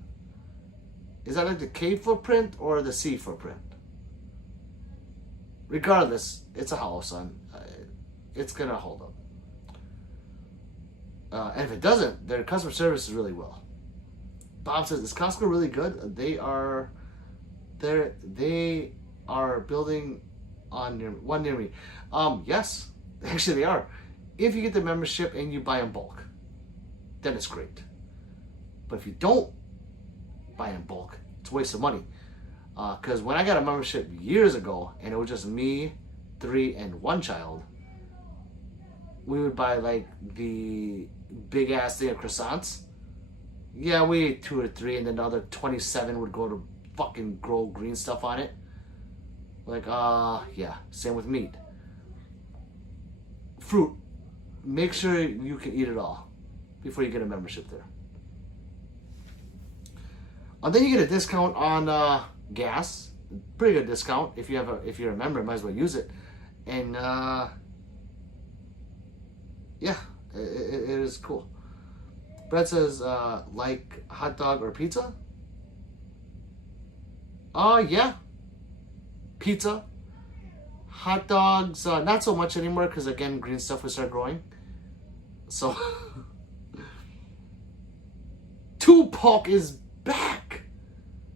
like the K footprint or the C footprint? Regardless, it's a Holosun. It's gonna hold up. And if it doesn't, their customer service is really well. Bob says, is Costco really good? They are building on one near me. Yes, actually they are. If you get the membership and you buy in bulk, then it's great. But if you don't buy in bulk, it's a waste of money. Because when I got a membership years ago and it was just me, 3, and 1 child, we would buy like the big ass thing of croissants. Yeah, we ate 2 or 3, and then the other 27 would go to fucking grow green stuff on it. Like, yeah, same with meat. Fruit, make sure you can eat it all before you get a membership there. And then you get a discount on gas. Pretty good discount. If you're a member, might as well use it. And yeah, it is cool. Brett says, like hot dog or pizza? Yeah. Pizza. Hot dogs, not so much anymore because again, green stuff will start growing. So, Tupac is back.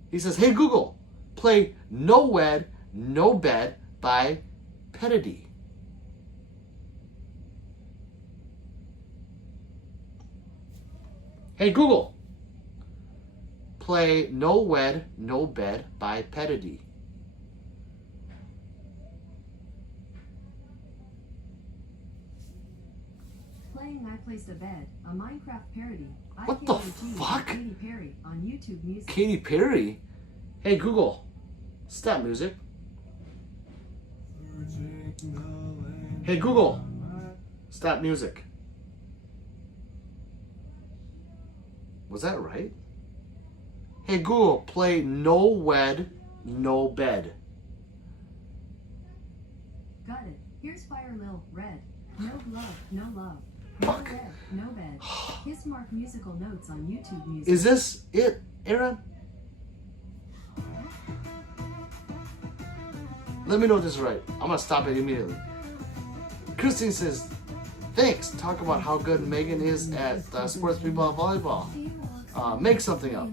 He says, "Hey Google, play No Wed, No Bed by Petty." Hey Google, play No Wed, No Bed by Petty. Playing I Placed a Bed, a Minecraft parody. What the IKG, fuck? Katy Perry on YouTube Music. Katy Perry? Hey Google, stop music. Hey Google, stop music. Was that right? Hey Google, play No Wed, No Bed. Got it. Here's Fire Lil Red. No glove, no love. No Fuck. red, no bed. Kiss Mark musical notes on YouTube Music. Is this it, Aaron? Let me know if this is right. I'm gonna stop it immediately. Christine says, "Thanks. Talk about how good Megan is at sports people volleyball. Make something up."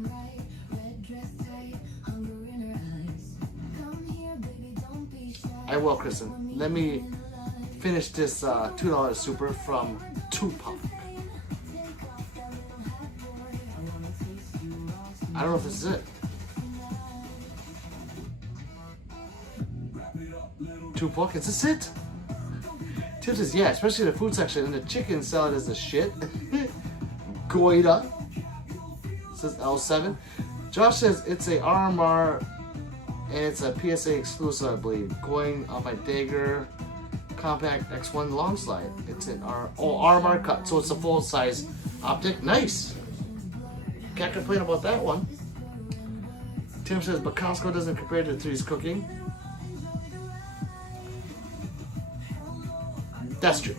I will, Kristen. Let me finish this $2 super from Tupac. I don't know if this is it. Tupac, is this it? Tim says, yeah, especially the food section, and the chicken salad is the shit. Goida, says L7. Josh says it's a RMR and it's a PSA exclusive, I believe. Going on my Dagger Compact X1 long slide. It's an RMR cut, so it's a full size optic. Nice. Can't complain about that one. Tim says, but Costco doesn't compare to 3's cooking. That's true.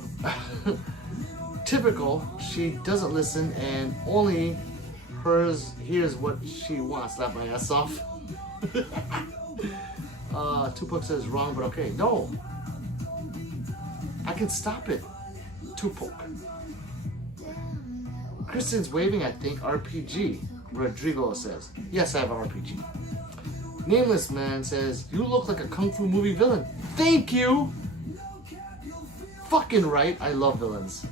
Typical, she doesn't listen and only hears what she wants. Slap my ass off. Tupac says wrong, but okay. No. I can stop it. Tupac. Kristen's waving, I think. RPG. Rodrigo says. Yes, I have an RPG. Nameless Man says, you look like a Kung Fu movie villain. Thank you! Fucking right, I love villains.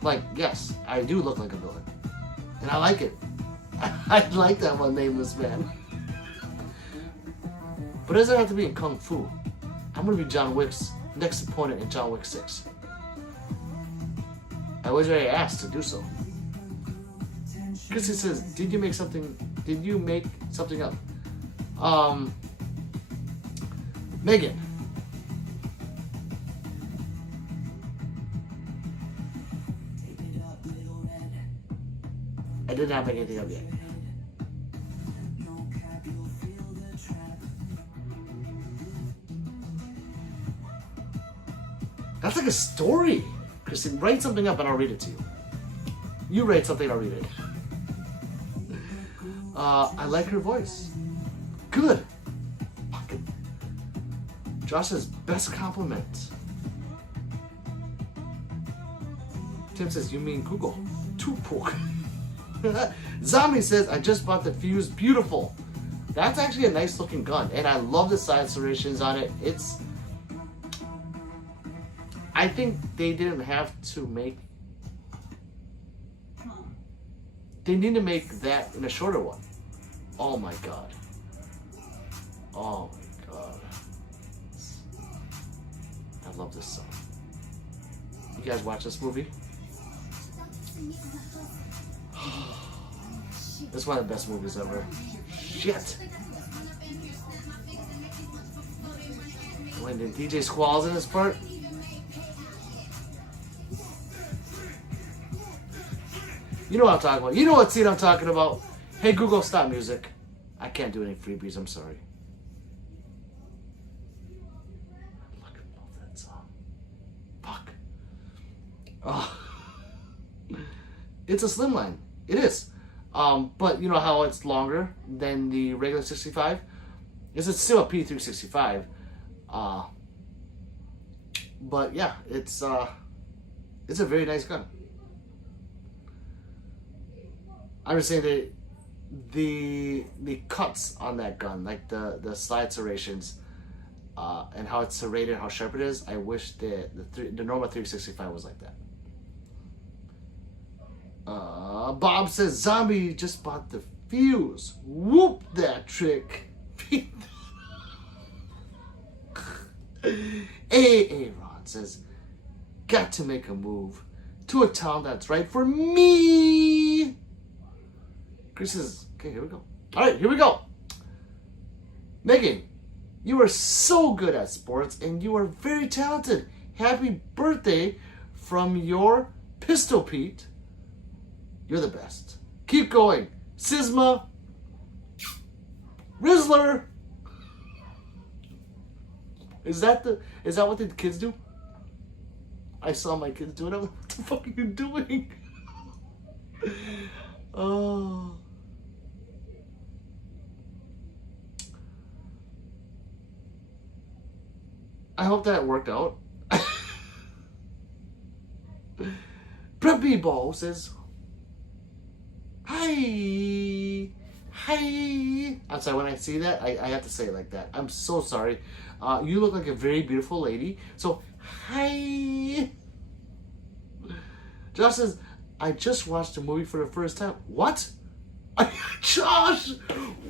Like, yes, I do look like a villain. And I like it. I like that one, Nameless Man. But it doesn't have to be in Kung Fu. I'm gonna be John Wick's next opponent in John Wick 6. I was already asked to do so. Chrissy says, did you make something up? Megan. I did not make anything up yet. That's like a story. Kristen, write something up and I'll read it to you. You write something, I'll read it. I like her voice. Good. Fucking. Josh says, best compliment. Tim says, you mean Google? Tupac. Zombie says, I just bought the Fuse. Beautiful. That's actually a nice looking gun. And I love the side serrations on it. I think they didn't have to make... They need to make that in a shorter one. Oh my god. Oh my god. I love this song. You guys watch this movie? It's one of the best movies ever. Shit. When the DJ Squall's in this part. You know what I'm talking about. You know what scene I'm talking about. Hey Google, stop music. I can't do any freebies, I'm sorry. I fucking love that song. Fuck. Oh. It's a slimline. It is. But you know how it's longer than the regular 65? It's still a P365. But yeah, it's a very nice gun. I'm just saying that the cuts on that gun, like the slide serrations, and how it's serrated, how sharp it is. I wish the normal 365 was like that. Bob says Zombie just bought the fuse. Whoop that trick. Aaron says, got to make a move to a town that's right for me. Chris says, okay, here we go. All right, here we go. Megan, you are so good at sports and you are very talented. Happy birthday from your Pistol Pete. You're the best. Keep going. Sisma. Rizzler. Is that what the kids do? I saw my kids do it. I'm like, what the fuck are you doing? Oh. I hope that worked out. Preppy Ball says, hi. Hi. I'm sorry, when I see that, I have to say it like that. I'm so sorry. You look like a very beautiful lady. So, hi. Josh says, I just watched a movie for the first time. What? Josh!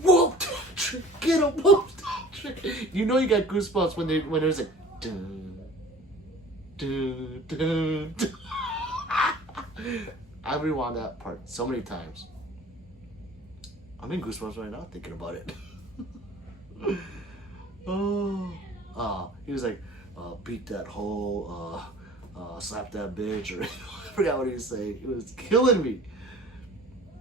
Whoop that trick. Get him, whoop that trick. You know you got goosebumps when there's a dun, dun, dun, dun. I rewound that part so many times. I'm in goosebumps right now thinking about it. He was like, beat that hoe, slap that bitch, or I forgot what he was saying. It was killing me.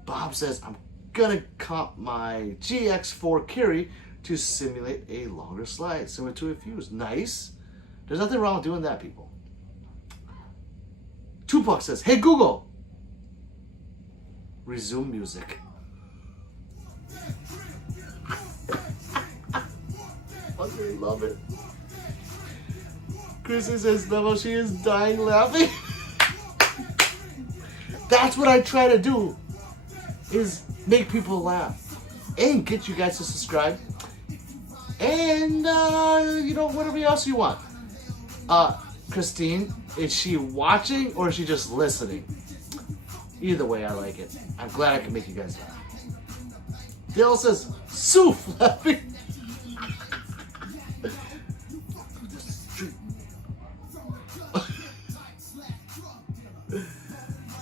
Bob says, I'm gonna comp my GX4 carry to simulate a longer slide, similar to a fuse. Nice. There's nothing wrong with doing that, people. Tupac says, hey Google, resume music. I love it. Chrissy says, no, she is dying laughing. That's what I try to do, is make people laugh and get you guys to subscribe. And, whatever else you want. Christine, is she watching or is she just listening? Either way, I like it. I'm glad I can make you guys laugh. Dale says, Soof laughing.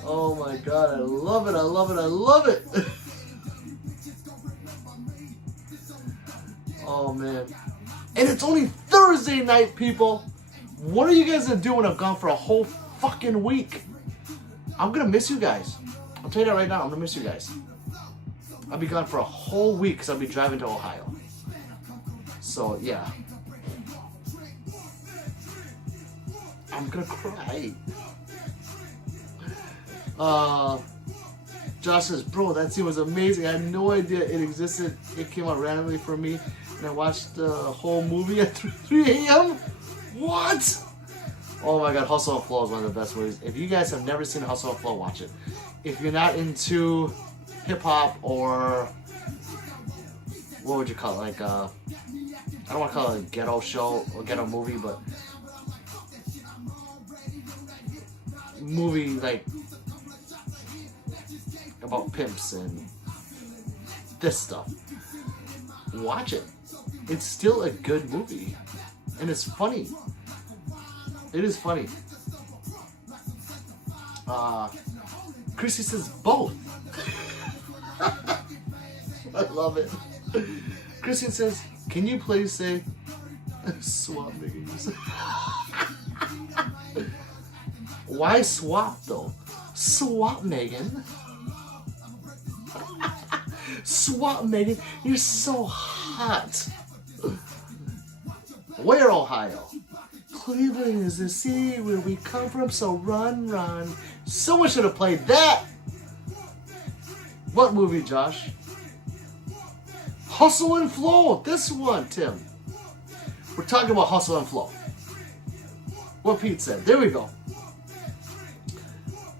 Oh my God, I love it, I love it, I love it. Oh man. And it's only Thursday night, people. What are you guys gonna do when I'm gone for a whole fucking week? I'm gonna miss you guys. I'll tell you that right now, I'm gonna miss you guys. I'll be gone for a whole week because I'll be driving to Ohio. So yeah. I'm gonna cry. Josh says, bro, that scene was amazing. I had no idea it existed. It came out randomly for me, and I watched the whole movie at 3 a.m. What? Oh my God, Hustle and Flow is one of the best movies. If you guys have never seen Hustle and Flow, watch it. If you're not into hip hop or what would you call it? Like I don't want to call it a ghetto show or ghetto movie, but movie like about pimps and this stuff. Watch it. It's still a good movie. And it's funny. It is funny. Chrissy says both. I love it. Christian says, can you please say swap niggas? Why swap though? Swap Megan. Swap Megan, you're so hot. Where, Ohio? Cleveland is the city where we come from, so run, run. Someone should have played that. What movie, Josh? Hustle and Flow. This one, Tim. We're talking about Hustle and Flow. What Pete said. There we go.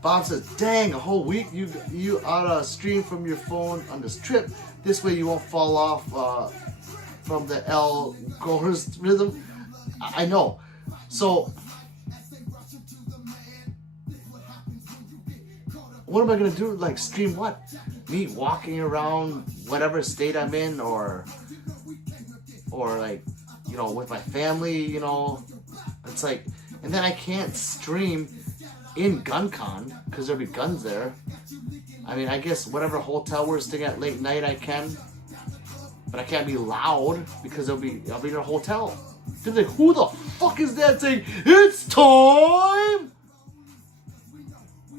Bob says, dang, a whole week you ought to stream from your phone on this trip. This way you won't fall off from the algorithm. I know. So, what am I going to do? Like, stream what? Me walking around whatever state I'm in, or like, you know, with my family, you know. It's like, and then I can't stream in Guncon because there'll be guns there. I mean, I guess whatever hotel we're staying at late night I can, but I can't be loud because I'll be in a hotel. They're like, who the fuck is that saying, it's time?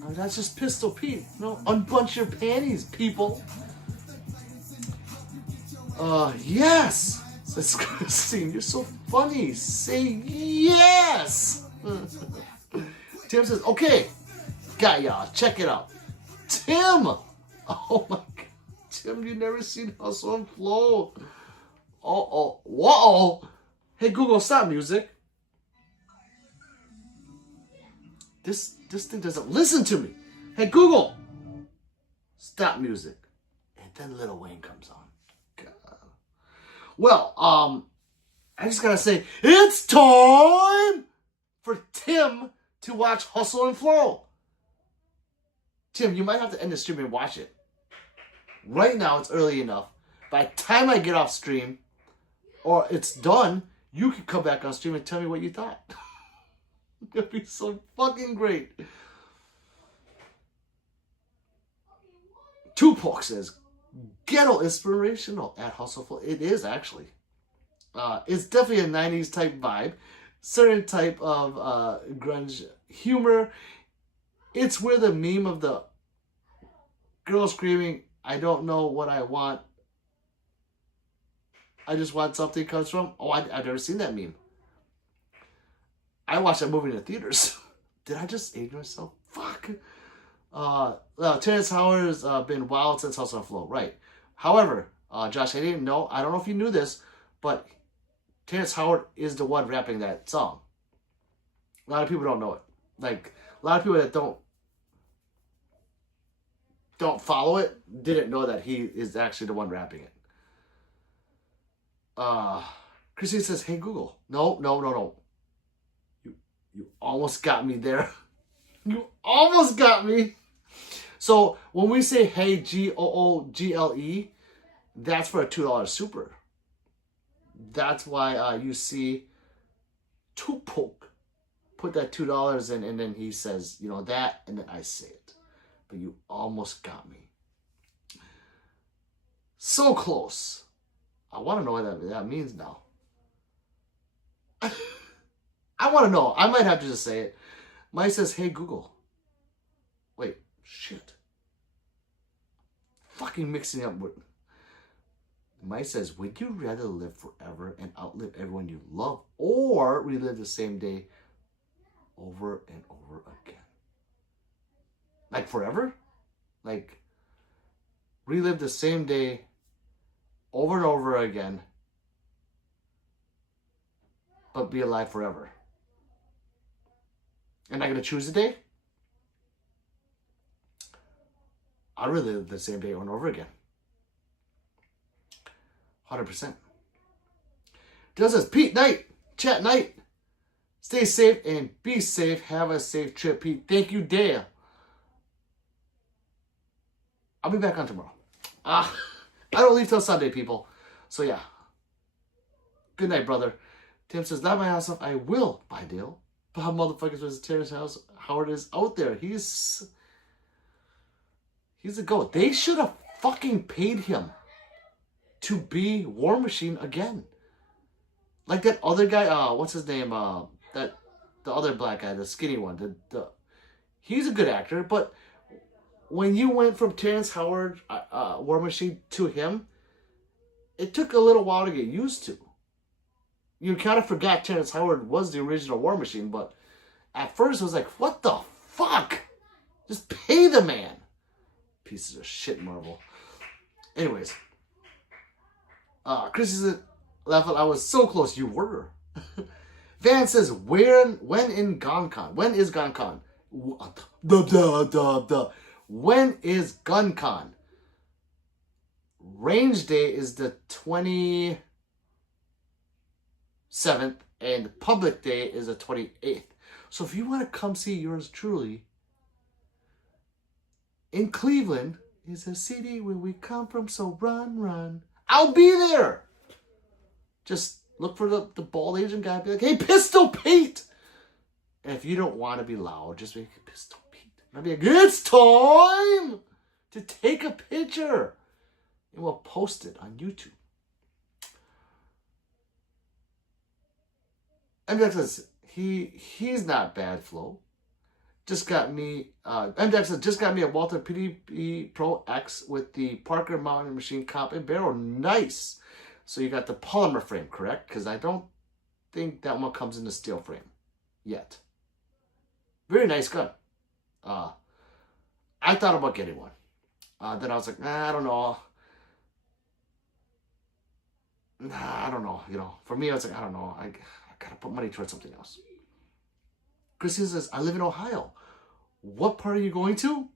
I mean, that's just Pistol Pete. No, unbunch your panties, people. Yes. Says Christine, you're so funny. Say yes. Tim says, okay, got y'all. Check it out. Tim. Oh my God. Tim, you never seen Hustle and Flow. Uh-oh. Whoa. Hey, Google, stop music. This thing doesn't listen to me. Hey, Google, stop music. And then Lil Wayne comes on. God. Well, I just gotta say, it's time for Tim to watch Hustle and Flow. Tim, you might have to end the stream and watch it. Right now, it's early enough. By the time I get off stream, or it's done, you can come back on stream and tell me what you thought. It'd be so fucking great. Tupac says, ghetto inspirational at Hustle Flow. It is, actually. It's definitely a 90s type vibe. Certain type of grunge humor. It's where the meme of the girl screaming, I don't know what I want, I just want something comes from. Oh, I've never seen that meme. I watched that movie in the theaters. Did I just age myself? Fuck. Terrence Howard has been wild since Hustle and Flow. Right. However, Josh, I didn't know. I don't know if you knew this, but Terrence Howard is the one rapping that song. A lot of people don't know it. Like, a lot of people that don't follow it didn't know that he is actually the one rapping it. Christine says, hey, Google. No. You almost got me there. You almost got me. So when we say hey, Google, that's for a $2 super. That's why you see Tupac put that $2 in, and then he says, you know, that, and then I say it. But you almost got me. So close. I want to know what that means now. I want to know. I might have to just say it. Mike says, hey, Google. Wait, shit. Fucking mixing up with... Mike says, would you rather live forever and outlive everyone you love, or relive the same day over and over again? Like forever? Like, relive the same day over and over again, but be alive forever. And I'm going to choose a day? I'll relive the same day over and over again. 100%. Dylan says, Pete, night. Chat, night. Stay safe and be safe. Have a safe trip, Pete. Thank you, Dale. I'll be back on tomorrow. I don't leave till Sunday, people. So, yeah. Good night, brother. Tim says, not my house. I will. Bye, Dale. Bob motherfuckers was Terrence house. Howard is out there. He's a goat. They should have fucking paid him to be War Machine again. Like that other guy, what's his name? The other black guy, the skinny one. He's a good actor, but when you went from Terrence Howard, War Machine, to him, it took a little while to get used to. You kind of forgot Terrence Howard was the original War Machine, but at first it was like, what the fuck? Just pay the man. Pieces of shit marble. Anyways. Chrissy said, laughing, I was so close. You were. Van says, when in Guncon? When is Guncon? When is Guncon? Range day is the 27th, and public day is the 28th. So if you want to come see yours truly, in Cleveland is a city where we come from, so run, run. I'll be there. Just look for the bald Asian guy and be like, hey, Pistol Pete. And if you don't want to be loud, just make it Pistol Pete. And I'll be like, it's time to take a picture. And we'll post it on YouTube. MDX says, he's not bad, Flo. Just got me, MDX says, just got me a Walther PDP Pro X with the Parker mounting machine comp and barrel. Nice. So you got the polymer frame, correct? Because I don't think that one comes in the steel frame yet. Very nice gun. I thought about getting one. Then I was like, I don't know. I don't know. You know, for me, I was like, I don't know. I gotta put money towards something else. Chrissy says, I live in Ohio. What part are you going to?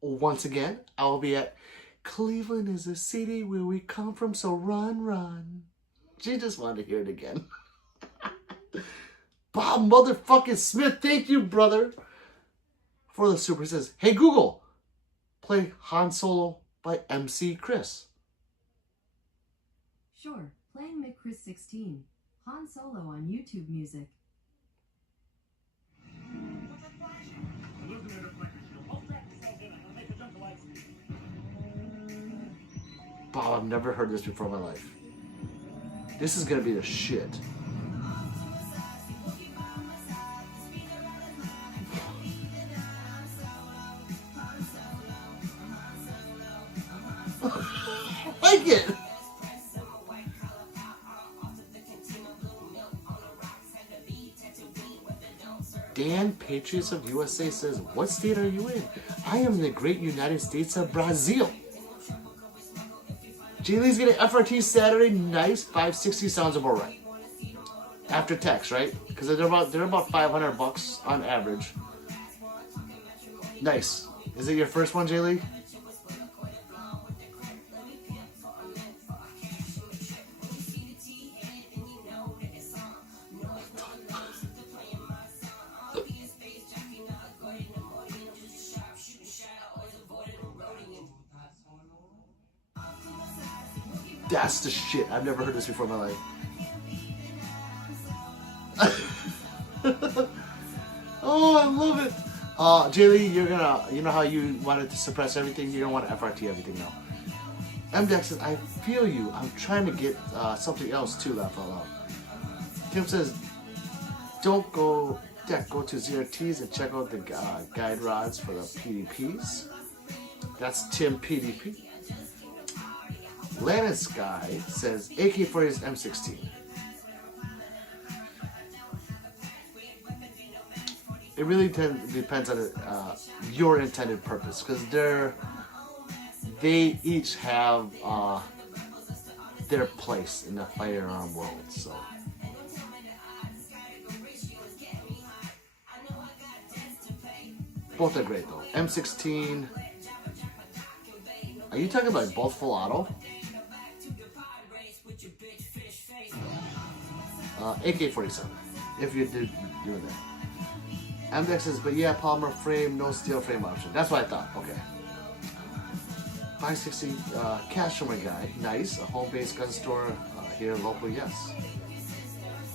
Once again, I'll be at Cleveland is a city where we come from, so run, run. She just wanted to hear it again. Bob motherfucking Smith, thank you, brother. For the super says, hey Google, play Han Solo by MC Chris. Sure, playing McChris 16. Han Solo on YouTube Music. Bob, I've never heard this before in my life. This is gonna be the shit. I like it. Dan Patriots of USA says, what state are you in? I am in the great United States of Brazil. Jay Lee's getting FRT Saturday. Nice. 560 sounds about right. After tax, right? Because they're about $500 on average. Nice. Is it your first one, Jay Lee? That's the shit. I've never heard this before in my life. Oh, I love it. Jaylee, you're gonna, you know how you wanted to suppress everything? You're gonna want to FRT everything now. MDEX says, I feel you. I'm trying to get something else too, laugh out loud. Tim says, don't go, go to ZRTs and check out the guide rods for the PDPs. That's Tim PDP. Lannis Guy says AK-40 M16. It really depends on your intended purpose, because they each have their place in the firearm world. So both are great though. M16. Are you talking about both full auto? AK-47, if you're doing that. MDEX says, but yeah, polymer frame, no steel frame option. That's what I thought. Okay. 560 cash from a guy. Nice. A home-based gun store here local. Yes.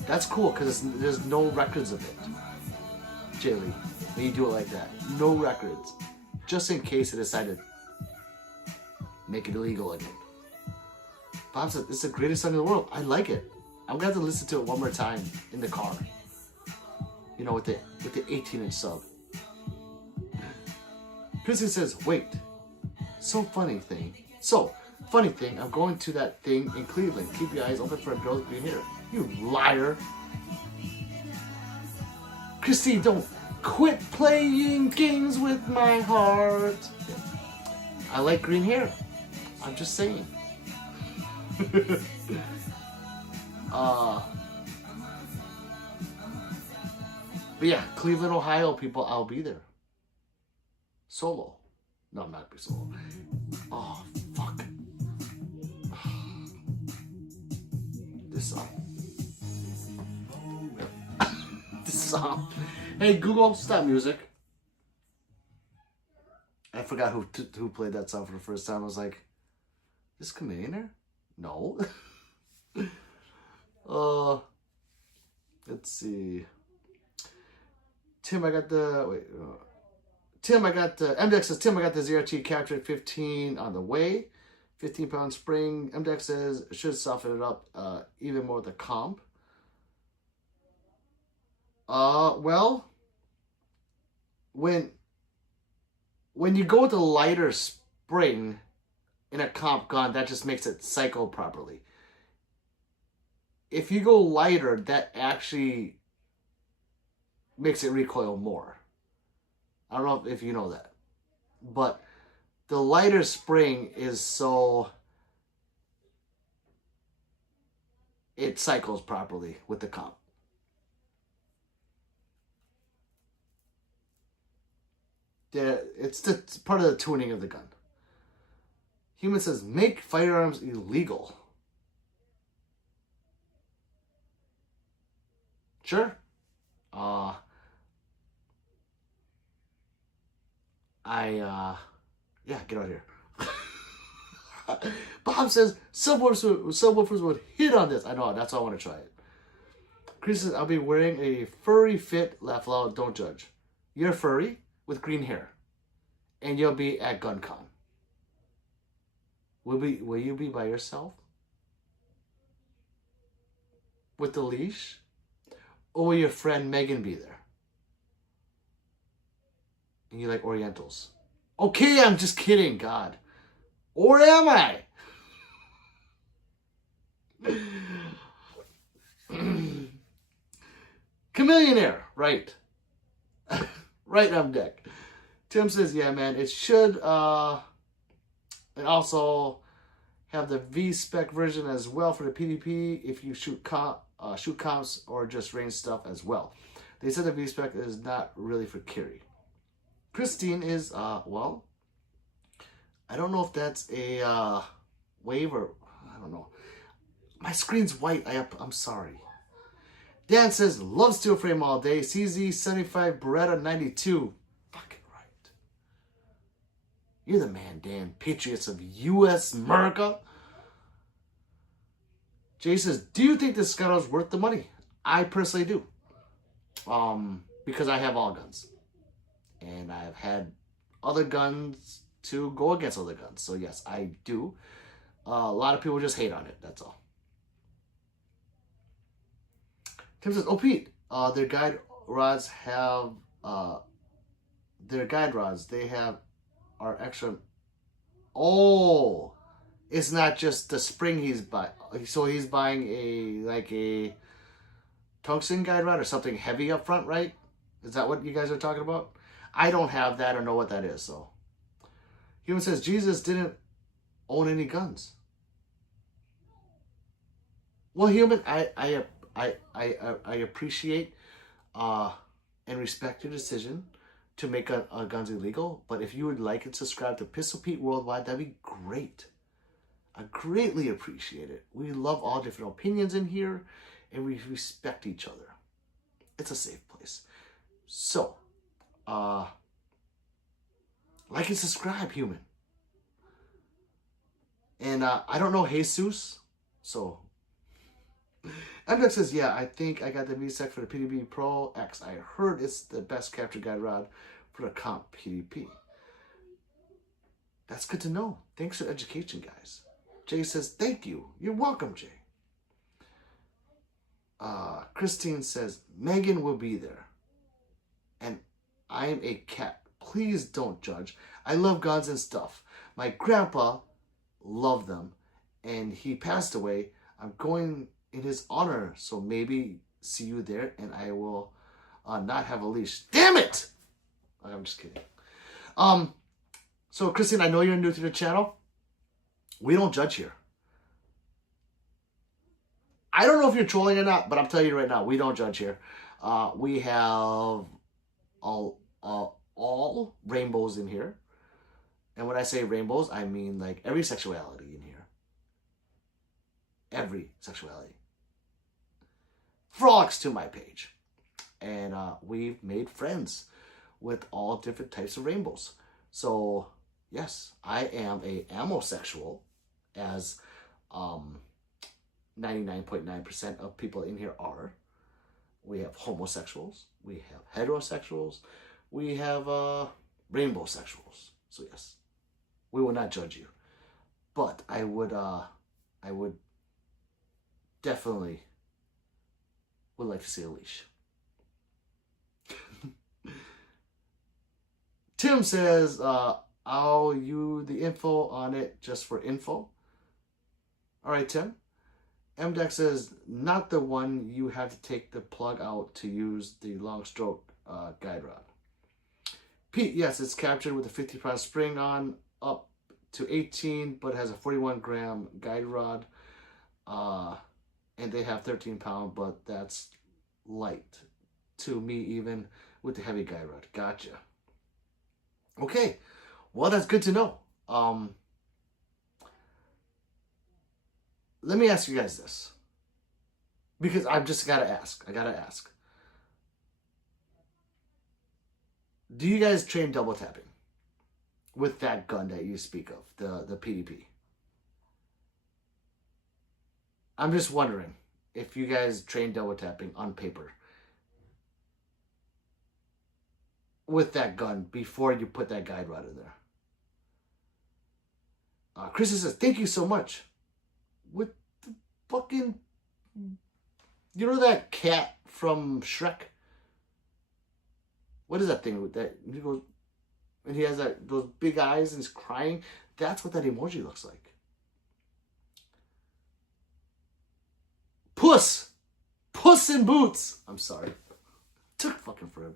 That's cool because there's no records of it. Jay Lee, when you do it like that, no records, just in case they decided to make it illegal again. Bob said, "This is the greatest song in the world. I like it. I'm gonna have to listen to it one more time in the car. You know, with the 18-inch sub." Chrissy says, "Wait. Funny thing. I'm going to that thing in Cleveland. Keep your eyes open for a girl to be here." You liar. Christy, don't quit playing games with my heart. I like green hair. I'm just saying. But yeah, Cleveland, Ohio, people, I'll be there. Solo. No, I'm not be solo. Oh, fuck. This song. This song. Hey, Google, stop music. I forgot who played that song for the first time. I was like, this Chameleonaire? No. Let's see. Tim, I got the MDEX says, Tim, I got the ZRT Capture 15 on the way. 15-pound spring. MDEX says, should soften it up even more with the comp. Well, when you go with the lighter spring in a comp gun, that just makes it cycle properly. If you go lighter, that actually makes it recoil more. I don't know if you know that. But the lighter spring is so it cycles properly with the comp. It's part of the tuning of the gun. Human says, make firearms illegal. Sure. Yeah, get out of here. Bob says, subwoofers would hit on this. I know, that's why I want to try it. Chris says, I'll be wearing a furry fit. Laugh loud, don't judge. You're furry with green hair. And you'll be at Guncon. Will you be by yourself? With the leash? Or will your friend Megan be there? And you like Orientals. Okay, I'm just kidding, God. Or am I? Chameleonaire, right. Right on deck. Tim says, yeah, man, it should and also have the V-spec version as well for the PDP if you shoot comps or just range stuff as well. They said the V-spec is not really for carry. Christine is, well, I don't know if that's a wave or, I don't know. My screen's white. I'm sorry. Dan says, love steel frame all day. CZ75 Beretta 92. Fucking right. You're the man, Dan. Patriots of U.S. America. Jay says, do you think this Scuttle is worth the money? I personally do. Because I have all guns. And I've had other guns to go against other guns. So yes, I do. A lot of people just hate on it. That's all. Tim says, oh Pete, their guide rods have they have are extra. Oh, it's not just the spring he's buying. So he's buying a tungsten guide rod or something heavy up front, right? Is that what you guys are talking about? I don't have that or know what that is. So Human says Jesus didn't own any guns. Well, Human, I appreciate and respect your decision to make guns illegal. But if you would like and subscribe to Pistol Pete Worldwide, that'd be great. I greatly appreciate it. We love all different opinions in here, and we respect each other. It's a safe place. So, like and subscribe, Human. And I don't know Jesus, so MX says, yeah, I think I got the VSEC for the PDP Pro X. I heard it's the best capture guide rod for the comp PDP. That's good to know. Thanks for education, guys. Jay says, thank you. You're welcome, Jay. Christine says, Megan will be there. And I'm a cat. Please don't judge. I love guns and stuff. My grandpa loved them. And he passed away. I'm going in his honor. So maybe see you there. And I will not have a leash. Damn it! I'm just kidding. So, Christine, I know you're new to the channel. We don't judge here. I don't know if you're trolling or not, but I'm telling you right now, we don't judge here. We have all rainbows in here. And when I say rainbows, I mean like every sexuality in here. Every sexuality. Frolics to my page. And we've made friends with all different types of rainbows. So, yes, I am a ammosexual, as 99.9% of people in here are. We have homosexuals. We have heterosexuals. We have rainbow sexuals. So, yes, we will not judge you. But I would definitely would like to see a leash. Tim says, I'll use the info on it just for info. All right, Tim. MDEX says, not the one you have to take the plug out to use the long stroke guide rod. Pete, yes, it's captured with a 50-pound spring on up to 18, but has a 41-gram guide rod. And they have 13-pound, but that's light to me even with the heavy guide rod. Gotcha. Okay, well, that's good to know. Let me ask you guys this, because I've just got to ask. I got to ask. Do you guys train double tapping with that gun that you speak of, the PDP? I'm just wondering if you guys train double tapping on paper with that gun before you put that guide rod in there. Chris says, thank you so much. With the fucking, you know that cat from Shrek? What is that thing with that? He goes, and he has those big eyes and he's crying. That's what that emoji looks like. Puss in Boots. I'm sorry. Took fucking forever.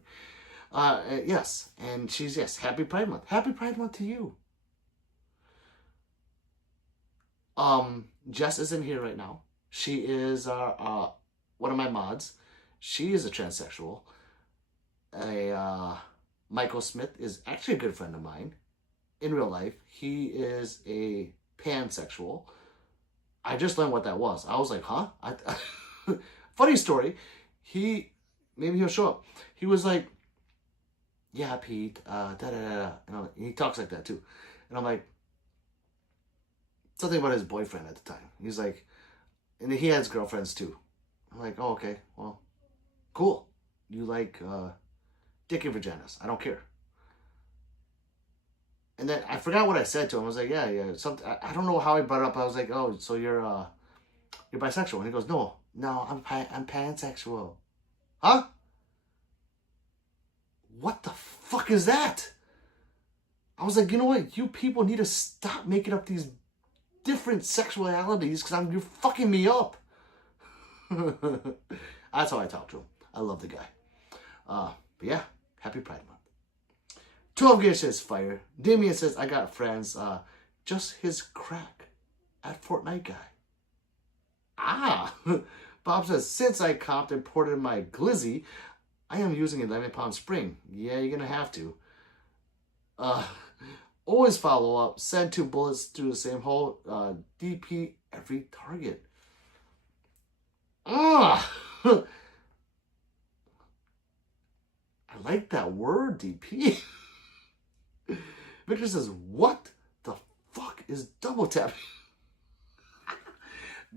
Yes, and she's, yes, happy Pride Month. Happy Pride Month to you. Jess isn't here right now. She is one of my mods. She is a transsexual. Michael Smith is actually a good friend of mine in real life. He is a pansexual. I just learned what that was. I was like, huh? Funny story. Maybe he'll show up. He was like, yeah, Pete, da-da-da-da. And he talks like that too. And I'm like, something about his boyfriend at the time. He's like, and he has girlfriends too. I'm like, oh, okay, well, cool. You like dick and vaginas. I don't care. And then I forgot what I said to him. I was like, yeah. Something. I don't know how I brought it up. I was like, oh, so you're bisexual? And he goes, no, I'm pansexual. Huh? What the fuck is that? I was like, you know what? You people need to stop making up these different sexualities because you're fucking me up. That's how I talk to him. I love the guy. But yeah, happy Pride Month. 12 Gear says fire. Damien says, I got friends. Just his crack at Fortnite guy. Bob says, since I comped and ported my glizzy, I am using 11-pound spring. Yeah, you're going to have to. Always follow up. Send 2 bullets through the same hole. DP every target. I like that word, DP. Victor says, what the fuck is double tapping?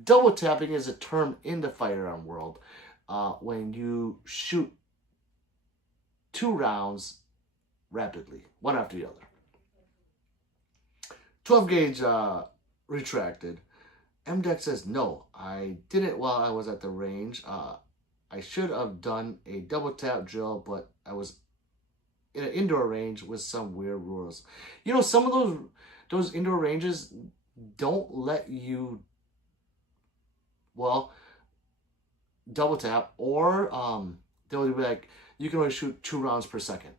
Double tapping is a term in the firearm world when you shoot 2 rounds rapidly, one after the other. 12 gauge retracted. MDEX says, no, I didn't while I was at the range. I should have done a double tap drill, but I was in an indoor range with some weird rules. You know, some of those indoor ranges don't let you, well, double tap, or they'll be like, you can only shoot 2 rounds per second.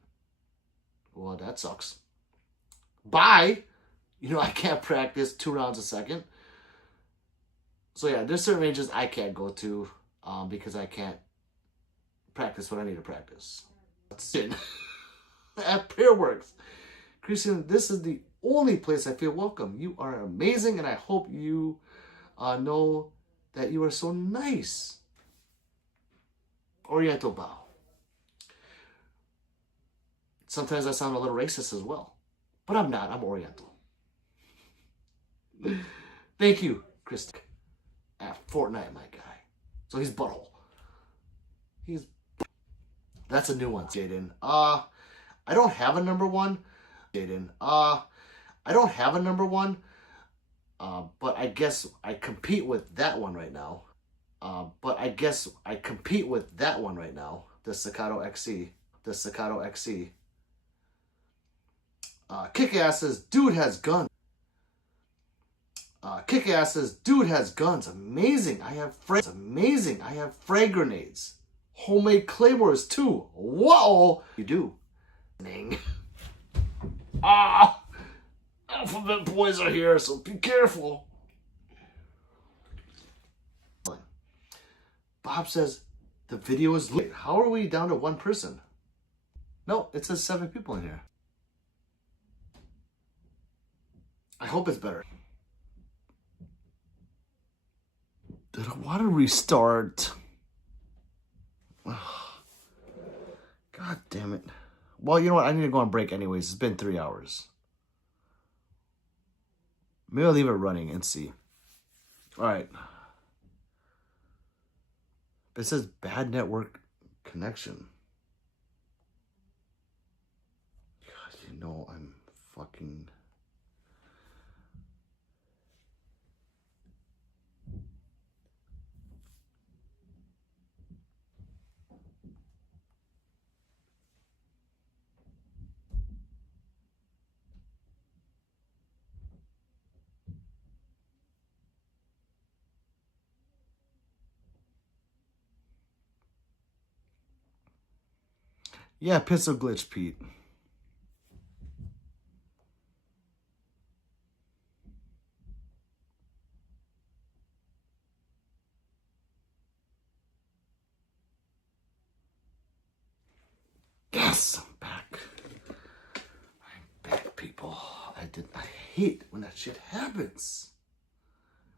Well, that sucks. Bye. You know, I can't practice 2 rounds a second. So yeah, there's certain ranges I can't go to because I can't practice what I need to practice. That's it. At Peerworks. Christian, this is the only place I feel welcome. You are amazing, and I hope you know that you are so nice. Oriental bow. Sometimes I sound a little racist as well, but I'm not. I'm Oriental. Thank you, Chris. At Fortnite, my guy. So he's butthole. That's a new one, Jaden. I don't have a number one. Jaden. I don't have a number one. But I guess I compete with that one right now. The Staccato XC. Kick-Ass's dude has guns. Kick-Ass's dude has guns. Amazing. I have frag grenades. Homemade claymores too. Whoa! You do. Alphabet boys are here, so be careful. Bob says the video is late. How are we down to 1 person? No, it says 7 people in here. I hope it's better. Did I want to restart? God damn it. Well, you know what? I need to go on break anyways. It's been 3 hours. Maybe I'll leave it running and see. Alright. It says bad network connection. God, you know I'm fucking... Yeah, pistol glitch, Pete. Yes, I'm back. I'm back, people. I hate when that shit happens.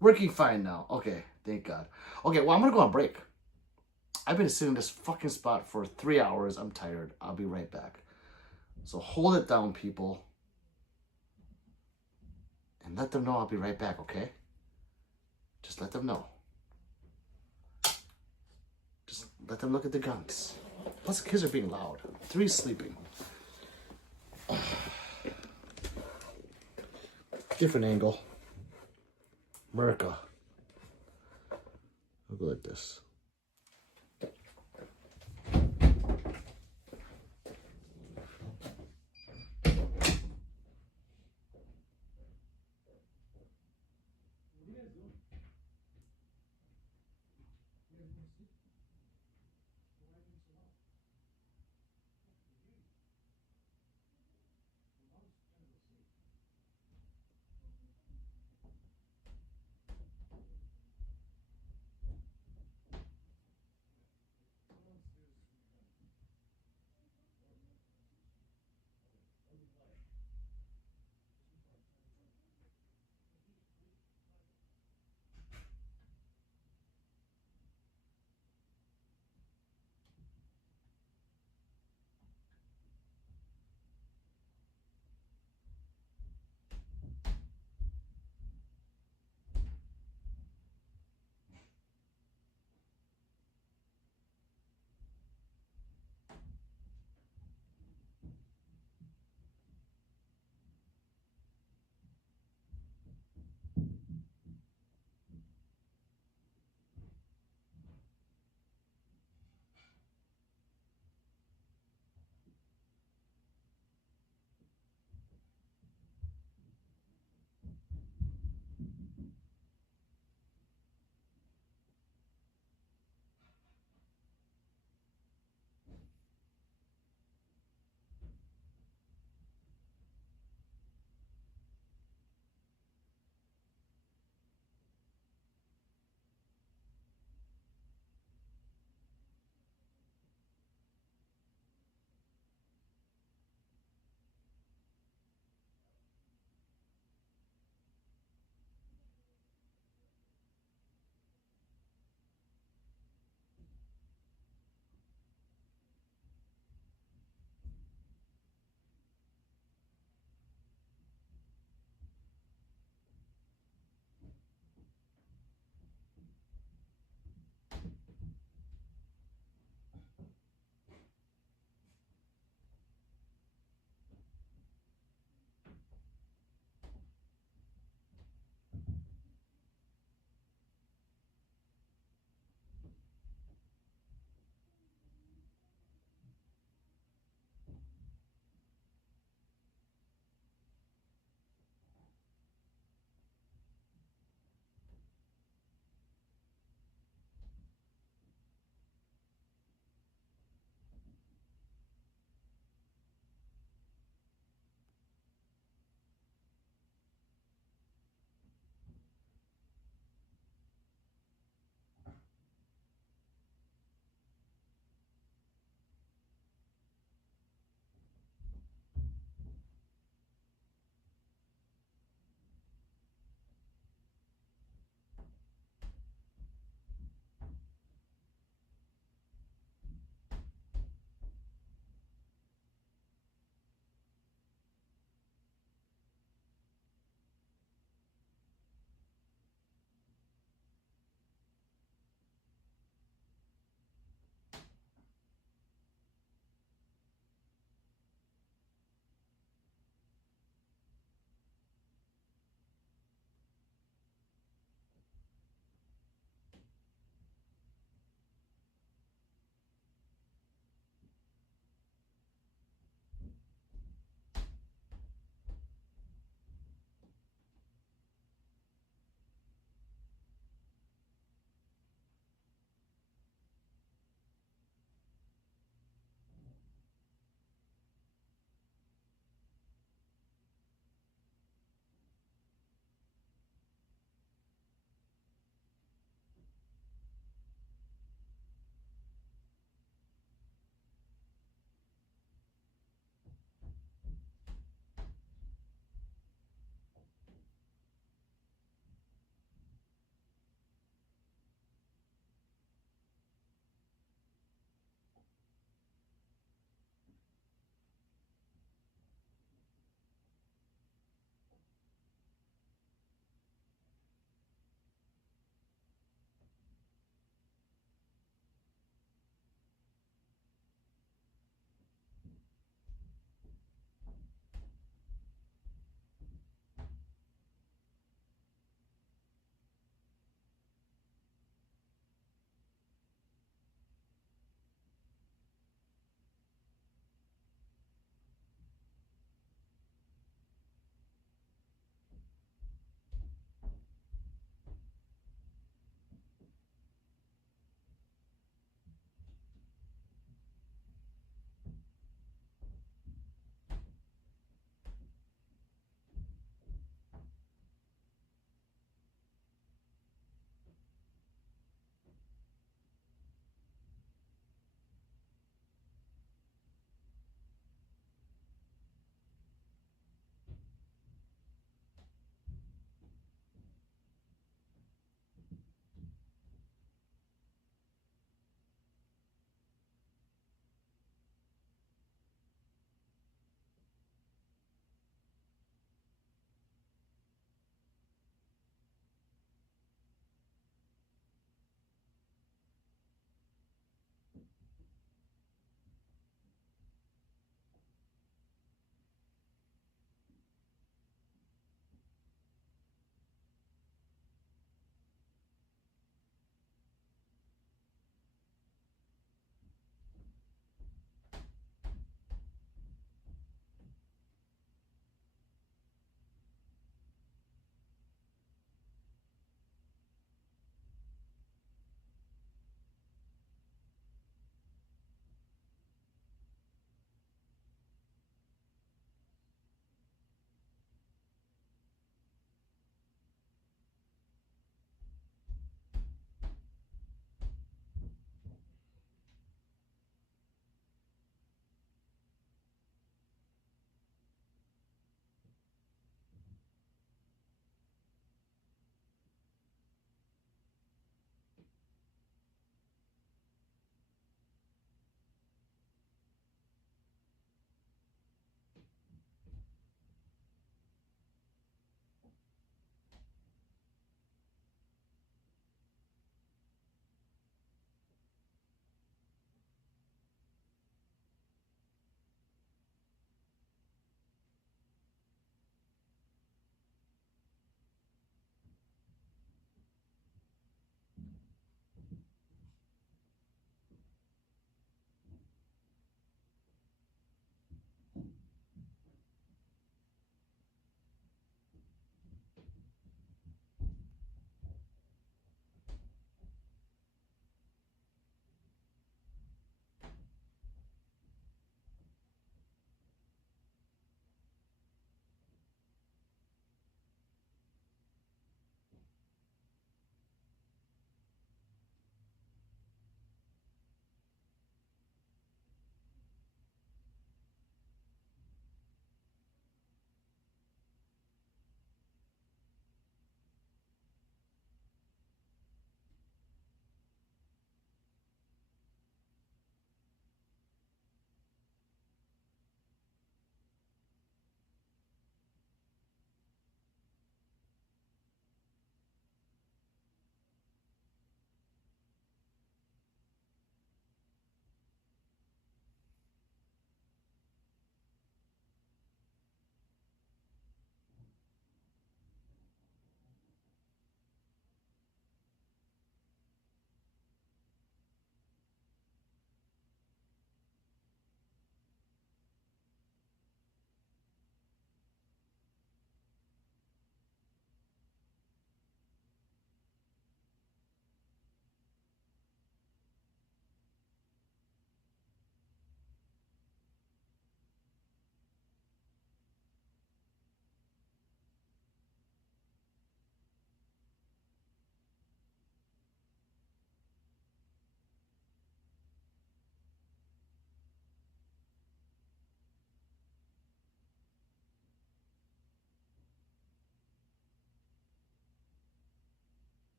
Working fine now. Okay, thank God. Okay, well, I'm gonna go on break. I've been sitting in this fucking spot for 3 hours. I'm tired. I'll be right back. So hold it down, people. And let them know I'll be right back, okay? Just let them know. Just let them look at the guns. Plus, the kids are being loud. 3's sleeping. Different angle. America. I'll go like this.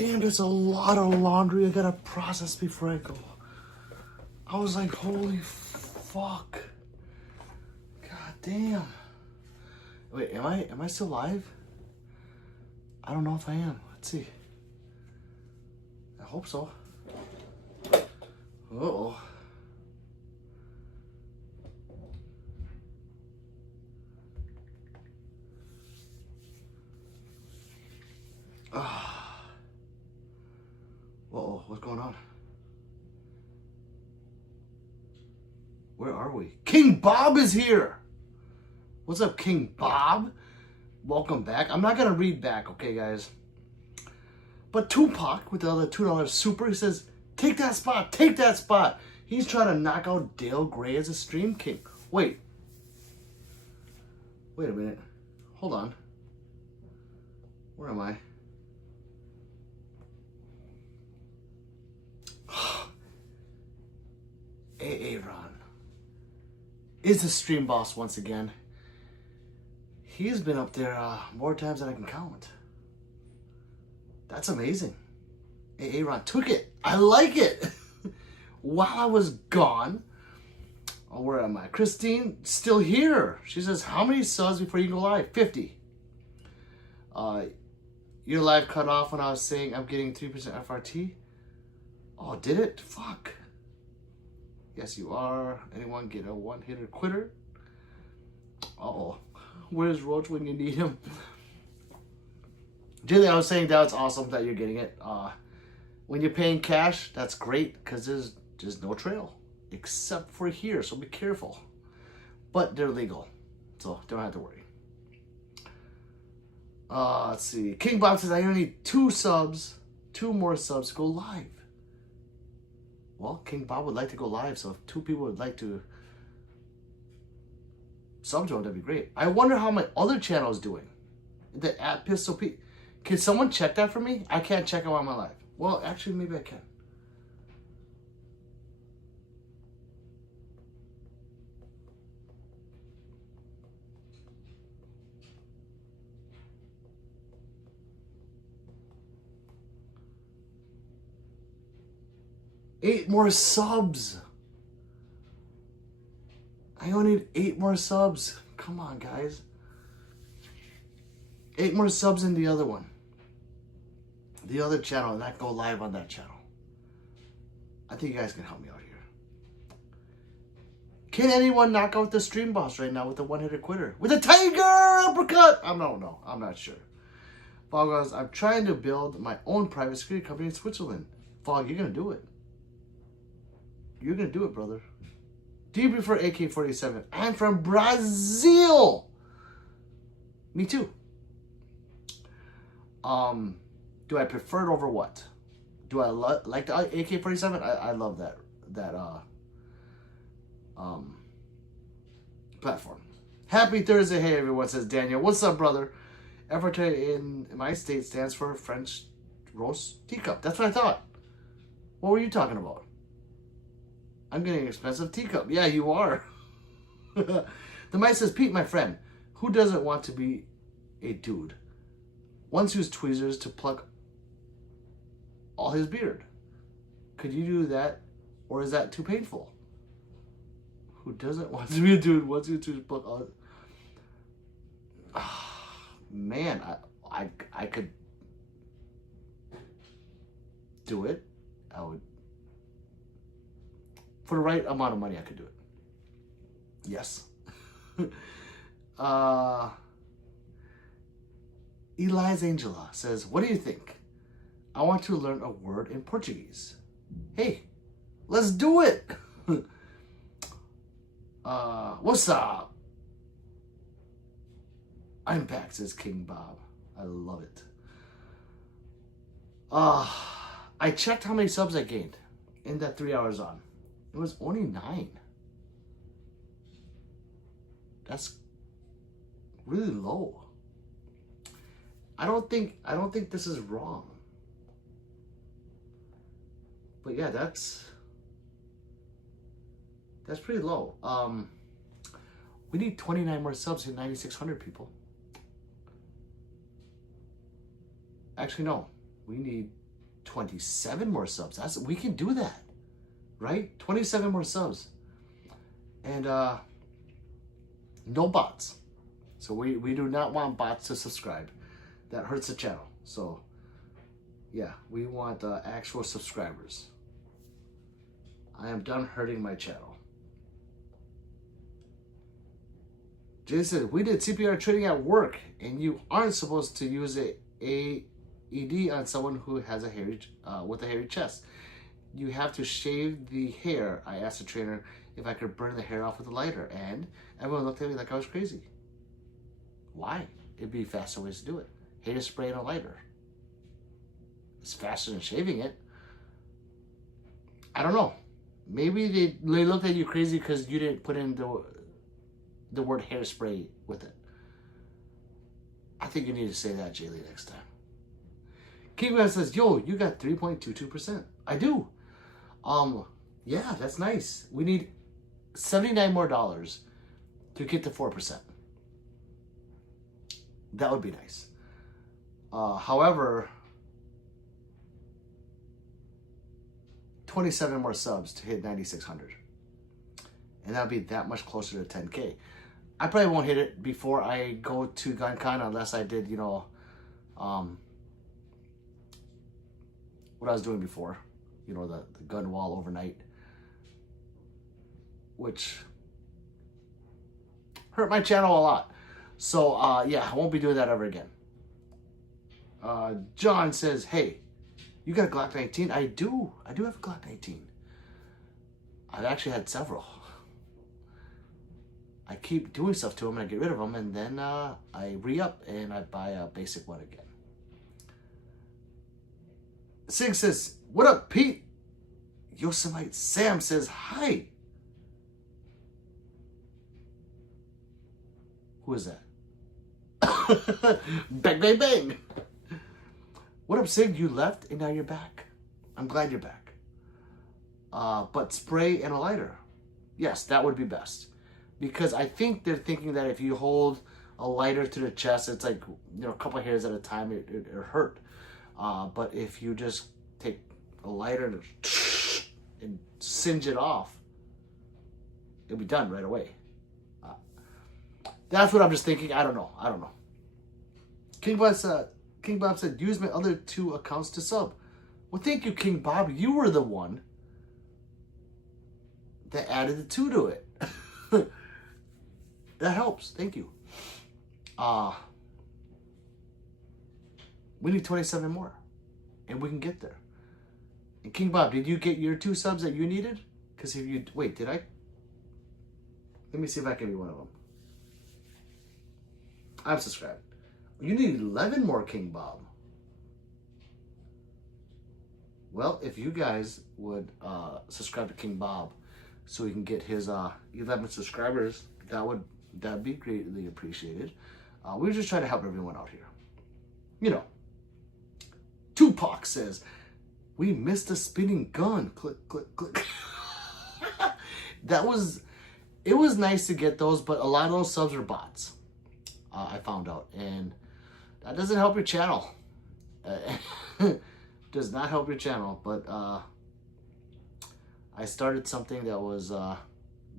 damn, there's a lot of laundry I gotta process before I go. I was like, holy fuck. God damn. Wait, am I still live? I don't know if I am. Let's see. I hope so. Uh-oh. Uh-oh, what's going on? Where are we? King Bob is here! What's up, King Bob? Welcome back. I'm not gonna read back, okay, guys? But Tupac, with the other $2 super, he says, take that spot, take that spot. He's trying to knock out Dale Gray as a stream king. Wait a minute. Hold on. Where am I? Aaron is the stream boss once again. He's been up there more times than I can count. That's amazing. Aaron took it. I like it. While I was gone, oh, where am I? Christine, still here. She says, how many subs before you go live? 50. Your live cut off when I was saying I'm getting 3% FRT. Oh, did it? Fuck. Yes, you are. Anyone get a one-hitter quitter? Uh-oh. Where's Roach when you need him? Jilly, I was saying that's awesome that you're getting it. When you're paying cash, that's great because there's no trail except for here, so be careful. But they're legal, so don't have to worry. Let's see. King Bob says I only need 2 more subs to go live. Well, King Bob would like to go live, so if 2 people would like to sub to him, that'd be great. I wonder how my other channel is doing. The at Pistol Pete. Can someone check that for me? I can't check it while I'm live. Well, actually, maybe I can. Eight more subs. I only need 8 more subs. Come on, guys. 8 more subs in the other one. The other channel, and I go live on that channel. I think you guys can help me out here. Can anyone knock out the stream boss right now with a one-hitter quitter? With a tiger uppercut? I'm not sure. Fog goes, I'm trying to build my own private security company in Switzerland. Fog, you're going to do it. You're going to do it, brother. Do you prefer AK-47? I'm from Brazil. Me too. Do I prefer it over what? Do I like the AK-47? I love that platform. Happy Thursday. Hey, everyone, says Daniel. What's up, brother? FRT in my state stands for French roast teacup. That's what I thought. What were you talking about? I'm getting an expensive teacup. Yeah, you are. The mic says, Pete, my friend, who doesn't want to be a dude? Once used tweezers to pluck all his beard. Could you do that, or is that too painful? Who doesn't want to be a dude? Once used tweezers to pluck all. Man, I could do it. I would. For the right amount of money, I could do it. Yes. Eli's Angela says, what do you think? I want to learn a word in Portuguese. Hey, let's do it. What's up? I'm back, says King Bob. I love it. I checked how many subs I gained in that 3 hours on. It was only 9. That's really low. I don't think this is wrong. But yeah, that's pretty low. We need 29 more subs to 9,600 people. Actually, no. We need 27 more subs. We can do that, right? 27 more subs. And no bots. So we do not want bots to subscribe. That hurts the channel. So yeah, we want actual subscribers. I am done hurting my channel. Jay said, we did CPR training at work, and you aren't supposed to use a AED on someone who has a hairy, with a hairy chest. You have to shave the hair. I asked the trainer if I could burn the hair off with a lighter, and everyone looked at me like I was crazy. Why? It'd be faster ways to do it. Hair spray and a lighter. It's faster than shaving it. I don't know. Maybe they looked at you crazy because you didn't put in the word hairspray with it. I think you need to say that, Jaylee, next time. Kingman says, yo, you got 3.22%. I do. Yeah, that's nice. We need $79 more to get to 4%. That would be nice. However, 27 more subs to hit 9,600. And that would be that much closer to 10K. I probably won't hit it before I go to Guncon unless I did, you know, what I was doing before. You know, the gun wall overnight. Which hurt my channel a lot. So, yeah, I won't be doing that ever again. John says, hey, you got a Glock 19? I do. I do have a Glock 19. I've actually had several. I keep doing stuff to them and I get rid of them, and then I re-up and I buy a basic one again. Sig says, what up, Pete? Yosemite Sam says, hi. Who is that? Bang, bang, bang. What up, Sig? You left and now you're back. I'm glad you're back. But spray and a lighter. Yes, that would be best. Because I think they're thinking that if you hold a lighter to the chest, it's like, you know, a couple hairs at a time, it hurt. But if you just take a lighter and singe it off, it'll be done right away. That's what I'm just thinking. I don't know. King Bob said, use my other 2 accounts to sub. Well, thank you, King Bob. You were the one that added the 2 to it. That helps. Thank you. We need 27 more. And we can get there. And King Bob, did you get your 2 subs that you needed? Because if you... Wait, did I? Let me see if I can be one of them. I'm subscribed. You need 11 more, King Bob. Well, if you guys would subscribe to King Bob so we can get his 11 subscribers, that'd be greatly appreciated. We're just trying to help everyone out here. You know. Tupac says, we missed a spinning gun. Click, click, click. It was nice to get those, but a lot of those subs are bots. I found out, and that doesn't help your channel. Does not help your channel, but I started something that was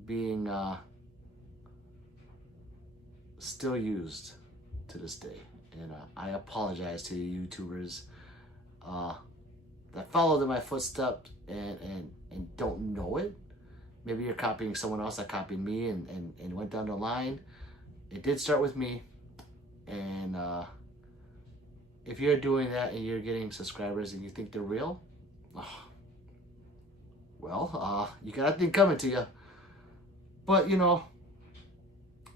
being still used to this day, and I apologize to you YouTubers that followed in my footsteps and don't know it. Maybe you're copying someone else that copied me and went down the line. It did start with me, and if you're doing that and you're getting subscribers and you think they're real, well, you got a thing coming to you. But, you know,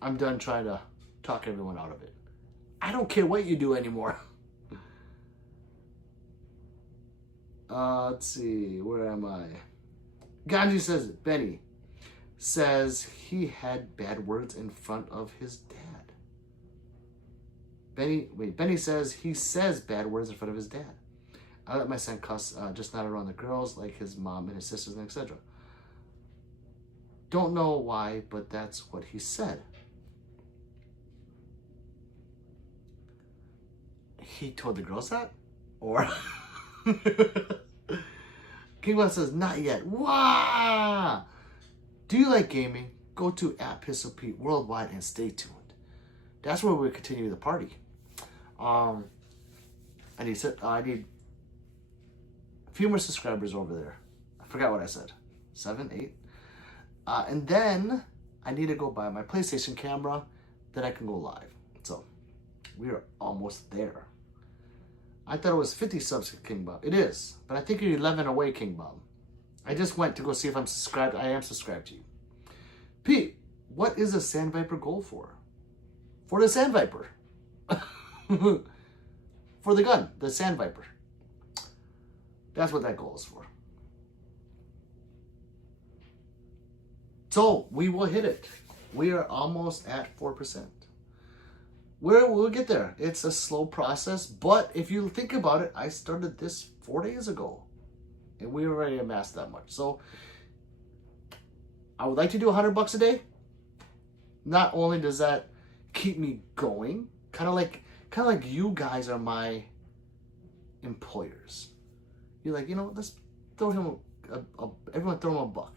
I'm done trying to talk everyone out of it. I don't care what you do anymore. Let's see, where am I? Ganji says, Benny says he had bad words in front of his dad. Benny says he says bad words in front of his dad. I let my son cuss, just not around the girls, like his mom and his sisters, and etc. Don't know why, but that's what he said. He told the girls that? Or... King Bob says, not yet. Wow! Do you like gaming? Go to @PistolPete worldwide and stay tuned. That's where we continue the party. I need a few more subscribers over there. I forgot what I said. 7, 8. And then I need to go buy my PlayStation camera that I can go live. So we are almost there. I thought it was 50 subs to King Bob. It is, but I think you're 11 away, King Bob. I just went to go see if I'm subscribed. I am subscribed to you. Pete, what is a Sand Viper goal for? For the Sand Viper. For the gun, the Sand Viper. That's what that goal is for. So we will hit it. We are almost at 4%. We'll get there. It's a slow process, but if you think about it, I started this 4 days ago, and we already amassed that much. So I would like to do $100 a day. Not only does that keep me going, kind of like you guys are my employers. You're like, you know, let's throw him everyone throw him a buck,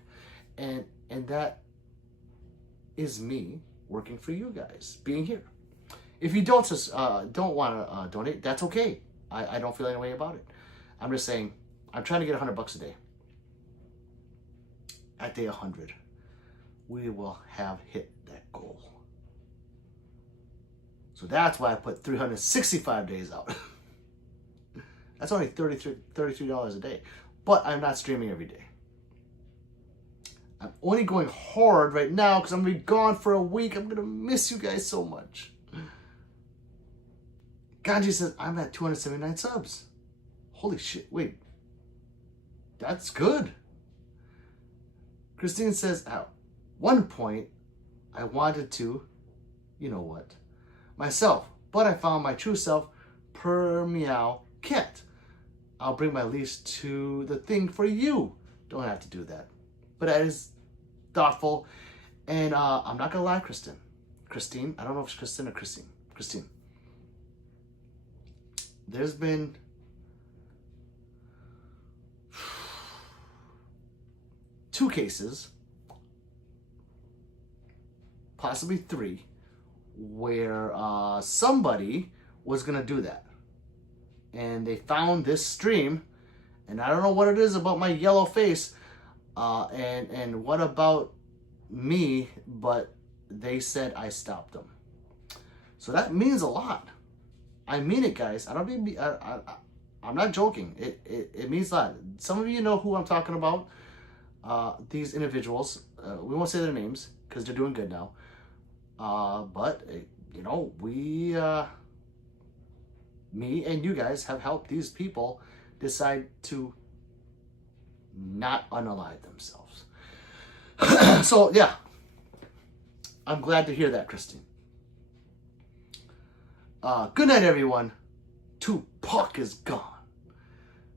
and that is me working for you guys, being here. If you don't want to donate, that's okay. I don't feel any way about it. I'm just saying, I'm trying to get $100 a day. At day 100, we will have hit that goal. So that's why I put 365 days out. That's only $33 a day. But I'm not streaming every day. I'm only going hard right now because I'm going to be gone for a week. I'm going to miss you guys so much. Ganji says, I'm at 279 subs. Holy shit, wait. That's good. Christine says, at one point, I wanted to, you know what, myself, but I found my true self, per meow, cat. I'll bring my leash to the thing for you. Don't have to do that. But that is thoughtful. And I'm not going to lie, Christine, I don't know if it's Kristen or Christine. There's been two cases, possibly 3, where somebody was going to do that. And they found this stream, and I don't know what it is about my yellow face, and what about me, but they said I stopped them. So that means a lot. I mean it, guys. I'm not joking. It means a lot. Some of you know who I'm talking about. These individuals. We won't say their names because they're doing good now. But you know, me and you guys have helped these people decide to not unalive themselves. So yeah, I'm glad to hear that, Christine. Good night, everyone. Tupac is gone.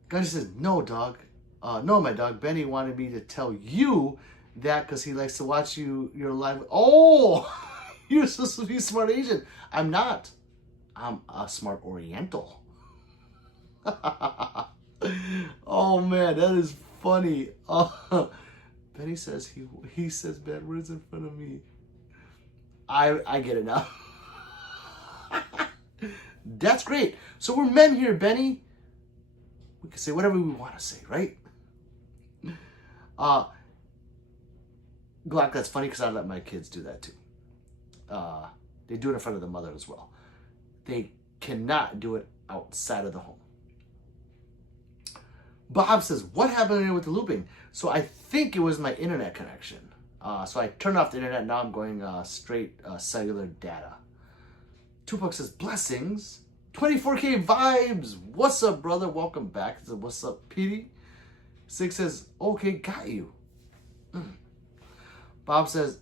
Guy says, no, dog. No, my dog. Benny wanted me to tell you that because he likes to watch your live. Oh, you're supposed to be smart Asian. I'm not. I'm a smart Oriental. Oh man, that is funny. Benny says he says bad words in front of me. I get it now. That's great. So we're men here, Benny. We can say whatever we want to say, right? Glock, that's funny because I let my kids do that too. They do it in front of the mother as well. They cannot do it outside of the home. Bob says, what happened with the looping? So I think it was my internet connection. So I turned off the internet. Now I'm going straight cellular data. Tupac says, blessings. 24K vibes. What's up, brother? Welcome back. Says, what's up, Petey? 6 says, okay, got you. Bob says,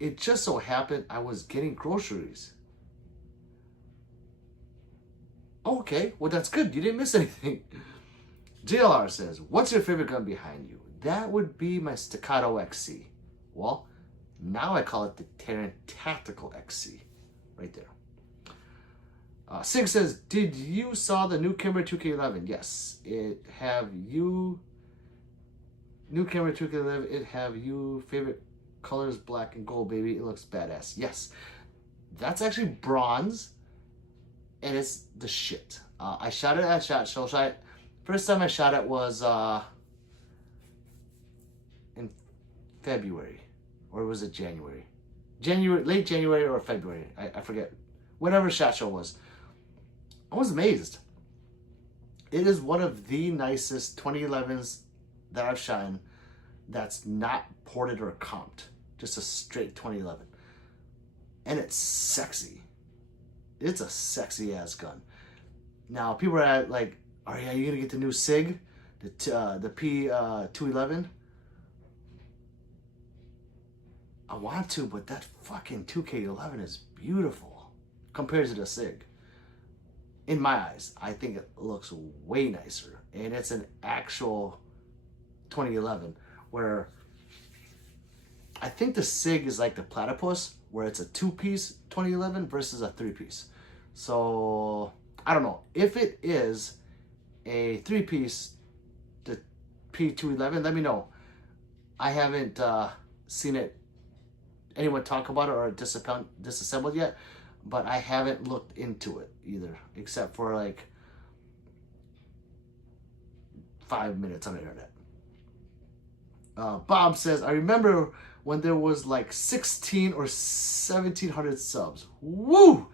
it just so happened I was getting groceries. Okay, well, that's good. You didn't miss anything. JLR says, what's your favorite gun behind you? That would be my Staccato XC. Well, now I call it the Terran Tactical XC. Right there. Sig says, did you saw the new camera 2K11? Yes. It have you... New camera 2K11, it have you favorite colors black and gold, baby. It looks badass. Yes. That's actually bronze. And it's the shit. I shot it at SHOT Show. First time I shot it was in February. Or was it January? Late January or February. I forget. Whenever SHOT Show was. I was amazed. It is one of the nicest 2011s that I've shot in that's not ported or comped. Just a straight 2011. And it's sexy. It's a sexy ass gun. Now people are like, are you gonna get the new SIG? The P211? I want to, but that fucking 2K11 is beautiful compared to the SIG. In my eyes, I think it looks way nicer. And it's an actual 2011 where I think the SIG is like the platypus where it's a 2-piece 2011 versus a 3-piece. So I don't know if it is a 3-piece, the P211. Let me know. I haven't seen it, anyone talk about it or disassembled yet, but I haven't looked into it either, except for like 5 minutes on the internet. Bob says, I remember when there was like 16 or 1700 subs. Woo!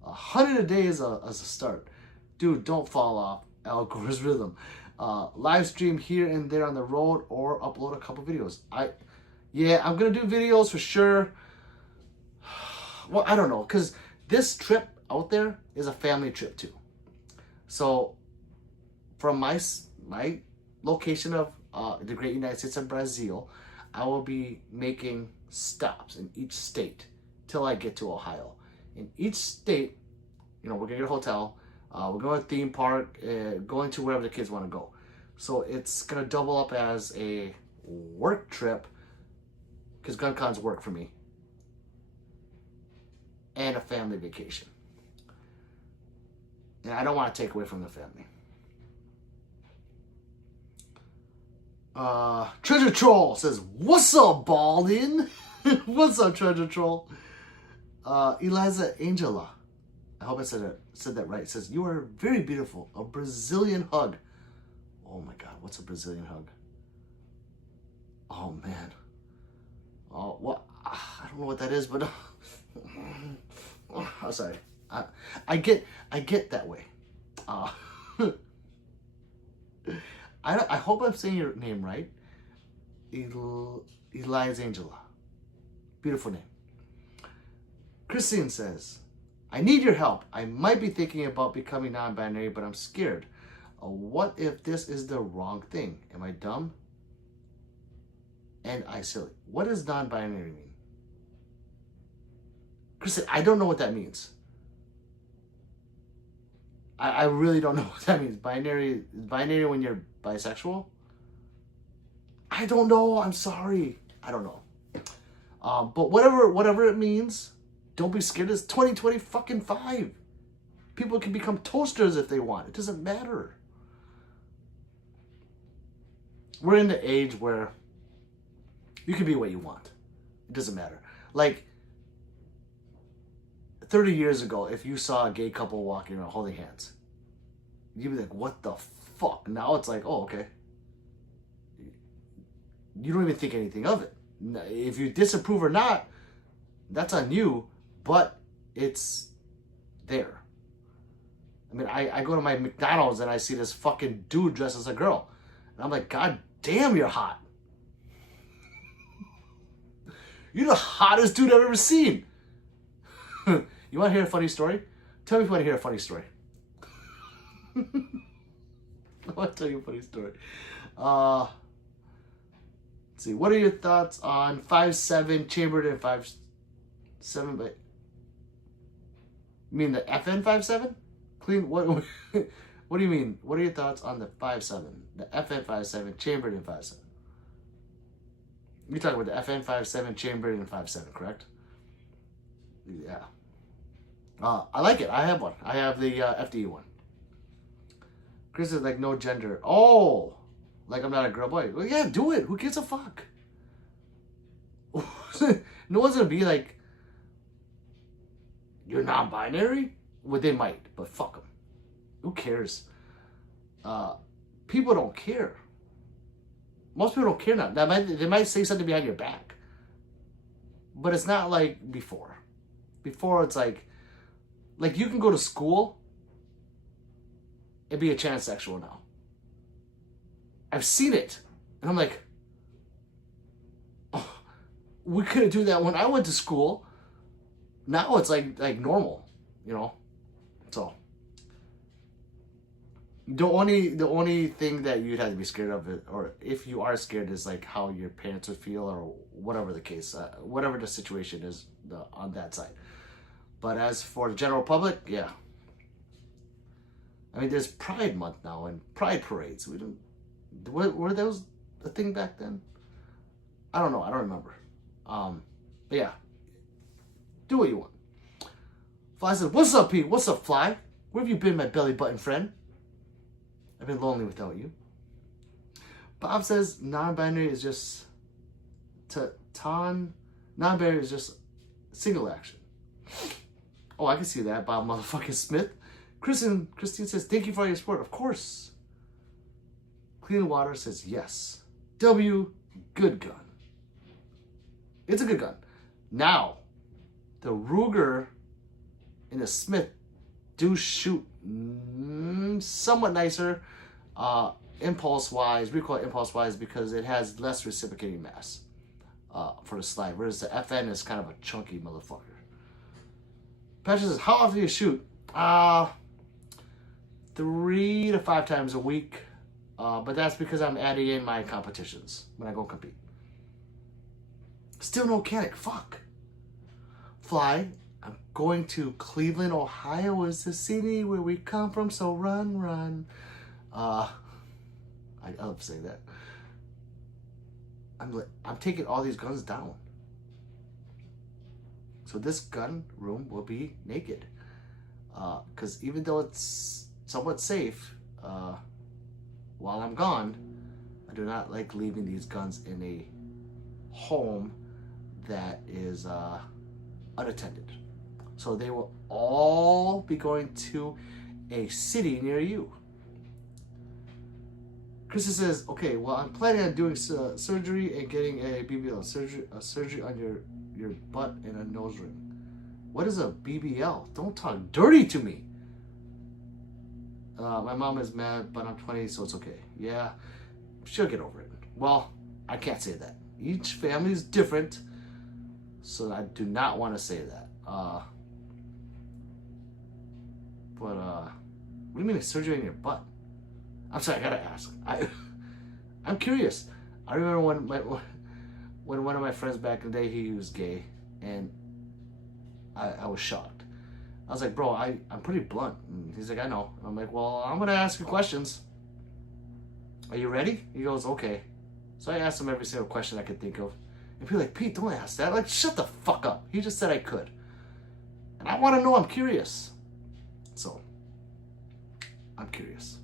100 a day is a start. Dude, don't fall off Al Gore's rhythm. Live stream here and there on the road or upload a couple videos. Yeah, I'm gonna do videos for sure. Well, I don't know, because this trip out there is a family trip too. So from my location of the Great United States of Brazil, I will be making stops in each state till I get to Ohio. In each state, you know, we're gonna get a hotel, we're going to a theme park, going to wherever the kids want to go. So it's gonna double up as a work trip, because Guncon's work for me, and a family vacation. And I don't want to take away from the family. Treasure Troll says, what's up, Baldin? What's up, Treasure Troll? Eliza Angela, I hope I said that right, says, you are very beautiful. A Brazilian hug. Oh my God, what's a Brazilian hug? Oh man. Oh, what? I don't know what that is, but oh, sorry. I get that way. I hope I'm saying your name right. Eliza Angela. Beautiful name. Christine says, I need your help. I might be thinking about becoming non-binary, but I'm scared. What if this is the wrong thing? Am I dumb? And I silly. What does non-binary mean? Christine, I don't know what that means. I really don't know what that means. Binary when you're bisexual? I don't know. I'm sorry. I don't know. But whatever it means, don't be scared. It's 2025. People can become toasters if they want. It doesn't matter. We're in the age where you can be what you want. It doesn't matter. Like 30 years ago, if you saw a gay couple walking around holding hands, you'd be like, what the fuck? Now it's like, oh, okay. You don't even think anything of it. If you disapprove or not, that's on you, but it's there. I mean, I go to my McDonald's and I see this fucking dude dressed as a girl. And I'm like, God damn, you're hot. You're the hottest dude I've ever seen. You want to hear a funny story? Tell me if you want to hear a funny story. I want to tell you a funny story. Let's see. What are your thoughts on 5.7 chambered in 5.7? But you mean the FN 5.7? Clean. What? What do you mean? What are your thoughts on the 5.7? The FN 5.7 chambered in 5.7. You're talking about the FN 5.7 chambered in 5.7, correct? Yeah. I like it. I have one. I have the FDE one. Chris is like, no gender. Oh, like I'm not a girl boy. Well, yeah, do it. Who gives a fuck? No one's gonna be like, you're non-binary? Well, they might, but fuck them. Who cares? People don't care. Most people don't care now. They might say something behind your back. But it's not like before. Before it's like you can go to school and be a transsexual now. I've seen it. And I'm like, oh, we couldn't do that when I went to school. Now it's like normal, you know? So the only thing that you'd have to be scared of, or if you are scared, is like how your parents would feel, or whatever the case, whatever the situation is on that side. But as for the general public, yeah. I mean, there's Pride Month now and Pride parades. Were those a thing back then? I don't know. I don't remember. But yeah, do what you want. Fly says, "What's up, Pete? What's up, Fly? Where have you been, my belly button friend? I've been lonely without you." Bob says, non-binary is just non-binary is just single action. Oh, I can see that, Bob motherfucking Smith. Christine says, "Thank you for your support." Of course. Clean Water says, "Yes." W, good gun. It's a good gun. Now, the Ruger and the Smith do shoot somewhat nicer, impulse-wise, recoil impulse-wise, because it has less reciprocating mass for the slide, whereas the FN is kind of a chunky motherfucker. Patrick says, "How often do you shoot?" 3 to 5 times a week, but that's because I'm adding in my competitions when I go compete. Still no mechanic. Fuck. Fly, I'm going to Cleveland, Ohio is the city where we come from, so run, run. I love saying that. I'm taking all these guns down. So this gun room will be naked. Because even though it's somewhat safe, while I'm gone, I do not like leaving these guns in a home that is unattended. So they will all be going to a city near you. Krista says, "Okay, well, I'm planning on doing surgery and getting a BBL, surgery on your butt and a nose ring." What is a BBL? Don't talk dirty to me. My mom is mad, but I'm 20, so it's okay. Yeah, she'll get over it. Well, I can't say that. Each family is different, so I do not want to say that. What do you mean a surgery on your butt? I'm sorry, I gotta ask. I'm curious. I remember when one of my friends back in the day, he was gay, and I was shocked. I was like, "Bro, I'm pretty blunt." And he's like, "I know." And I'm like, "Well, I'm gonna ask you questions. Are you ready?" He goes, "Okay." So I asked him every single question I could think of. And people are like, "Pete, don't ask that." Like, shut the fuck up. He just said I could. And I want to know. I'm curious. So, I'm curious.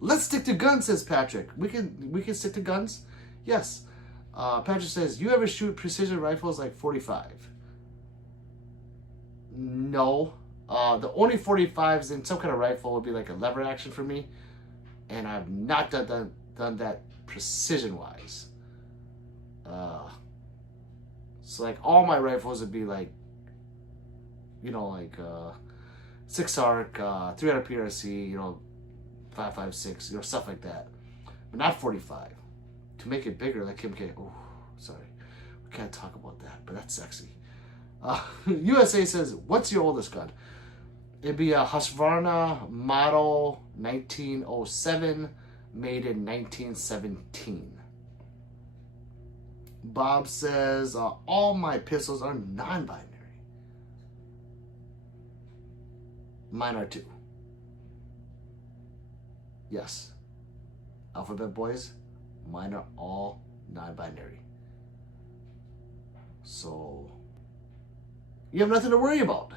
Let's stick to guns, says Patrick. We can stick to guns? Yes. Patrick says, "You ever shoot precision rifles like 45? No. The only 45s in some kind of rifle would be like a lever action for me. And I've not done that precision-wise. So like all my rifles would be like, you know, like 6 ARC, 300 PRC, you know, 5.56, you know, stuff like that. But not 45. To make it bigger, like Kim K. Oh, sorry. We can't talk about that, but that's sexy. USA says, "What's your oldest gun?" It'd be a Husqvarna model 1907, made in 1917. Bob says, "All my pistols are non-binary." Mine are too. Yes. Alphabet boys, mine are all non-binary. So, You have nothing to worry about.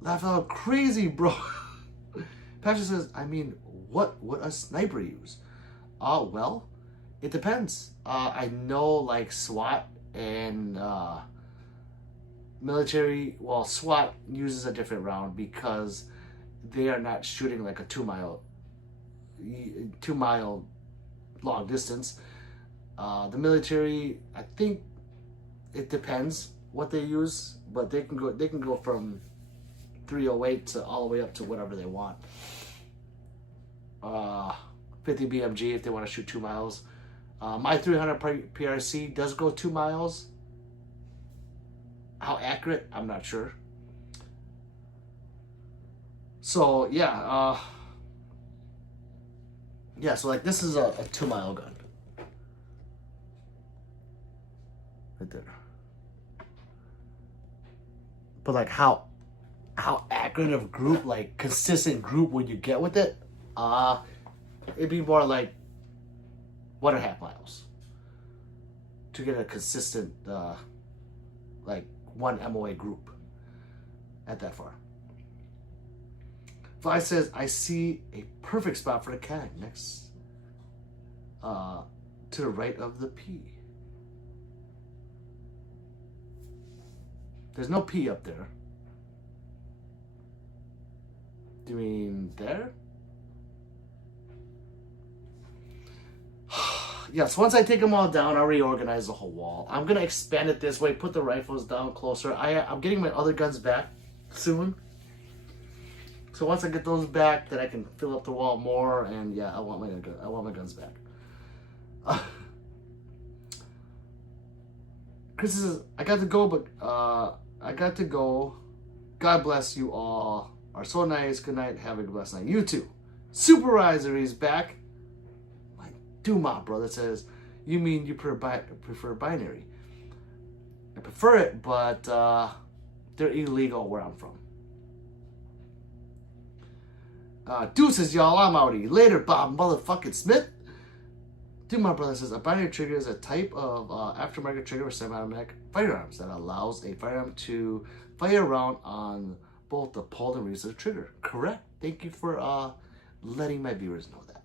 Laugh out crazy, bro. Patrick says, I mean, what would a sniper use? Well, it depends. I know like SWAT and military, well, SWAT uses a different round because they are not shooting like a 2 mile long distance. The military, I think it depends what they use, but they can go from 308 to all the way up to whatever they want. 50 BMG if they want to shoot 2 miles. My 300 PRC does go 2 miles. How accurate? I'm not sure. So yeah, so like this is a 2 mile gun. Right there. But like how accurate of group, like consistent group would you get with it? It'd be more like 1.5 miles to get a consistent like 1 MOA group at that far. Vi says, I see a perfect spot for the cannon next to the right of the P. There's no P up there. Do you mean there? Yes, once I take them all down, I'll reorganize the whole wall. I'm going to expand it this way, put the rifles down closer. I'm getting my other guns back soon. So once I get those back, then I can fill up the wall more, and yeah, I want my guns back. Chris says, I got to go, but I got to go. God bless you all. Are so nice. Good night. Have a blessed night. You too. Superizer is back. My Duma brother says, you mean you prefer binary? I prefer it, but they're illegal where I'm from. Deuces, y'all. I'm outie. Later, Bob motherfucking Smith. Dude, my brother says, a binary trigger is a type of aftermarket trigger or semi-automatic firearms that allows a firearm to fire a round on both the pull and release of the trigger. Correct. Thank you for letting my viewers know that.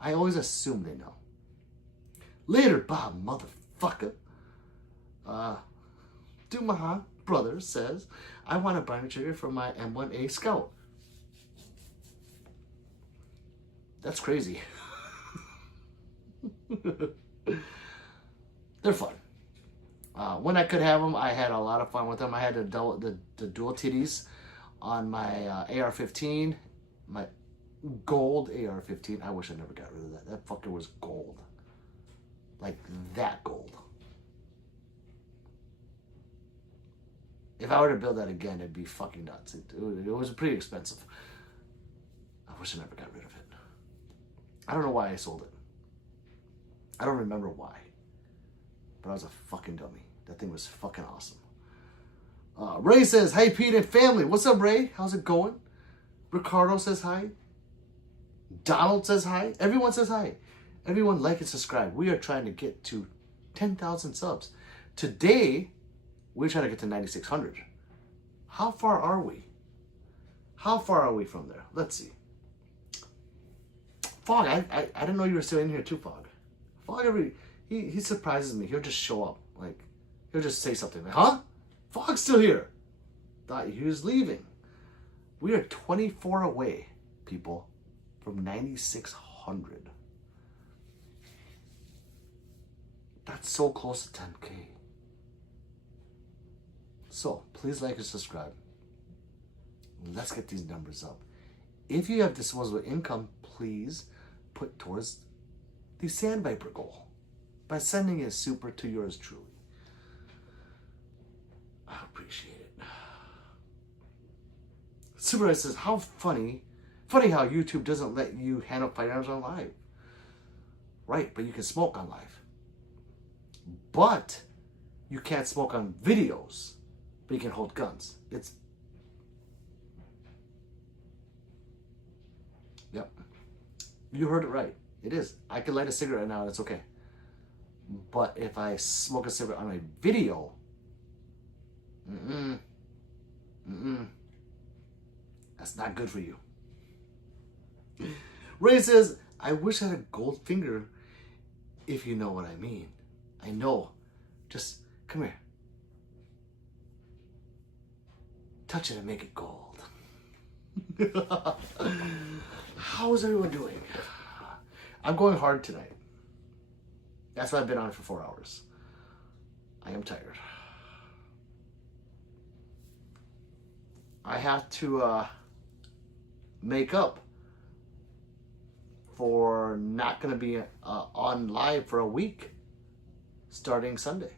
I always assume they know. Later, Bob motherfucker. Dumaha brother says, I want a binary trigger for my M1A Scout. That's crazy. They're fun. When I could have them, I had a lot of fun with them. I had the dual titties on my AR-15, my gold AR-15. I wish I never got rid of that. That fucker was gold. Like that gold. If I were to build that again, it'd be fucking nuts. It was pretty expensive. I wish I never got rid of it. I don't know why I sold it. I don't remember why. But I was a fucking dummy. That thing was fucking awesome. Ray says, hey, Pete and family. What's up, Ray? How's it going? Ricardo says hi. Donald says hi. Everyone says hi. Everyone like and subscribe. We are trying to get to 10,000 subs. Today, we're trying to get to 9,600. How far are we? How far are we from there? Let's see. Fog, I didn't know you were still in here too, Fog. Fog, he surprises me. He'll just show up. Like, he'll just say something. Like, huh? Fog's still here. Thought he was leaving. We are 24 away, people, from 9,600. That's so close to 10K. So, please like and subscribe. Let's get these numbers up. If you have disposable income, please put towards the Sand Viper goal by sending a super to yours truly. I appreciate it. Super says, how funny how YouTube doesn't let you handle firearms on live. Right, but you can smoke on live. But you can't smoke on videos, but you can hold guns. Yep. You heard it right. It is. I can light a cigarette now and it's okay. But if I smoke a cigarette on a video, That's not good for you. Ray says, I wish I had a gold finger, if you know what I mean. I know. Just come here. Touch it and make it gold. How is everyone doing? I'm going hard tonight. That's why I've been on for 4 hours. I am tired. I have to make up for not going to be on live for a week starting Sunday.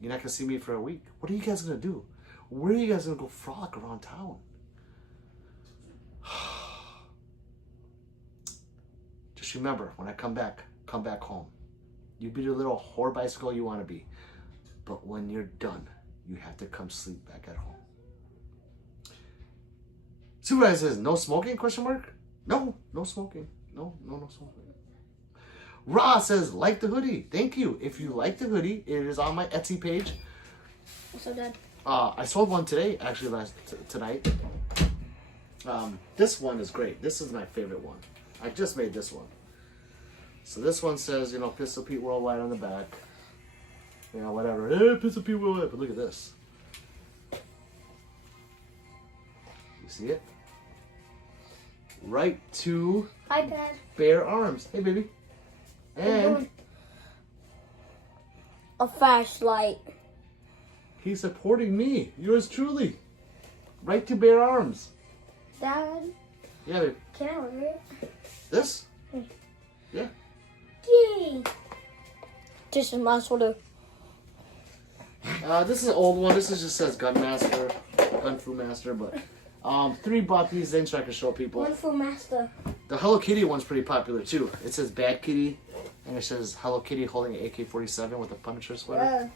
You're not going to see me for a week. What are you guys going to do? Where are you guys going to go frolic around town? Just remember, when I come back home. You be the little whore bicycle you want to be. But when you're done, you have to come sleep back at home. Supervisor says, no smoking, question mark? No smoking. No smoking. Ra says, like the hoodie. Thank you. If you like the hoodie, it is on my Etsy page. What's up, Dad? I sold one today, actually, tonight. This one is great. This is my favorite one. I just made this one. So this one says, Pistol Pete Worldwide on the back. Whatever. Hey, Pistol Pete Worldwide. But look at this. You see it? Right to Hi, Dad. Bare Arms. Hey, baby. And A flashlight. he's supporting me. Yours truly. Right to Bare Arms. Dad, Yeah, baby. can I order it? This? Yeah. Yay! Just a mouse holder. This is an old one. This just says Gun Master, Gun Fu Master, but 3 bought these in so I can show people. One for master. The Hello Kitty one's pretty popular too. It says Bad Kitty, and it says Hello Kitty holding an AK-47 with a Punisher sweater.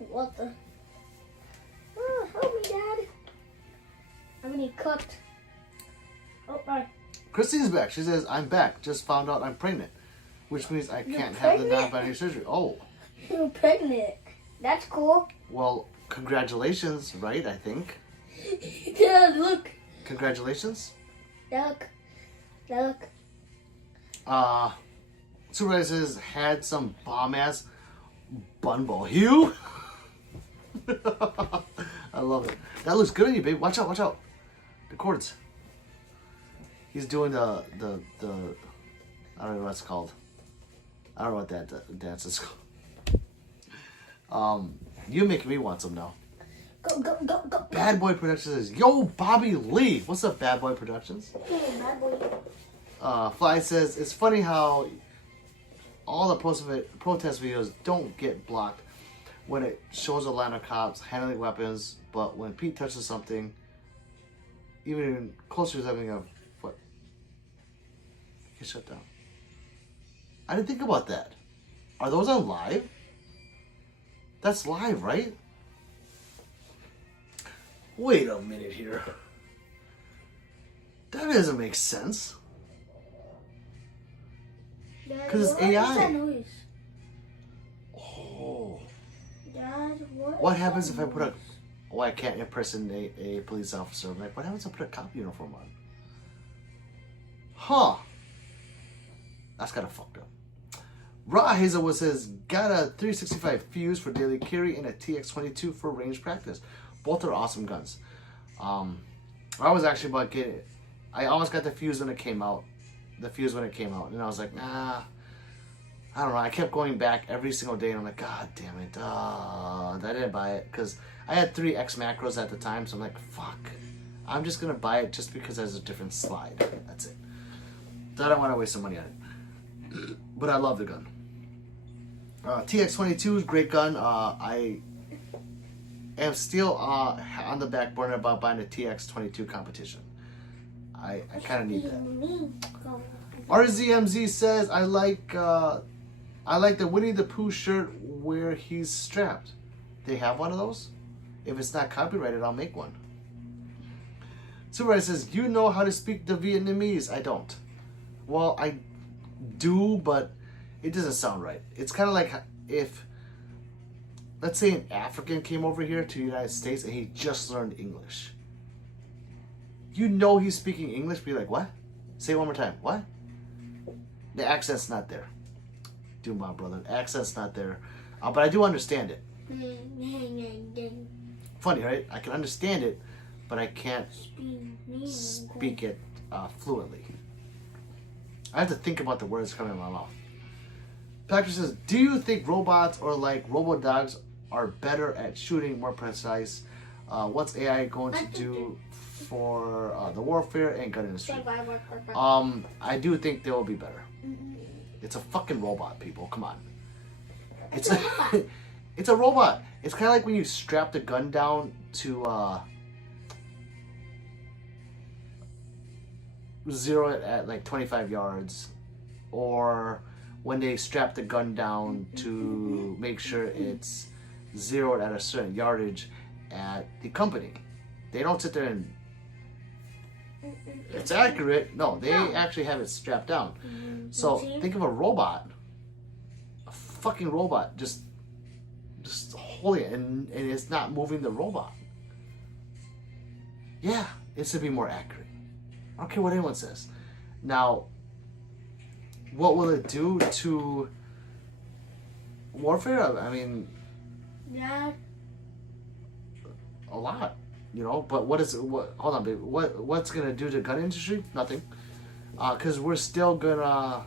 What the? Oh, help me, Dad. I'm gonna get cut. Oh, my. Christine's back. She says, I'm back. Just found out I'm pregnant, which means I You're can't have the pregnant? non-binary surgery. Oh, You're pregnant. That's cool. well, congratulations, right? I think. Dad, look. Congratulations. Look. Look. Supervisor says, had some bomb-ass bunball hue. I love it. That looks good on you, babe. Watch out, watch out. The cords. He's doing the I don't know what it's called. I don't know what that dance is called. You're making me want some now. Go, go, go, go. Bad Boy Productions says, yo, Bobby Lee. What's up, Bad Boy Productions? Hey, bad boy. Fly says, it's funny how all the protest videos don't get blocked when it shows a line of cops handling weapons, but when Pete touches something, even closer to having a foot, get shut down. I didn't think about that. Are those on live? That's live, right? Wait a minute here. That doesn't make sense. Dad, 'Cause it's what is AI. that noise? Oh. Dad, What happens if I put a... Oh, I can't impersonate a police officer. I'm like, what happens if I put a cop uniform on? Huh. That's kind of fucked up. Raw Hazelwood says, got a 365 fuse for daily carry and a TX22 for range practice. Both are awesome guns. I was actually about getting it. I almost got the fuse when it came out. And I was like, nah. I don't know. I kept going back every single day, and I'm like, God damn it. I didn't buy it because I had 3 X macros at the time, so I'm like, fuck. I'm just going to buy it just because there's a different slide. That's it. So I don't want to waste some money on it. But I love the gun. TX22 is a great gun. I am still on the back burner about buying a TX22 competition. I kind of need that. RZMZ says, I like the Winnie the Pooh shirt where he's strapped. They have one of those? If it's not copyrighted, I'll make one. Supervisor says, you know how to speak the Vietnamese. I don't. Well, I do, but it doesn't sound right. It's kind of like if let's say an African came over here to the United States and he just learned English. You know he's speaking English, be like, what? Say it one more time. What? The accent's not there. Dude, my brother. The accent's not there. But I do understand it. Funny, right? I can understand it, but I can't speak it fluently. I have to think about the words coming in my mouth. Patrick says, do you think robots or like robo-dogs are better at shooting, more precise? What's AI going to do for the warfare and gun industry? I do think they will be better. It's a fucking robot, people. Come on. It's a, it's a robot. It's kind of like when you strap the gun down to zero it at like 25 yards, or when they strap the gun down to make sure it's zeroed at a certain yardage at the company. They don't sit there and it's accurate. No, they actually have it strapped down. So think of a robot, a fucking robot, just holding it, and it's not moving the robot. Yeah, it should be more accurate. I don't care what anyone says. Now, what will it do to warfare? I mean, Yeah. a lot, you know. But what is what? Hold on, baby. What's gonna do to the gun industry? Nothing, because we're still gonna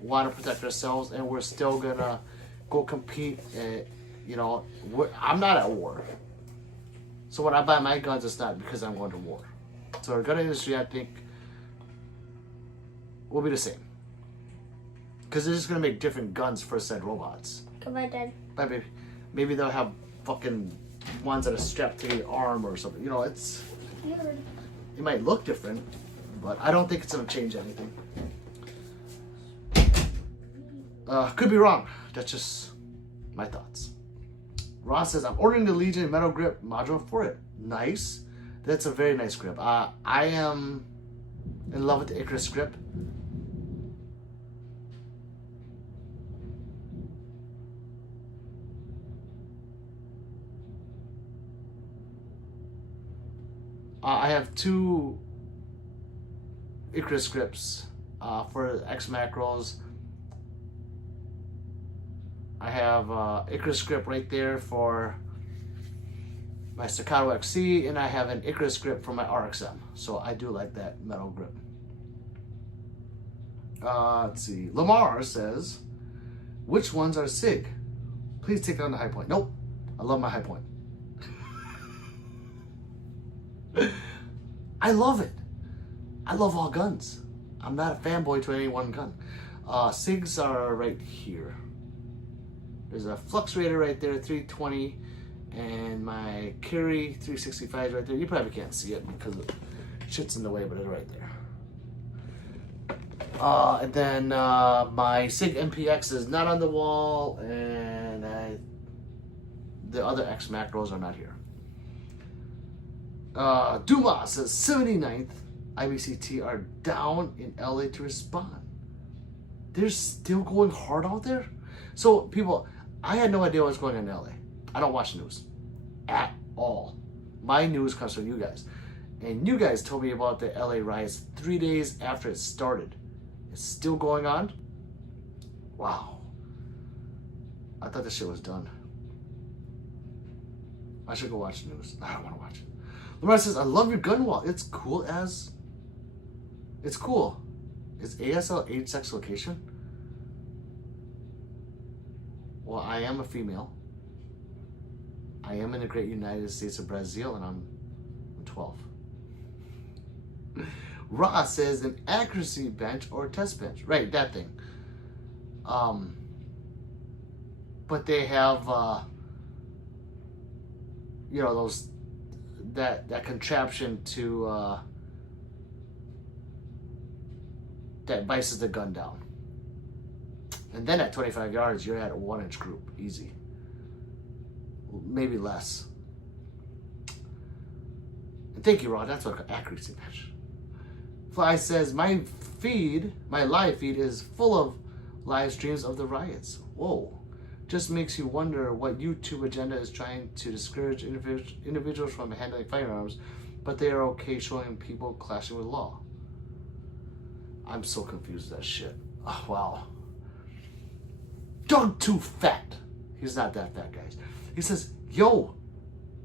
want to protect ourselves, and we're still gonna go compete. You know, I'm not at war, so when I buy my guns, it's not because I'm going to war. So our gun industry, I think, will be the same, because they're just gonna make different guns for said robots. Goodbye, Dad. Bye, baby. Maybe they'll have fucking ones that are strapped to the arm or something. You know, it might look different, but I don't think it's gonna change anything. Could be wrong. That's just my thoughts. Ross says, I'm ordering the Legion metal grip module for it. Nice. That's a very nice grip. I am in love with the Icarus grip. I have two Icarus grips for X macros. I have Icarus grip right there for my Staccato XC, and I have an Icarus grip for my RXM. So I do like that metal grip. Let's see. Lamar says, which ones are SIG? Please take down the high point. Nope. I love my high point. I love it. I love all guns. I'm not a fanboy to any one gun. SIGs are right here. There's a Fluxrator right there, 320, and my Carry 365 is right there. You probably can't see it because the shit's in the way, but it's right there. And then my SIG MPX is not on the wall, and the other X macros are not here. Dumas says 79th IBCT are down in LA to respond. They're still going hard out there? So people, I had no idea what was going on in LA. I don't watch news at all. My news comes from you guys. And you guys told me about the LA riots 3 days after it started. It's still going on? Wow. I thought this shit was done. I should go watch the news. I don't want to watch it. Lamar says, I love your gun wall. It's cool as... It's cool. Is ASL age sex location? Well, I am a female. I am in the great United States of Brazil, and I'm 12. Ross says, an accuracy bench or test bench. Right, that thing. But they have, you know, those... that contraption to that vices the gun down, and then at 25 yards you're at a 1-inch group, easy, maybe less. And thank you, Rod. That's what accuracy match. Fly says my live feed is full of live streams of the riots. Whoa, Just makes you wonder what YouTube agenda is trying to discourage individuals from handling firearms, but they are okay showing people clashing with law. I'm so confused with that shit. Oh, wow. Doug too fat. He's not that fat, guys. He says, yo,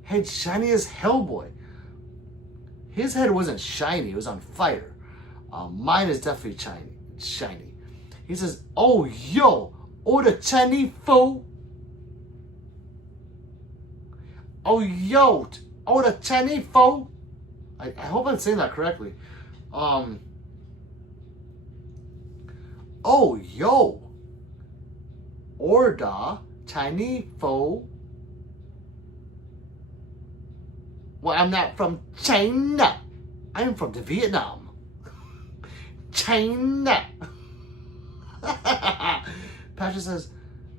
head shiny as hell, boy. His head wasn't shiny, it was on fire. Mine is definitely shiny. He says, oh, yo, oh, the Chinese fool. Oh, yo, oh, the Chinese fool. I hope I'm saying that correctly. Oh, yo. Orda Chinese fool. Well, I'm not from China. I'm from the Vietnam. China. Patrick says,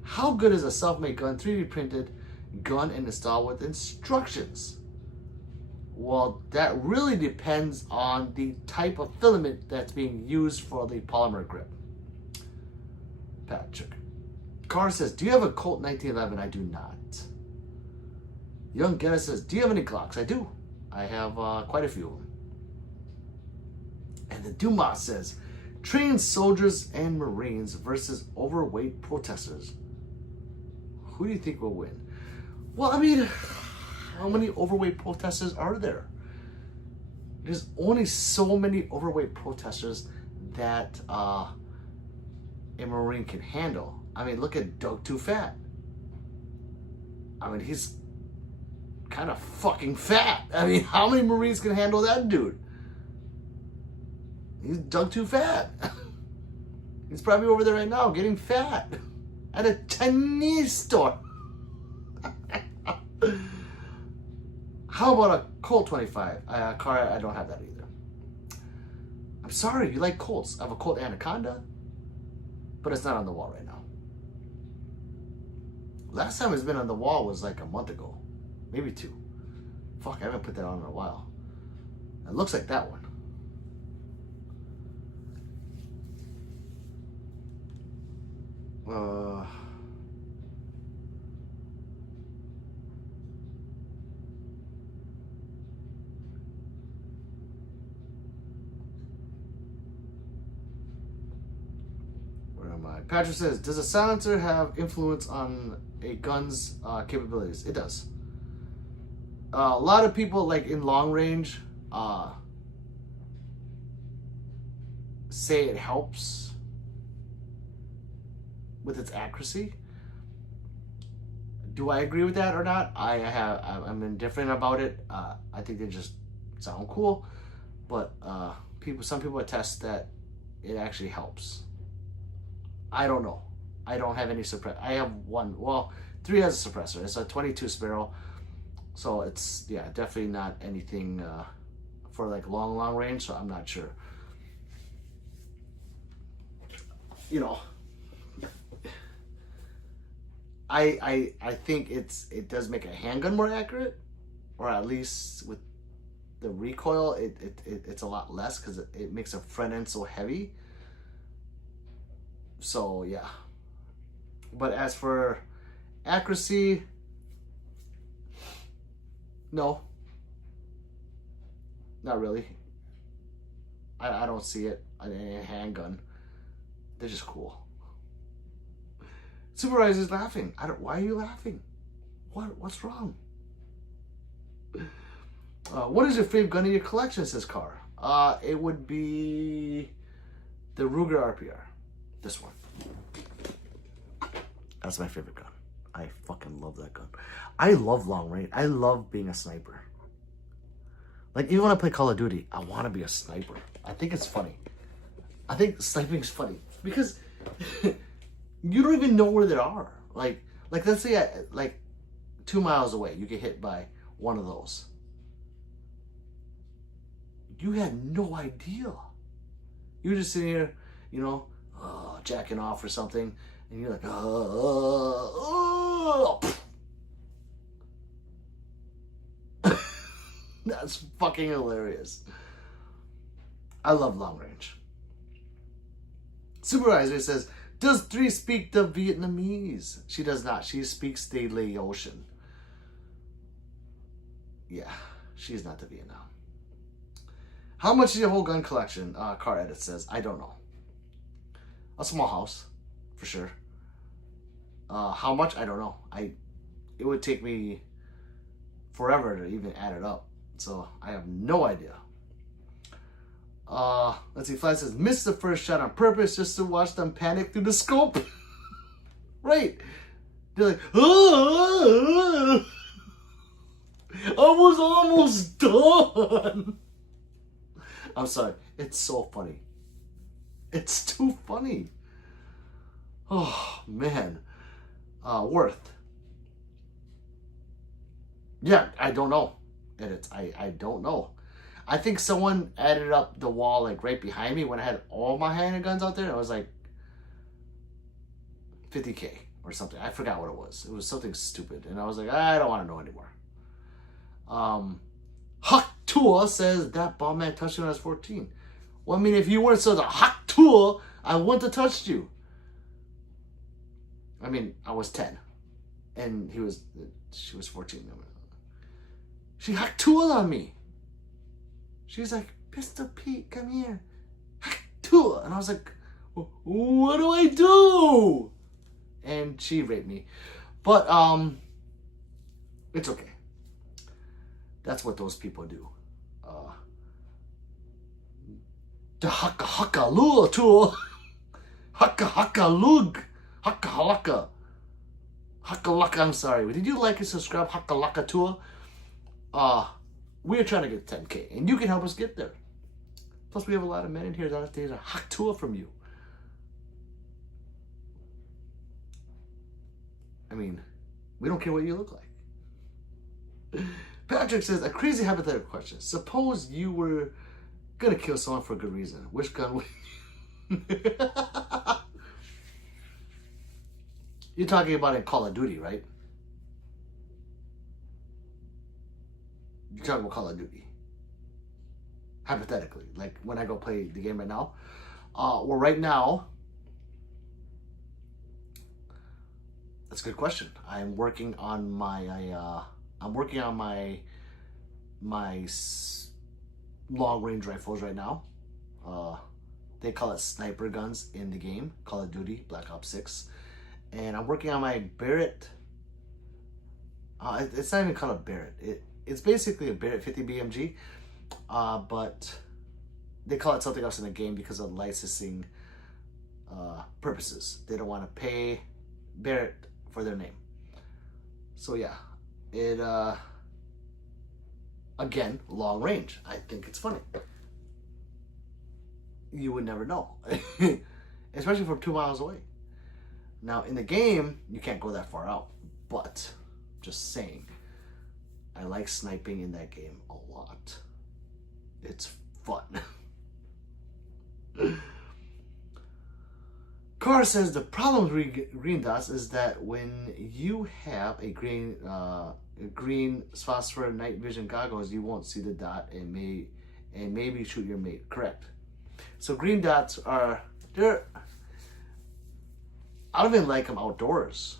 how good is a self-made gun, 3D printed gun and installed with instructions? Well, that really depends on the type of filament that's being used for the polymer grip. Patrick. Carr says, do you have a Colt 1911? I do not. Young Guinness says, do you have any Glocks? I do. I have quite a few of them. And the Dumas says, trained soldiers and Marines versus overweight protesters. Who do you think will win? Well, I mean, how many overweight protesters are there? There's only so many overweight protesters that a Marine can handle. I mean, look at Doug Too Fat. I mean, he's kind of fucking fat. I mean, how many Marines can handle that dude? He's Doug Too Fat. He's probably over there right now getting fat at a Chinese store. How about a Colt 25? Car, I don't have that either. I'm sorry, you like Colts. I have a Colt Anaconda, but it's not on the wall right now. Last time it's been on the wall was like a month ago. Maybe 2. Fuck, I haven't put that on in a while. It looks like that one. Where am I? Patrick says, does a silencer have influence on a gun's capabilities? It does. A lot of people, like in long range, say it helps with its accuracy. Do I agree with that or not? I'm indifferent about it. I think they just sound cool, but some people attest that it actually helps. I don't know. I don't have any suppress. I have one. Well, 3 has a suppressor. It's a 22 Sparrow, so it's definitely not anything for like long range. So I'm not sure. You know, I think it does make a handgun more accurate, or at least with the recoil, it's a lot less because it makes a front end so heavy. So yeah, but as for accuracy, no, not really. I don't see it in a handgun. They're just cool. Supervisor's laughing. Why are you laughing? What's wrong? What is your favorite gun in your collection, says Carr? It would be the Ruger RPR. This one. That's my favorite gun. I fucking love that gun. I love long range. I love being a sniper. Like, even when I play Call of Duty, I want to be a sniper. I think it's funny. I think sniping is funny. Because you don't even know where they are. Like let's say like 2 miles away, you get hit by one of those. You had no idea. You were just sitting here, you know, jacking off or something, and you're like, That's fucking hilarious. I love long range. Supervisor says, Does 3 speak the Vietnamese? She does not. She speaks the Laotian. Yeah, she's not the Vietnam. How much is your whole gun collection? Car Edit says, I don't know. A small house, for sure. How much? I don't know. It would take me forever to even add it up. So I have no idea. Let's see. Fly says, missed the first shot on purpose just to watch them panic through the scope. Right. They're like, oh, I was almost done. I'm sorry. It's so funny. It's too funny. Oh, man. Worth. Yeah, I don't know. I don't know. I think someone added up the wall like right behind me when I had all my handguns out there. It was like 50K or something. I forgot what it was. It was something stupid. And I was like, I don't want to know anymore. Huck Tua says that bomb man touched you when I was 14. Well, I mean, if you weren't such a Huck Tua, I wouldn't have touched you. I mean, I was 10. And she was 14. She Huck Tua on me. She's like, Pistol Pete, come here. And I was like, what do I do? And she raped me. But, it's okay. That's what those people do. The haka haka lua tool. Haka haka lug. Haka halaka. Haka laka, I'm sorry. Did you like and subscribe? Haka laka tool? We're trying to get 10K, and you can help us get there. Plus, we have a lot of men in here that need a hot tour from you. I mean, we don't care what you look like. Patrick says, a crazy hypothetical question. Suppose you were gonna kill someone for a good reason. Which gun would You're talking about in Call of Duty, right? You're talking about Call of Duty. Hypothetically. Like when I go play the game right now. Well, right now, that's a good question. I'm working on my long range rifles right now. They call it sniper guns in the game, Call of Duty, Black Ops 6. And I'm working on my Barrett. It's not even called a Barrett. It's basically a Barrett 50 BMG, but they call it something else in the game because of licensing purposes. They don't want to pay Barrett for their name. So yeah, it again, long range. I think it's funny. You would never know, especially from 2 miles away. Now in the game, you can't go that far out, but just saying. I like sniping in that game a lot. It's fun. Carr says the problem with green dots is that when you have a green phosphor night vision goggles, you won't see the dot and maybe shoot your mate. Correct. So green dots I don't even like them outdoors.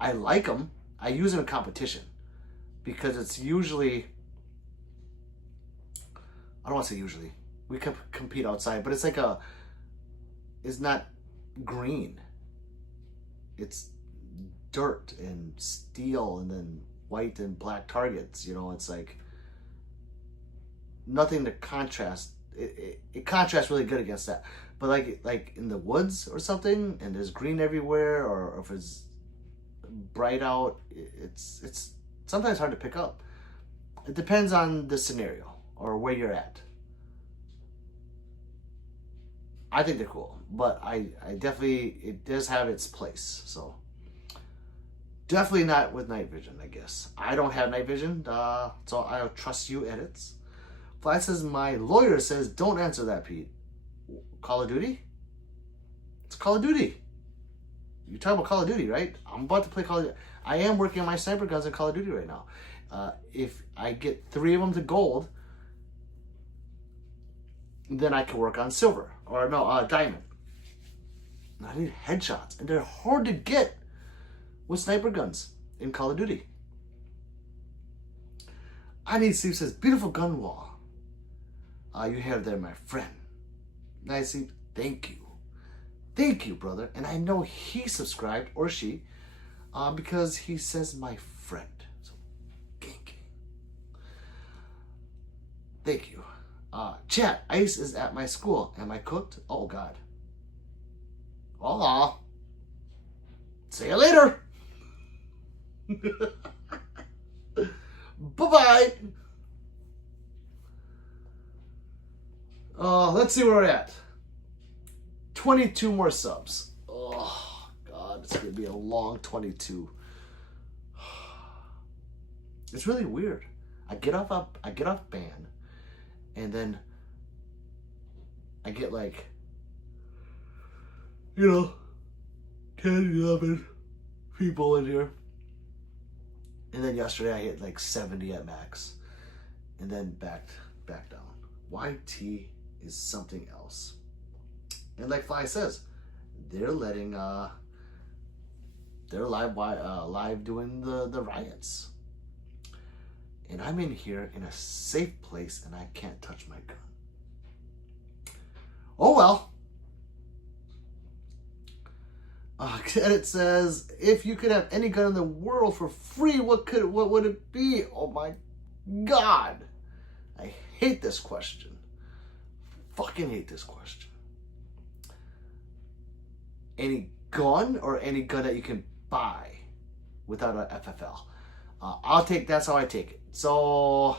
I like them. I use them in competition. Because it's usually, I don't want to say usually, we compete outside, but it's like it's not green. It's dirt and steel and then white and black targets. You know, it's like nothing to contrast. It contrasts really good against that. But like in the woods or something, and there's green everywhere, or if it's bright out, it's sometimes hard to pick up. It depends on the scenario or where you're at. I think they're cool, but I definitely, it does have its place. So definitely not with night vision, I guess. I don't have night vision, so I'll trust you, Edits. Fly says, my lawyer says, don't answer that, Pete. Call of Duty? It's Call of Duty. You're talking about Call of Duty, right? I'm about to play Call of Duty. I am working on my sniper guns in Call of Duty right now. If I get 3 of them to gold, then I can work on silver. Or no, diamond. And I need headshots. And they're hard to get with sniper guns in Call of Duty. I need Steve says, beautiful gun wall. You have there, my friend. Nice, Steve. Thank you. Thank you, brother. And I know he subscribed, or she, because he says my friend. So, thank you. Thank you. Chat, ice is at my school. Am I cooked? Oh, God. Aw. See you later. Bye-bye. Let's see where we're at. 22 more subs. Oh, God. It's going to be a long 22. It's really weird. I get off ban, and then I get like, 10, 11 people in here. And then yesterday I hit like 70 at max. And then back down. YT is something else. And like Fly says, they're letting they're live doing the riots. And I'm in here in a safe place and I can't touch my gun. Oh well. It says, if you could have any gun in the world for free, what would it be? Oh my God. I hate this question. Fucking hate this question. Any gun or any gun that you can buy without an FFL? That's how I take it. So,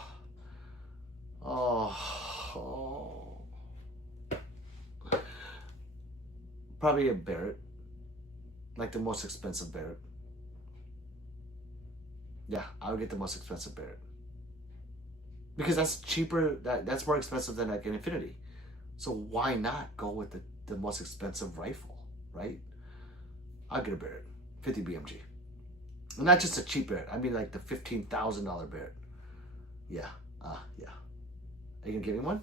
probably a Barrett. Like the most expensive Barrett. Yeah, I would get the most expensive Barrett. Because that's cheaper, that's more expensive than like an Infinity. So why not go with the most expensive rifle, right? I'll get a Barrett, 50 BMG. And not just a cheap Barrett, I mean like the $15,000 Barrett. Yeah, yeah. Are you gonna give me one?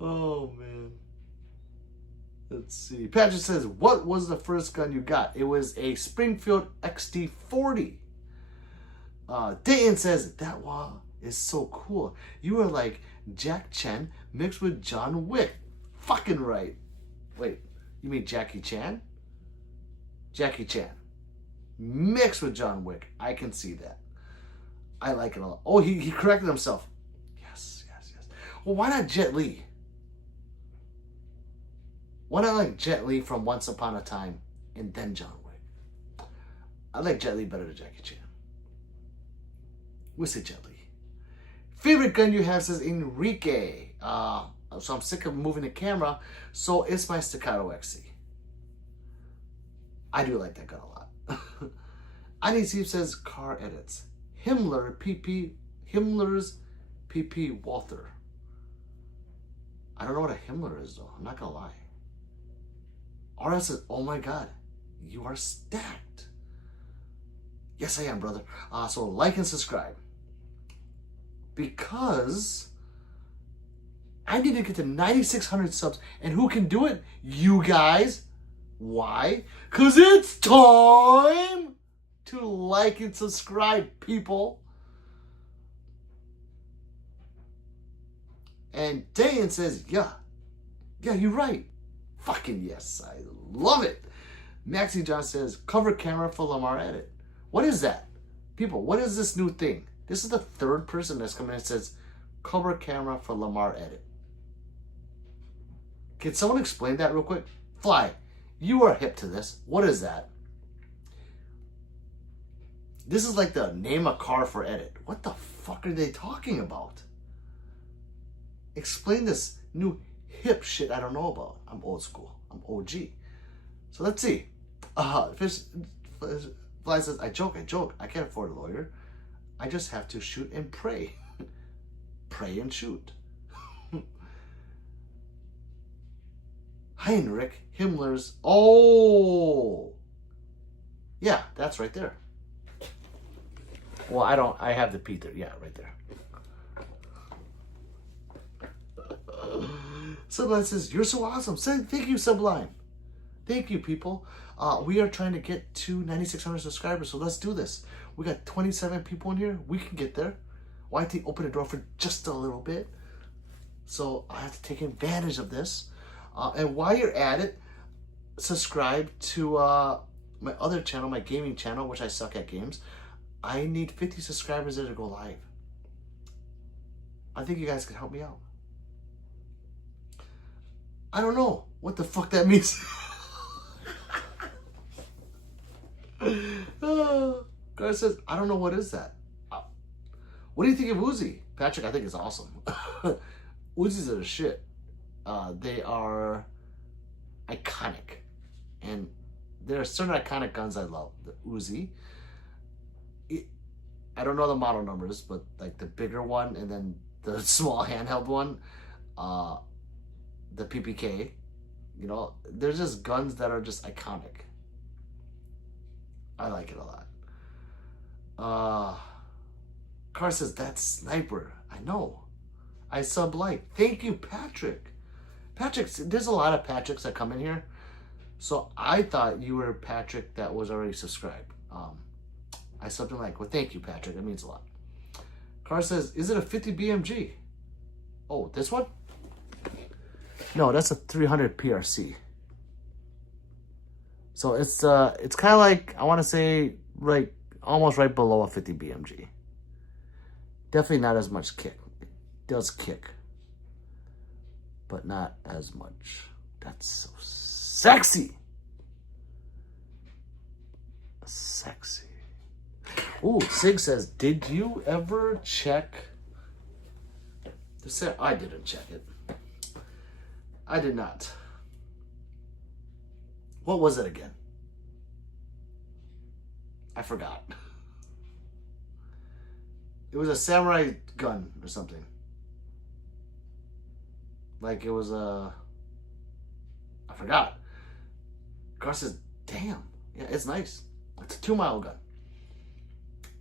Oh man. Let's see. Patrick says, what was the first gun you got? It was a Springfield XD40. Dayton says, that wall is so cool. You are like Jack Chen mixed with John Wick. Fucking right. Wait, you mean Jackie Chan? Jackie Chan. Mixed with John Wick. I can see that. I like it a lot. Oh, he corrected himself. Yes. Well, why not Jet Li? Why not like Jet Li from Once Upon a Time and then John Wick? I like Jet Li better than Jackie Chan. We'll say Jet Li. Favorite gun you have, says Enrique. So I'm sick of moving the camera, so it's my Staccato XC. I do like that gun a lot. I need to see if it says car edits. Himmler's PP Walther. I don't know what a Himmler is though. I'm not gonna lie. RS says, oh my God, you are stacked. Yes, I am, brother. So like and subscribe. Because I need to get to 9,600 subs. And who can do it? You guys. Why? Because it's time to like and subscribe, people. And Dayan says, yeah, you're right. Fucking yes, I love it. Maxie John says, cover camera for Lamar edit. What is that? People, what is this new thing? This is the third person that's come in and says, cover camera for Lamar edit. Can someone explain that real quick? Fly, you are hip to this. What is that? This is like the name a car for edit. What the fuck are they talking about? Explain this new hip shit I don't know about. I'm old school. I'm OG. So let's see. Fly says, I joke. I can't afford a lawyer. I just have to shoot and pray. Pray and shoot. Heinrich Himmler's. Oh. Yeah, that's right there. Well, I have the Peter. Yeah, right there. Sublime says, you're so awesome. Thank you, Sublime. Thank you, people. We are trying to get to 9,600 subscribers, so let's do this. We got 27 people in here. We can get there. YT open the door for just a little bit. So I have to take advantage of this. And while you're at it, subscribe to my other channel, my gaming channel, which I suck at games. I need 50 subscribers there to go live. I think you guys can help me out. I don't know what the fuck that means. Guy says, I don't know what is that. What do you think of Uzi? Patrick, I think it's awesome. Uzis are the shit. They are iconic. And there are certain iconic guns I love. The Uzi. I don't know the model numbers, but like the bigger one and then the small handheld one. The PPK. You know, there's just guns that are just iconic. I like it a lot. Car says, that's Sniper. I know. I sub-like. Thank you, Patrick. Patrick, there's a lot of Patricks that come in here. So I thought you were Patrick that was already subscribed. I something like, well, thank you, Patrick. That means a lot. Car says, is it a 50 BMG? Oh, this one? No, that's a 300 PRC. So it's kind of like, I want to say, like almost right below a 50 BMG. Definitely not as much kick. It does kick, but not as much. That's so sexy. Sexy. Ooh, Sig says, did you ever check the set? I didn't check it. I did not. What was it again? I forgot. It was a samurai gun or something. Like it was a... I forgot. Gar says, damn. Yeah, it's nice. It's a 2-mile gun.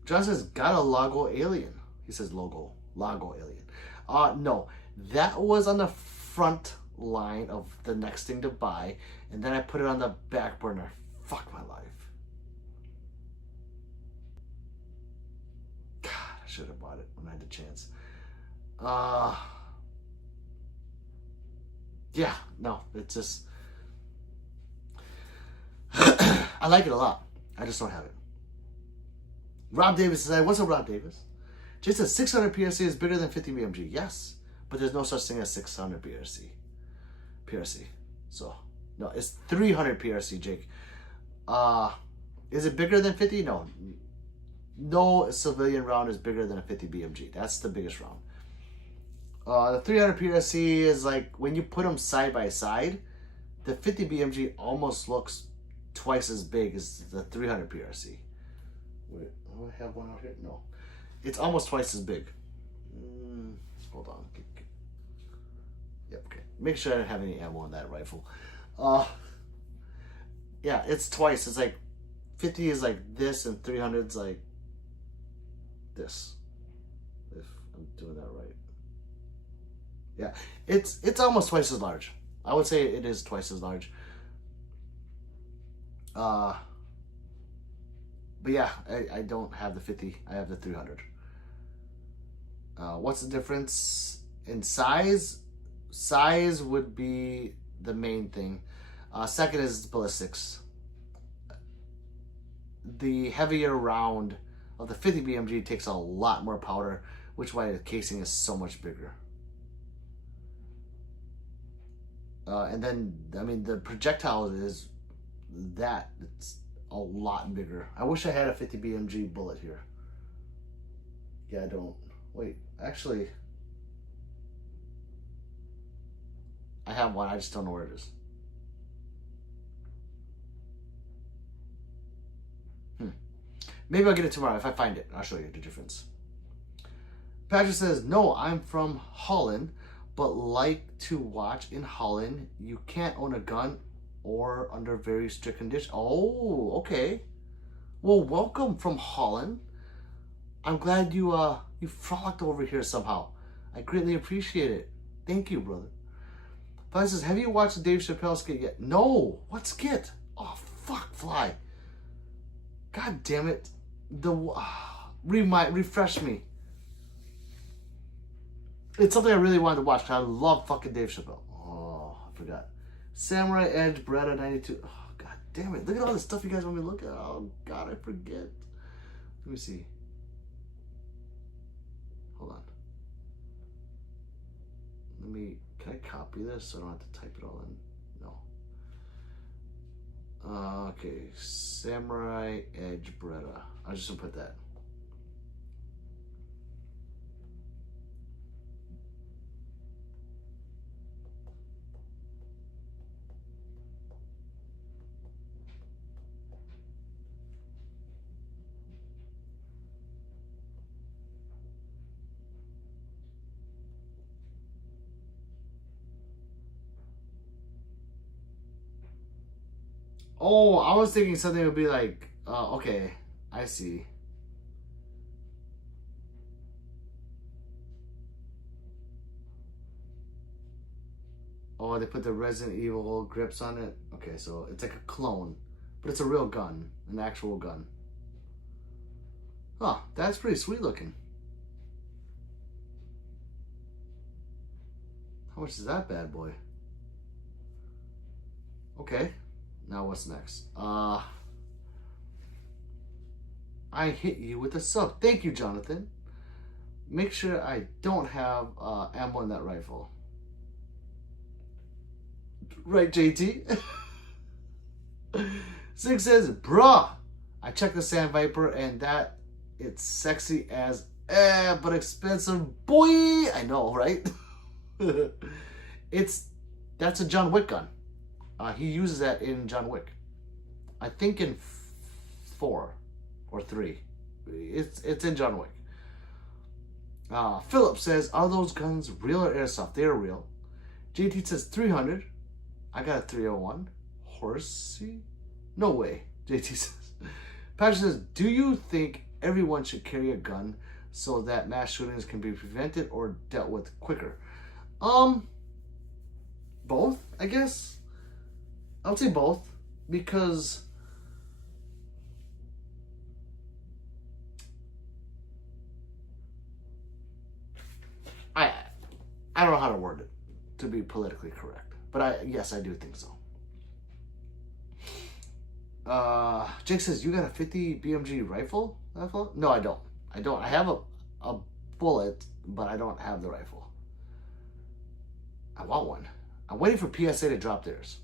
John says, got a Lago Alien. He says Lago Alien. No. That was on the front line of the next thing to buy. And then I put it on the back burner. Fuck my life. God, I should have bought it when I had the chance. Yeah, no, it's just... I like it a lot. I just don't have it. Rob Davis says, what's up, Rob Davis? Just says 600 PRC is bigger than 50 BMG. Yes, but there's no such thing as 600 PRC. So, no, it's 300 PRC, Jake. Is it bigger than 50? No. No civilian round is bigger than a 50 BMG. That's the biggest round. The 300 PRC is like, when you put them side by side, the 50 BMG almost looks twice as big as the 300 PRC. Wait, do I have one out here? No. It's almost twice as big. Hold on. Yep, okay. Make sure I don't have any ammo on that rifle. Yeah, it's twice. It's like 50 is like this and 300 is like this. If I'm doing that right. Yeah, it's almost twice as large. I would say it is twice as large. But yeah, I don't have the 50. I have the 300. What's the difference in size? Size would be the main thing. Second is ballistics. The heavier round of the 50 BMG takes a lot more powder, which is why the casing is so much bigger. And then, I mean, the projectile is that. It's a lot bigger. I wish I had a 50 BMG bullet here. Yeah, I don't. Wait, actually, I have one. I just don't know where it is. Maybe I'll get it tomorrow. If I find it, I'll show you the difference. Patrick says, no, I'm from Holland, but like to watch in Holland. You can't own a gun or under very strict conditions. Oh, okay. Well, welcome from Holland. I'm glad you frolicked over here somehow. I greatly appreciate it. Thank you, brother. Fly says, have you watched the Dave Chappelle skit yet? No. What skit? Oh, fuck, Fly. God damn it. Refresh me. It's something I really wanted to watch because I love fucking Dave Chappelle. Oh, I forgot. Samurai Edge, Beretta 92. Oh, god damn it. Look at all the stuff you guys want me to look at. Oh, god, I forget. Let me see. Hold on. Can I copy this so I don't have to type it all in? No. Okay, Samurai Edge Beretta. I'm just gonna put that. Oh, I was thinking something would be like, okay, I see. Oh, they put the Resident Evil grips on it. Okay, so it's like a clone, but it's a real gun, an actual gun. Oh, that's pretty sweet looking. How much is that bad boy? Okay. Now what's next? I hit you with a sub. Thank you, Jonathan. Make sure I don't have ammo in that rifle. Right, JT? Six says, bruh, I checked the Sand Viper and that it's sexy as but expensive. Boy! I know, right? That's a John Wick gun. He uses that in John Wick. I think in 4 or 3. It's in John Wick. Philip says, are those guns real or airsoft? They are real. JT says 300. I got a 301. Horsey? No way. JT says. Patrick says, do you think everyone should carry a gun so that mass shootings can be prevented or dealt with quicker? Both, I guess. I would say both, because I don't know how to word it to be politically correct, but yes, I do think so. Jake says, you got a 50 BMG rifle? No, I don't. I have a bullet, but I don't have the rifle. I want one. I'm waiting for PSA to drop theirs.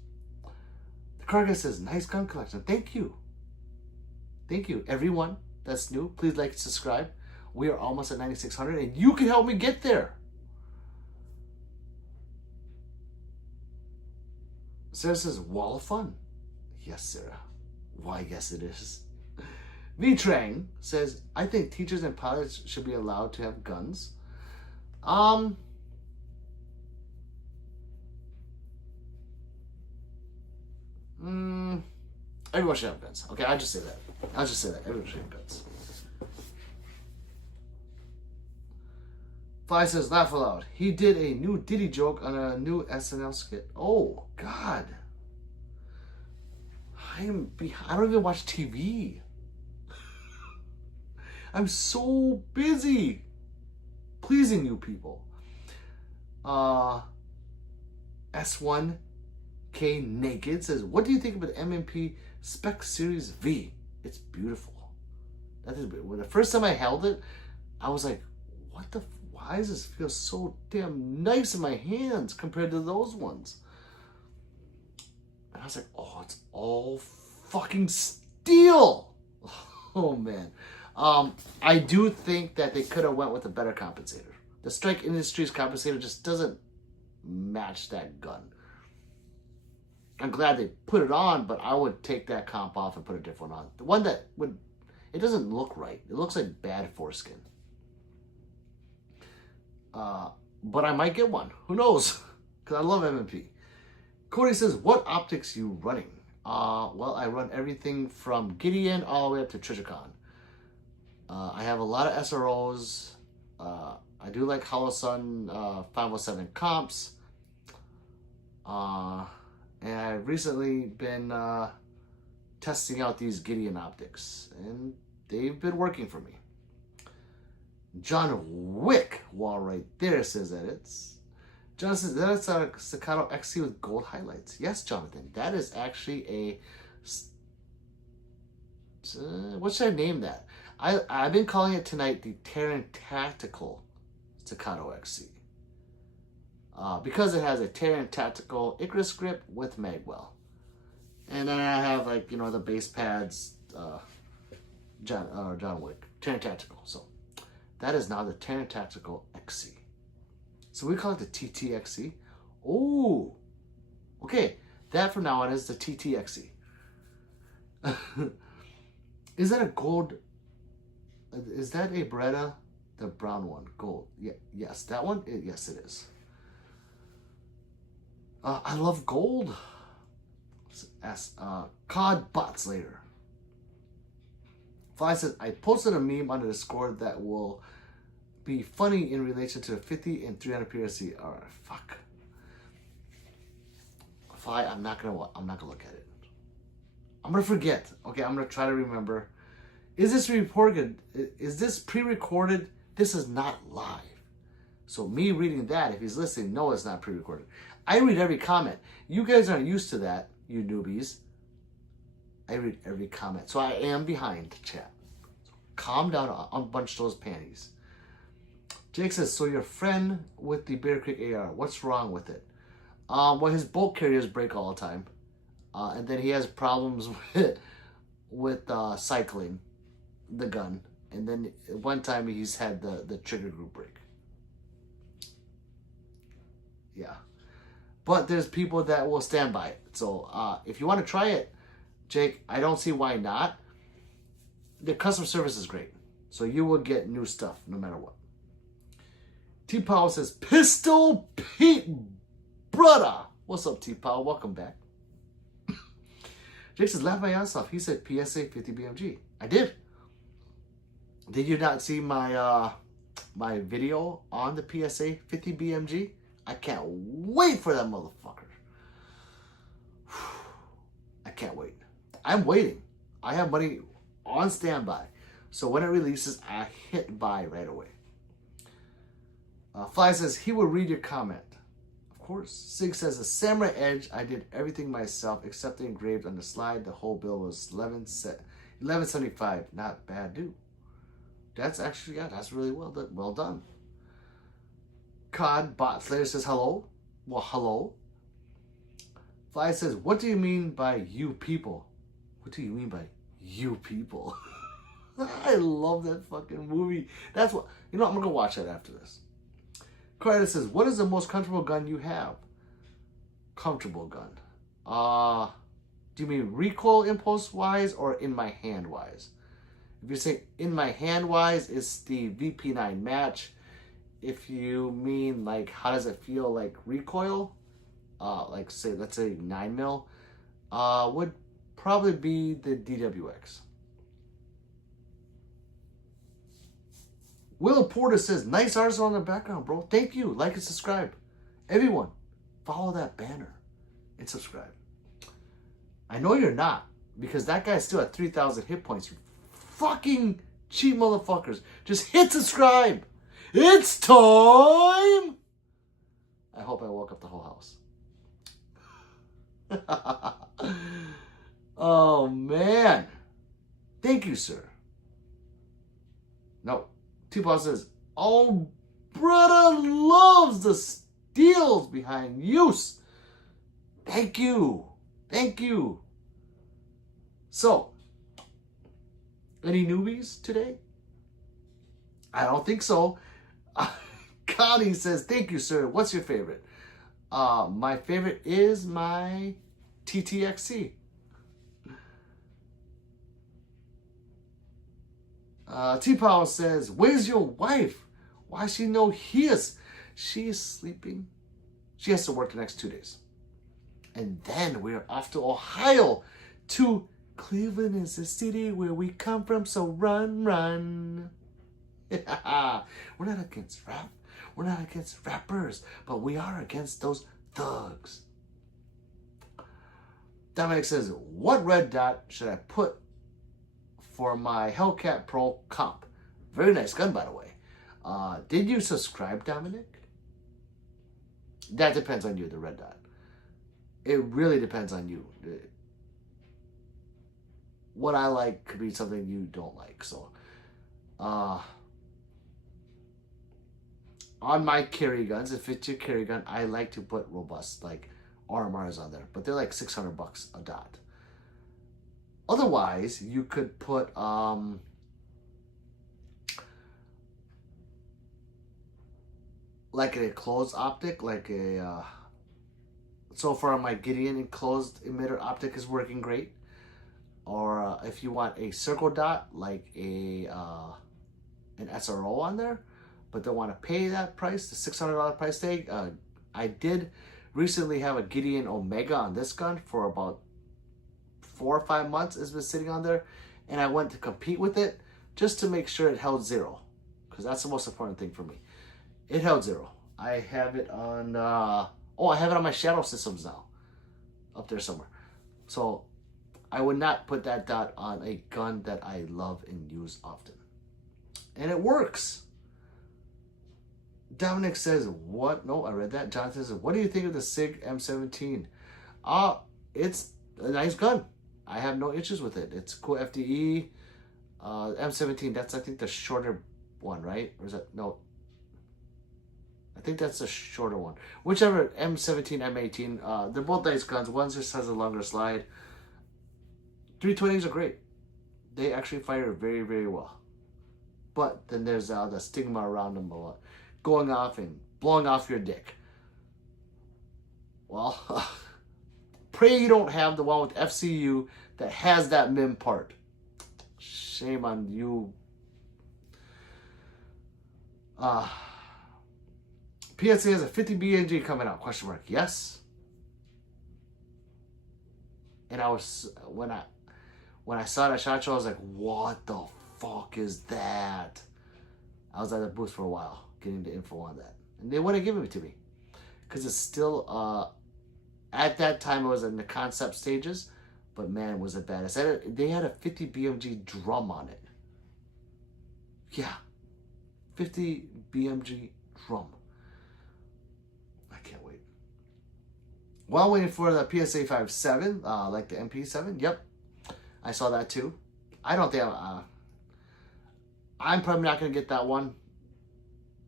Carga says, nice gun collection. Thank you. Thank you. Everyone that's new, please like and subscribe. We are almost at 9,600 and you can help me get there. Sarah says, wall of fun. Yes, Sarah. Why, yes it is. V-Trang says, I think teachers and pilots should be allowed to have guns. Everyone should have guns. Okay, I'll just say that. Everyone should have guns. Fly says, laugh aloud. He did a new Diddy joke on a new SNL skit. Oh, God. I don't even watch TV. I'm so busy pleasing you people. S1K Naked says, what do you think about the MMP Spec Series V? It's beautiful. That is beautiful. The first time I held it, I was like, what the, why does this feel so damn nice in my hands compared to those ones? And I was like, oh, it's all fucking steel. Oh, man. I do think that they could have went with a better compensator. The Strike Industries compensator just doesn't match that gun. I'm glad they put it on, but I would take that comp off and put a different one on. The one that would, it doesn't look right. It looks like bad foreskin. But I might get one. Who knows? Because I love MMP. Cody says, what optics you running? Well, I run everything from Gideon all the way up to Trijicon. I have a lot of SROs. I do like Hollow Sun 507 comps. And I've recently been testing out these Gideon Optics, and they've been working for me. John Wick wall right there says that it's. John says that's a Staccato XC with gold highlights. Yes, Jonathan, that is actually a. What should I name that? I've been calling it tonight the Terran Tactical Staccato XC. Because it has a Terran Tactical Icarus grip with magwell. And then I have, like, you know, the base pads, John Wick, Terran Tactical. So that is now the Terran Tactical XC. So we call it the TTXC. Oh, okay. That from now on is the TTXC. Is that a gold? Is that a Beretta? The brown one, gold. Yeah, yes, that one. Yes, it is. I love gold. COD bots later. Fly says, I posted a meme on the Discord that will be funny in relation to the 50 and 300 PRC. Alright, fuck. Fly, I'm not gonna look at it. I'm gonna forget. Okay, I'm gonna try to remember. Is this recorded? Is this pre-recorded? This is not live. So me reading that, if he's listening, no, it's not pre-recorded. I read every comment. You guys aren't used to that, you newbies. I read every comment. So I am behind, chat. So calm down, unbunch those panties. Jake says, so your friend with the Bear Creek AR, what's wrong with it? Well, his bolt carriers break all the time. And then he has problems with cycling the gun. And then one time he's had the trigger group break. Yeah. But there's people that will stand by it. So if you want to try it, Jake, I don't see why not. The customer service is great. So you will get new stuff no matter what. T-Powell says, Pistol Pete Brother. What's up, T-Powell? Welcome back. Jake says, laugh my ass off. He said PSA 50 BMG. I did. Did you not see my my video on the PSA 50 BMG? I can't wait for that motherfucker. I can't wait. I'm waiting. I have money on standby. So when it releases, I hit buy right away. Fly says, he will read your comment. Of course. Sig says, a Samurai Edge, I did everything myself except the engraved on the slide. The whole bill was $11.75. Not bad, dude. That's actually, yeah, that's really well done. COD Bot Slayer says, hello. Well, hello. Fly says, what do you mean by you people? What do you mean by you people? I love that fucking movie. That's what, you know, I'm going to watch that after this. Carter says, what is the most comfortable gun you have? Comfortable gun. Do you mean recoil impulse wise or in my hand wise? If you say in my hand wise, it's the VP9 match. If you mean like how does it feel like recoil, like say let's say 9mm, would probably be the DWX. Will Porter says, nice article on the background, bro. Thank you. Like and subscribe. Everyone, follow that banner and subscribe. I know you're not, because that guy's still at 3,000 hit points. You fucking cheap motherfuckers. Just hit subscribe. It's time. I hope I woke up the whole house. Oh, man. Thank you, sir. No. T-Paw says, oh, brother loves the steals behind use. Thank you. Thank you. So, any newbies today? I don't think so. Connie says, thank you, sir. What's your favorite? My favorite is my TTXC. T-Power says, where's your wife? Why she no here? She is sleeping. She has to work the next 2 days. And then we're off to Ohio to Cleveland is the city where we come from, so run, run. We're not against rap. We're not against rappers, but we are against those thugs. Dominic says, what red dot should I put for my Hellcat Pro comp? Very nice gun, by the way. Did you subscribe, Dominic? That depends on you, the red dot. It really depends on you. What I like could be something you don't like. So, on my carry guns, if it's your carry gun, I like to put robust, like Armories on there. But they're like $600 a dot. Otherwise, you could put like a closed optic, like a so far my Gideon enclosed emitter optic is working great. Or if you want a circle dot, like a an SRO on there, but don't want to pay that price, the $600 price tag. I did recently have a Gideon Omega on this gun for about 4 or 5 months. It's been sitting on there, and I went to compete with it just to make sure it held 0, because that's the most important thing for me. It held 0. I have it on, I have it on my Shadow Systems now, up there somewhere. So I would not put that dot on a gun that I love and use often. And it works. Dominic says, what? No, I read that. Jonathan says, what do you think of the SIG M17? It's a nice gun. I have no issues with it. It's cool FDE. M17, that's I think the shorter one, right? Or is that, no. I think that's the shorter one. Whichever, M17, M18, they're both nice guns. One just has a longer slide. 320s are great. They actually fire very, very well. But then there's the stigma around them a lot. Going off and blowing off your dick. Well, pray you don't have the one with FCU that has that MIM part. Shame on you. PSA has a 50 BNG coming out, question mark. Yes. And I was, when I saw that shot show, I was like, what the fuck is that? I was at the booth for a while, getting the info on that. And they wouldn't give it to me. Because it's still, at that time it was in the concept stages, but man, was it bad. They had a 50 BMG drum on it. Yeah. 50 BMG drum. I can't wait. While waiting for the PSA 5.7, like the MP7, yep. I saw that too. I don't think I'm probably not going to get that one.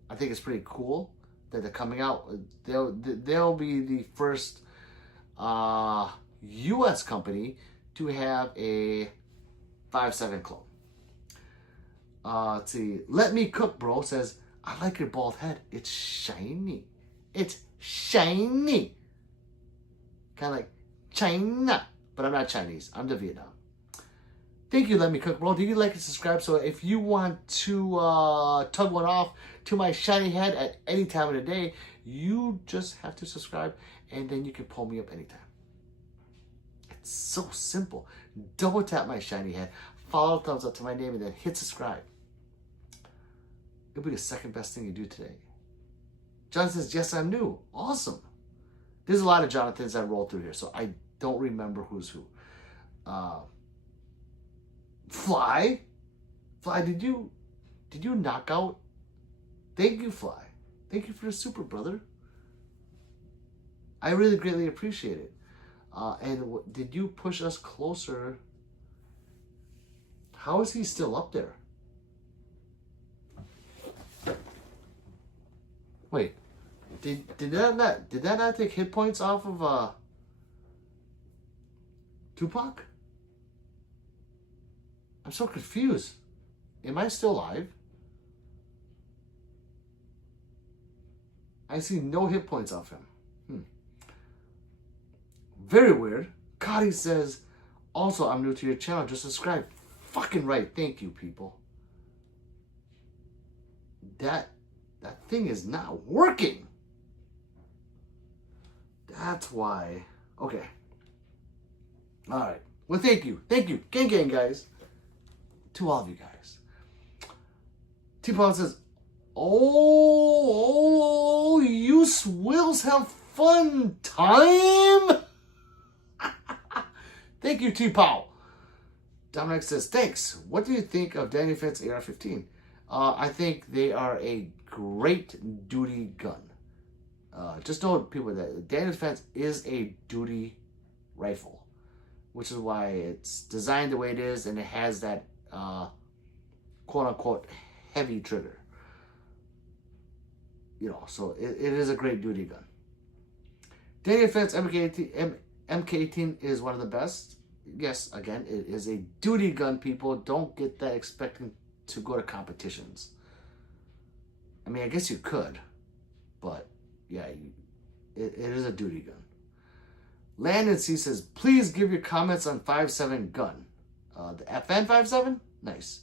I think it's pretty cool that they're coming out. They'll be the first U.S. company to have a 5.7 clone. Let's see. Let Me Cook, bro, says, I like your bald head. It's shiny. It's shiny. Kind of like China. But I'm not Chinese. I'm the Vietnam. Thank you, Let Me Cook, bro. Do you like and subscribe? So if you want to tug one off to my shiny head at any time of the day, you just have to subscribe, and then you can pull me up anytime. It's so simple. Double tap my shiny head, follow the thumbs up to my name, and then hit subscribe. It'll be the second best thing you do today. Jonathan says, yes, I'm new. Awesome. There's a lot of Jonathans that roll through here, so I don't remember who's who. Fly, did you knock out? Thank you, Fly. Thank you for the super, brother. I really greatly appreciate it. And did you push us closer? How is he still up there? Wait, did that not take hit points off of Tupac? I'm so confused. Am I still alive? I see no hit points off him. Very weird. Cody says, also, I'm new to your channel. Just subscribe. Fucking right. Thank you, people. That thing is not working. That's why. Okay. All right. Well, thank you. Thank you. Gang, guys. To all of you guys. T-Paul says, oh, you swills have fun time. Thank you, T-Pow. Dominic says, thanks. What do you think of Danny Defense AR-15? I think they are a great duty gun. Just know, people, that Danny Defense is a duty rifle, which is why it's designed the way it is, and it has that quote-unquote heavy trigger. You know, so it is a great duty gun. Danny Defense MK18 is one of the best. Yes, again, it is a duty gun, people. Don't get that expecting to go to competitions. I mean, I guess you could, but yeah, it is a duty gun. Landon C says, please give your comments on 5.7 gun. The FN 5.7? Nice.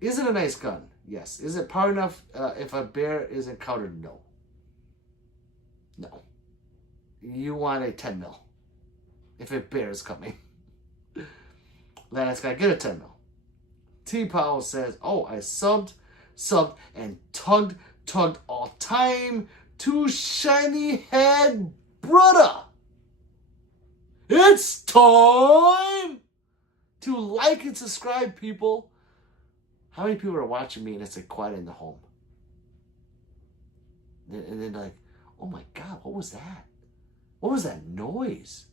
Is it a nice gun? Yes. Is it power enough if a bear is encountered? No. No. You want a 10 mil if a bear is coming. Landon's got to get a 10 mil. T Powell says, oh, I subbed, and tugged all time to shiny head brother. It's time to like and subscribe, people. How many people are watching me and it's like quiet in the home? And then like, oh my God, what was that? What was that noise?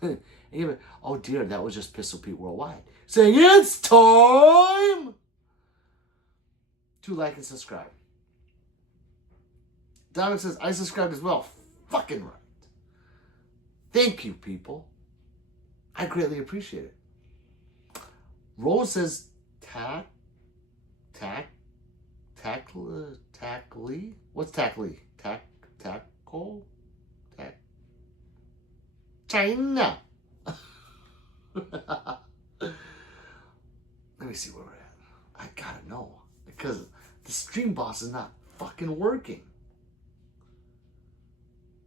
And even, oh dear, that was just Pistol Pete Worldwide saying it's time to like and subscribe. Dominic says, I subscribed as well. Fucking right. Thank you, people. I greatly appreciate it. Rose says, tackly? What's tackly? Tackle? China. Let me see where we're at. I gotta know. Because the stream boss is not fucking working.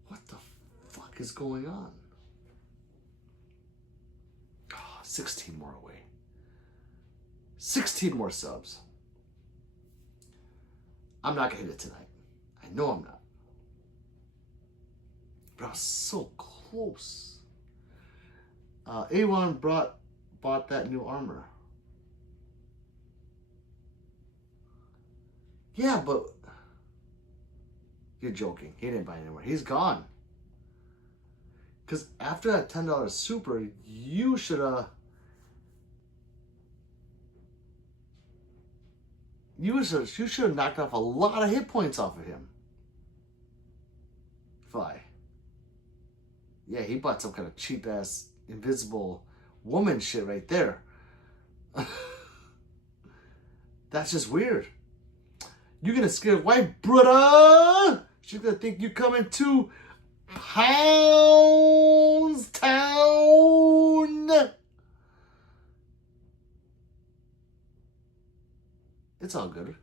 What the fuck is going on? Oh, 16 more away. 16 more subs. I'm not gonna hit it tonight. I know I'm not. But I was so close. A1 bought that new armor. Yeah, but you're joking. He didn't buy it anymore. He's gone. Because after that $10 super, you should have knocked off a lot of hit points off of him. Fly. Yeah, he bought some kind of cheap ass invisible woman shit right there. That's just weird. You're gonna scare white brother. She's gonna think you coming to Pounds Town. It's all good.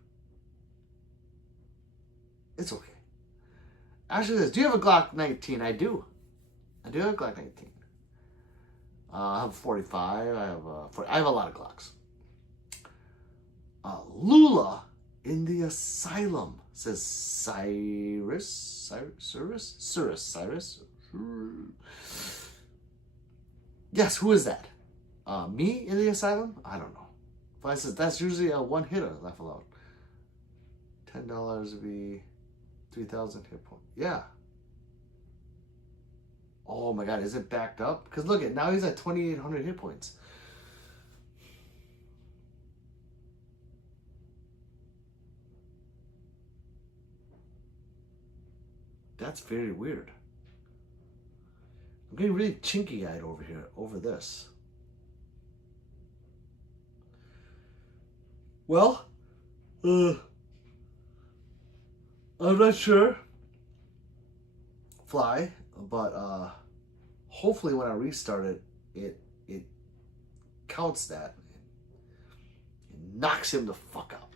It's okay. Ashley says, do you have a Glock 19? I do. I do have a Glock 19. I have a 45. I have a lot of Glocks. Lula in the asylum says Cyrus. Yes, who is that? Me in the asylum? I don't know. But I says that's usually a one hitter. Laugh aloud. $10 would be 3,000 hit point. Yeah. Oh my God, is it backed up? Because look at now he's at 2,800 hit points. That's very weird. I'm getting really chinky-eyed over here, over this. Well, I'm not sure. Fly, but hopefully when I restart it, it counts that. It knocks him the fuck out.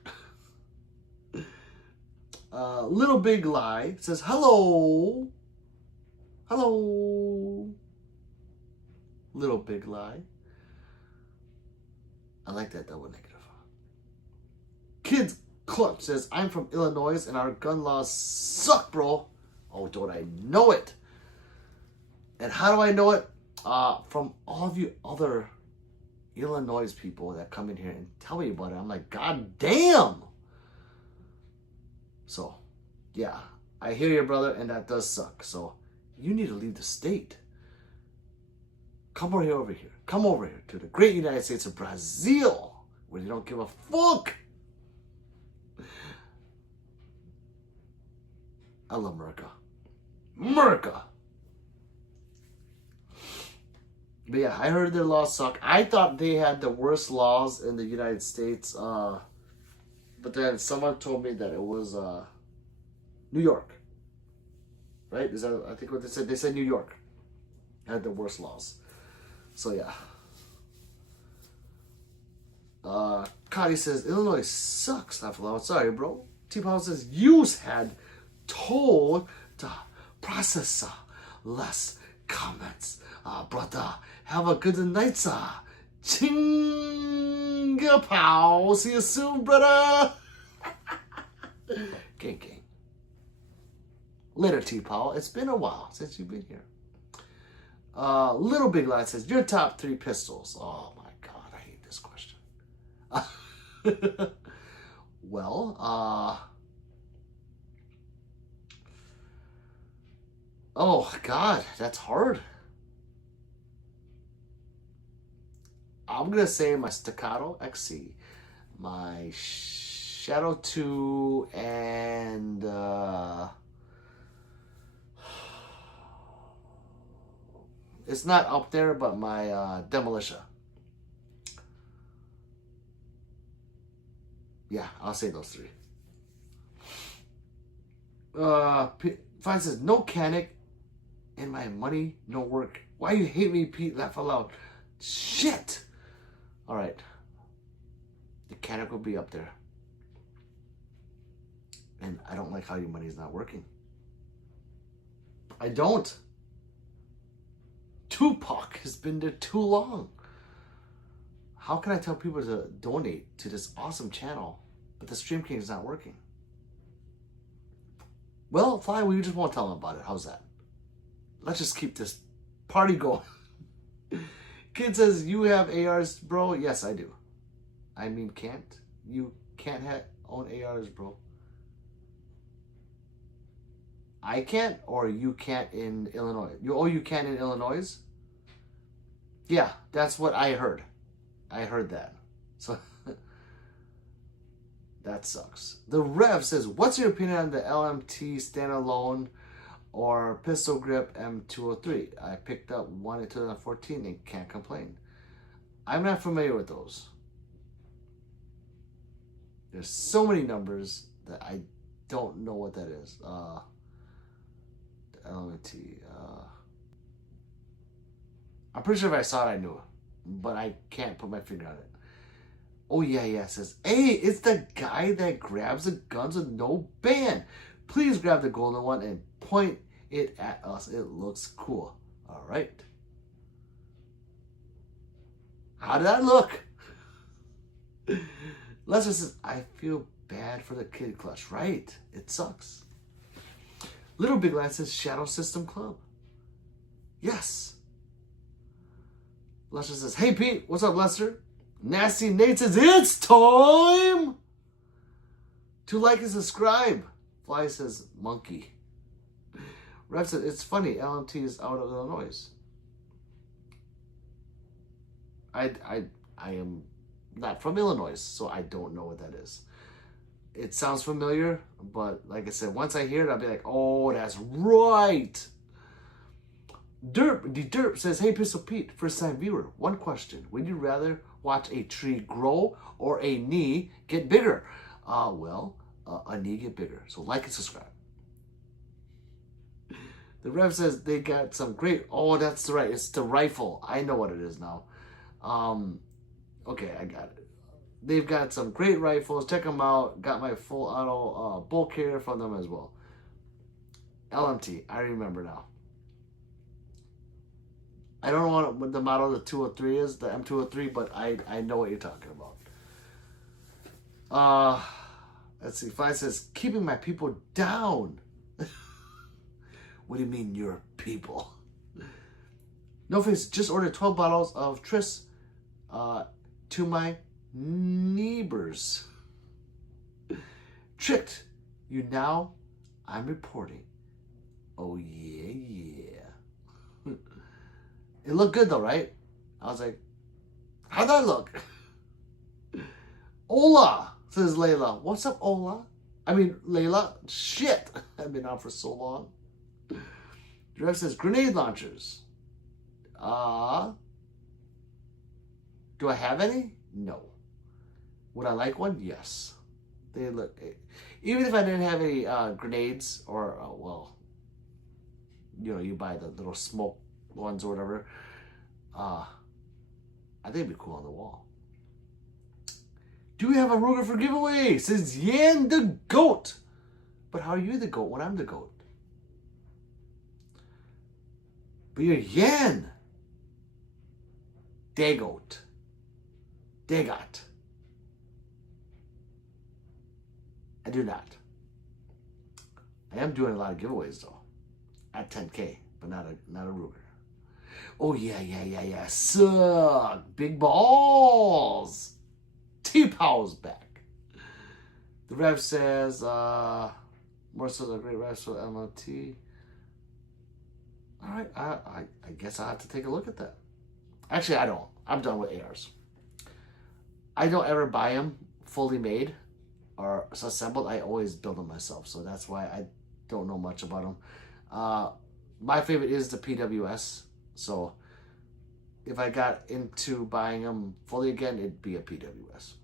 Little Big Lie says, hello. Hello. Little Big Lie. I like that double negative. Kids Clutch says, I'm from Illinois and our gun laws suck, bro. Oh, don't I know it? And how do I know it? from all of you other Illinois people that come in here and tell me about it, I'm like, God damn! So, yeah, I hear you, brother, and that does suck. So, you need to leave the state. Come over here. Come over here to the great United States of Brazil, where they don't give a fuck. I love America. America! But yeah, I heard their laws suck. I thought they had the worst laws in the United States. But then someone told me that it was New York. Right? Is that, I think what they said? They said New York had the worst laws. So yeah. Cotty says, Illinois sucks. Not for long. Sorry, bro. T-Power says, you had told to process less comments. Brother, have a good night, sir. Chinga pow. See you soon, brother. Gang. Later, T-Pow. It's been a while since you've been here. Little Big Lad says, your top 3 pistols. Oh, my God. I hate this question. Well, oh, God. That's hard. I'm going to say my Staccato XC, my Shadow 2, and it's not up there, but my Demolition. Yeah, I'll say those 3. Fine says, no Canic and my money, no work. Why you hate me, Pete? Laugh aloud. Shit! Alright. The Canic will be up there. And I don't like how your money's not working. I don't. Tupac has been there too long. How can I tell people to donate to this awesome channel, but the Stream King is not working? Well, fine, we just won't tell them about it. How's that? Let's just keep this party going. Kid says, you have ARs, bro? Yes, I do. I mean, can't. You can't own ARs, bro. I can't, or you can't in Illinois? You can in Illinois? Yeah, that's what I heard. I heard that. So, that sucks. The Rev says, what's your opinion on the LMT standalone or pistol grip M203? I picked up one in 2014 and can't complain. I'm not familiar with those. There's so many numbers that I don't know what that is. The LMT. I'm pretty sure if I saw it, I knew it. But I can't put my finger on it. Oh, yeah. It says, hey, it's the guy that grabs the guns with no band. Please grab the golden one and point it at us. It looks cool. All right. How did that look? Lester says, I feel bad for the kid clutch. Right. It sucks. Little Big Lad says, Shadow System Club. Yes. Lester says, hey, Pete. What's up, Lester? Nasty Nate says, it's time to like and subscribe. Fly says, monkey. Rev said, it's funny. LMT is out of Illinois. I am not from Illinois, so I don't know what that is. It sounds familiar, but like I said, once I hear it, I'll be like, oh, that's right. Derp says, hey, Pistol Pete, first time viewer. One question. Would you rather watch a tree grow or a knee get bigger? A knee get bigger. So like and subscribe. The Rev says they got some great... Oh, that's right. It's the rifle. I know what it is now. Okay, I got it. They've got some great rifles. Check them out. Got my full auto bolt carrier from them as well. LMT. I remember now. I don't know what the model of the 203 is, the M203, but I know what you're talking about. Let's see. Fine says, keeping my people down. What do you mean your people? No face, just ordered 12 bottles of Tris to my neighbors. Tricked. You now, I'm reporting. Oh, yeah. It looked good, though, right? I was like, how'd that look? Ola, says Layla. What's up, Ola? I mean, Layla, shit. I've been on for so long. Rev says, grenade launchers. Do I have any? No. Would I like one? Yes. They look, even if I didn't have any grenades or, well, you know, you buy the little smoke ones or whatever, I think it'd be cool on the wall. Do we have a Ruger for giveaway? Says Yan the Goat. But how are you the goat when I'm the goat? But you're Yan. Dagoat. Dagot. I do not. I am doing a lot of giveaways though. At 10K, but not a Ruger. Oh yeah. Suck. Big balls. T-Pow's back. The Rev says, more so the great Rev, so MLT. Alright, I guess I'll have to take a look at that. Actually, I don't. I'm done with ARs. I don't ever buy them fully made or assembled. I always build them myself, so that's why I don't know much about them. My favorite is the PWS, so if I got into buying them fully again, it'd be a PWS.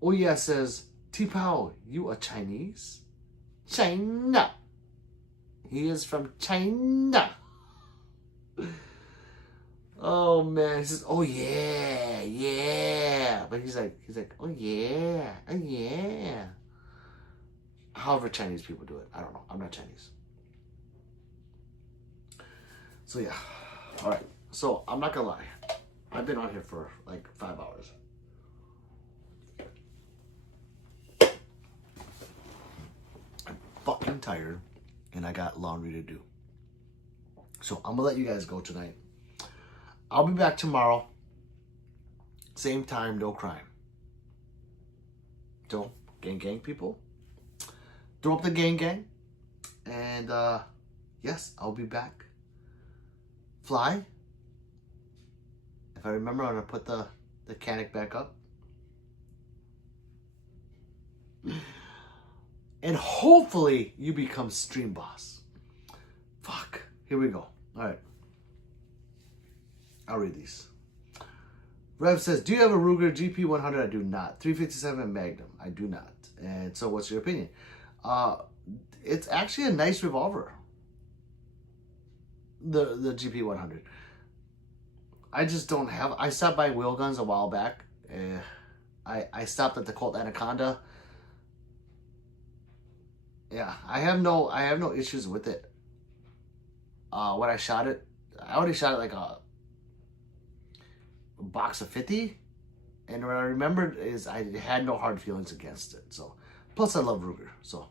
Oh yeah, says, T-Pow, you are Chinese? China. He is from China. Oh man, he says, oh yeah. But he's like, oh yeah. However Chinese people do it. I don't know. I'm not Chinese. So yeah. Alright. So I'm not gonna lie. I've been on here for like 5 hours. I'm fucking tired and I got laundry to do. So I'm gonna let you guys go tonight. I'll be back tomorrow. Same time, no crime. So, gang, people. Throw up the gang. And, yes, I'll be back. Fly. If I remember, I'm going to put the canic back up. And hopefully, you become stream boss. Fuck. Here we go. All right. I'll read these. Rev says, do you have a Ruger GP100? I do not. 357 Magnum? I do not. And so what's your opinion? It's actually a nice revolver. The GP100. I just don't have... I stopped buying wheel guns a while back. I stopped at the Colt Anaconda. Yeah, I have no issues with it. When I shot it, I already shot it like a box of 50, and what I remembered is I had no hard feelings against it. So, plus I love Ruger. So,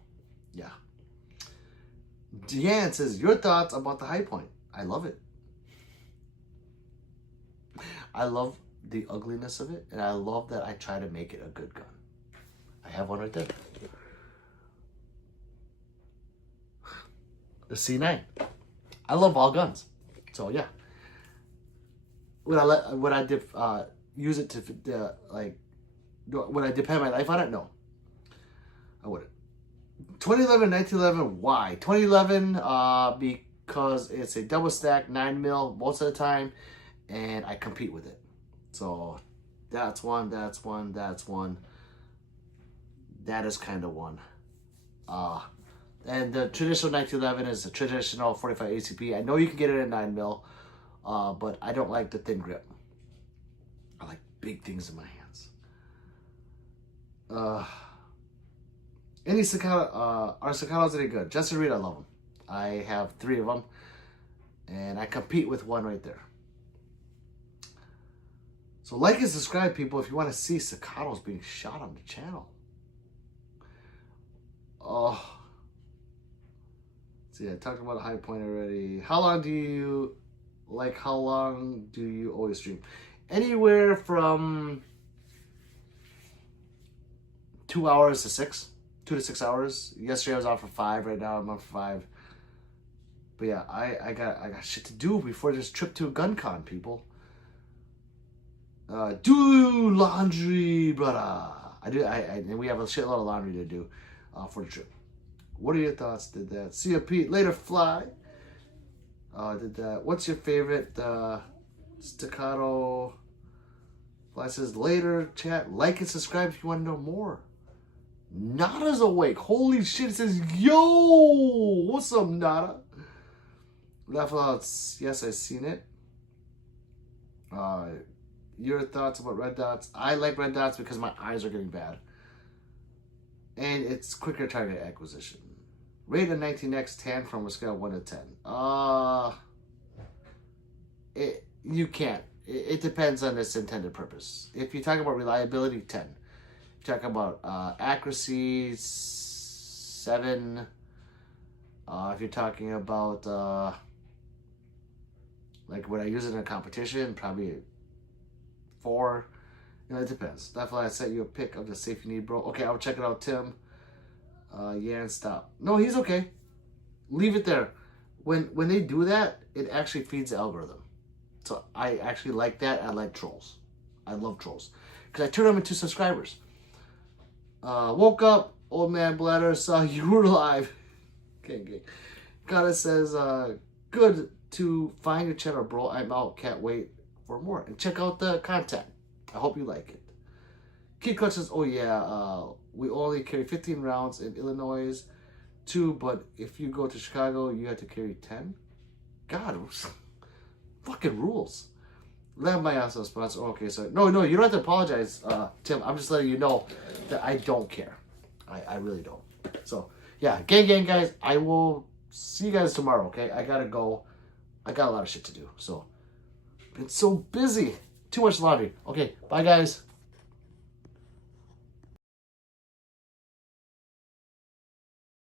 yeah. Deanne says, your thoughts about the High Point? I love it. I love the ugliness of it, and I love that I try to make it a good gun. I have one right there. The C9. I love all guns. So, yeah. Would I use it to would I depend my life on it? No, I wouldn't. 2011, 1911. Why 2011? Because it's a double stack 9mm most of the time, and I compete with it. So that's one. That is kind of one. And the traditional 1911 is a traditional 45 ACP. I know you can get it in 9mm. But I don't like the thin grip. I like big things in my hands. Any Staccato, are Staccatos any good? Justin Reed, I love them. I have 3 of them, and I compete with one right there. So like and subscribe, people, if you want to see Staccatos being shot on the channel. Oh. See, I talked about a High Point already. How long do you Like, how long do you always stream? Anywhere from 2 hours to 6. 2 to 6 hours. Yesterday I was on for 5. Right now I'm on for 5. But yeah, I got shit to do before this trip to Guncon, people. Do laundry, brother. And we have a shitload of laundry to do for the trip. What are your thoughts? Did that? See you, Pete. Later, fly. Did that? What's your favorite staccato? Fly says later. Chat, like and subscribe if you want to know more. Nada's awake. Holy shit! It says yo. What's up, Nada? Laugh out. Yes, I've seen it. Your thoughts about red dots? I like red dots because my eyes are getting bad. And it's quicker target acquisition. Rate a 19x tan from a scale of 1 to 10. You can't. It depends on its intended purpose. If you're talking about reliability, 10. If you're talking about accuracy, 7. If you're talking about like when I use it in a competition, probably 4. You know, it depends. That's why I sent you a pic of the safe you need, bro. Okay, I'll check it out, Tim. Yeah, and stop. No, he's okay. Leave it there. When they do that, it actually feeds the algorithm. So I actually like that. I like trolls. I love trolls. Because I turn them into subscribers. Woke up, old man bladder, saw you were live. Okay. Gotta says, good to find your channel, bro. I'm out. Can't wait for more. And check out the content. I hope you like it. Kid Clutch says, oh yeah, we only carry 15 rounds in Illinois, 2, but if you go to Chicago, you have to carry 10. God, fucking rules. Land my ass sponsor. Okay, so no, you don't have to apologize, Tim. I'm just letting you know that I don't care. I really don't. So yeah, gang, guys. I will see you guys tomorrow. Okay, I gotta go. I got a lot of shit to do. So been so busy. Too much laundry. Okay, bye guys.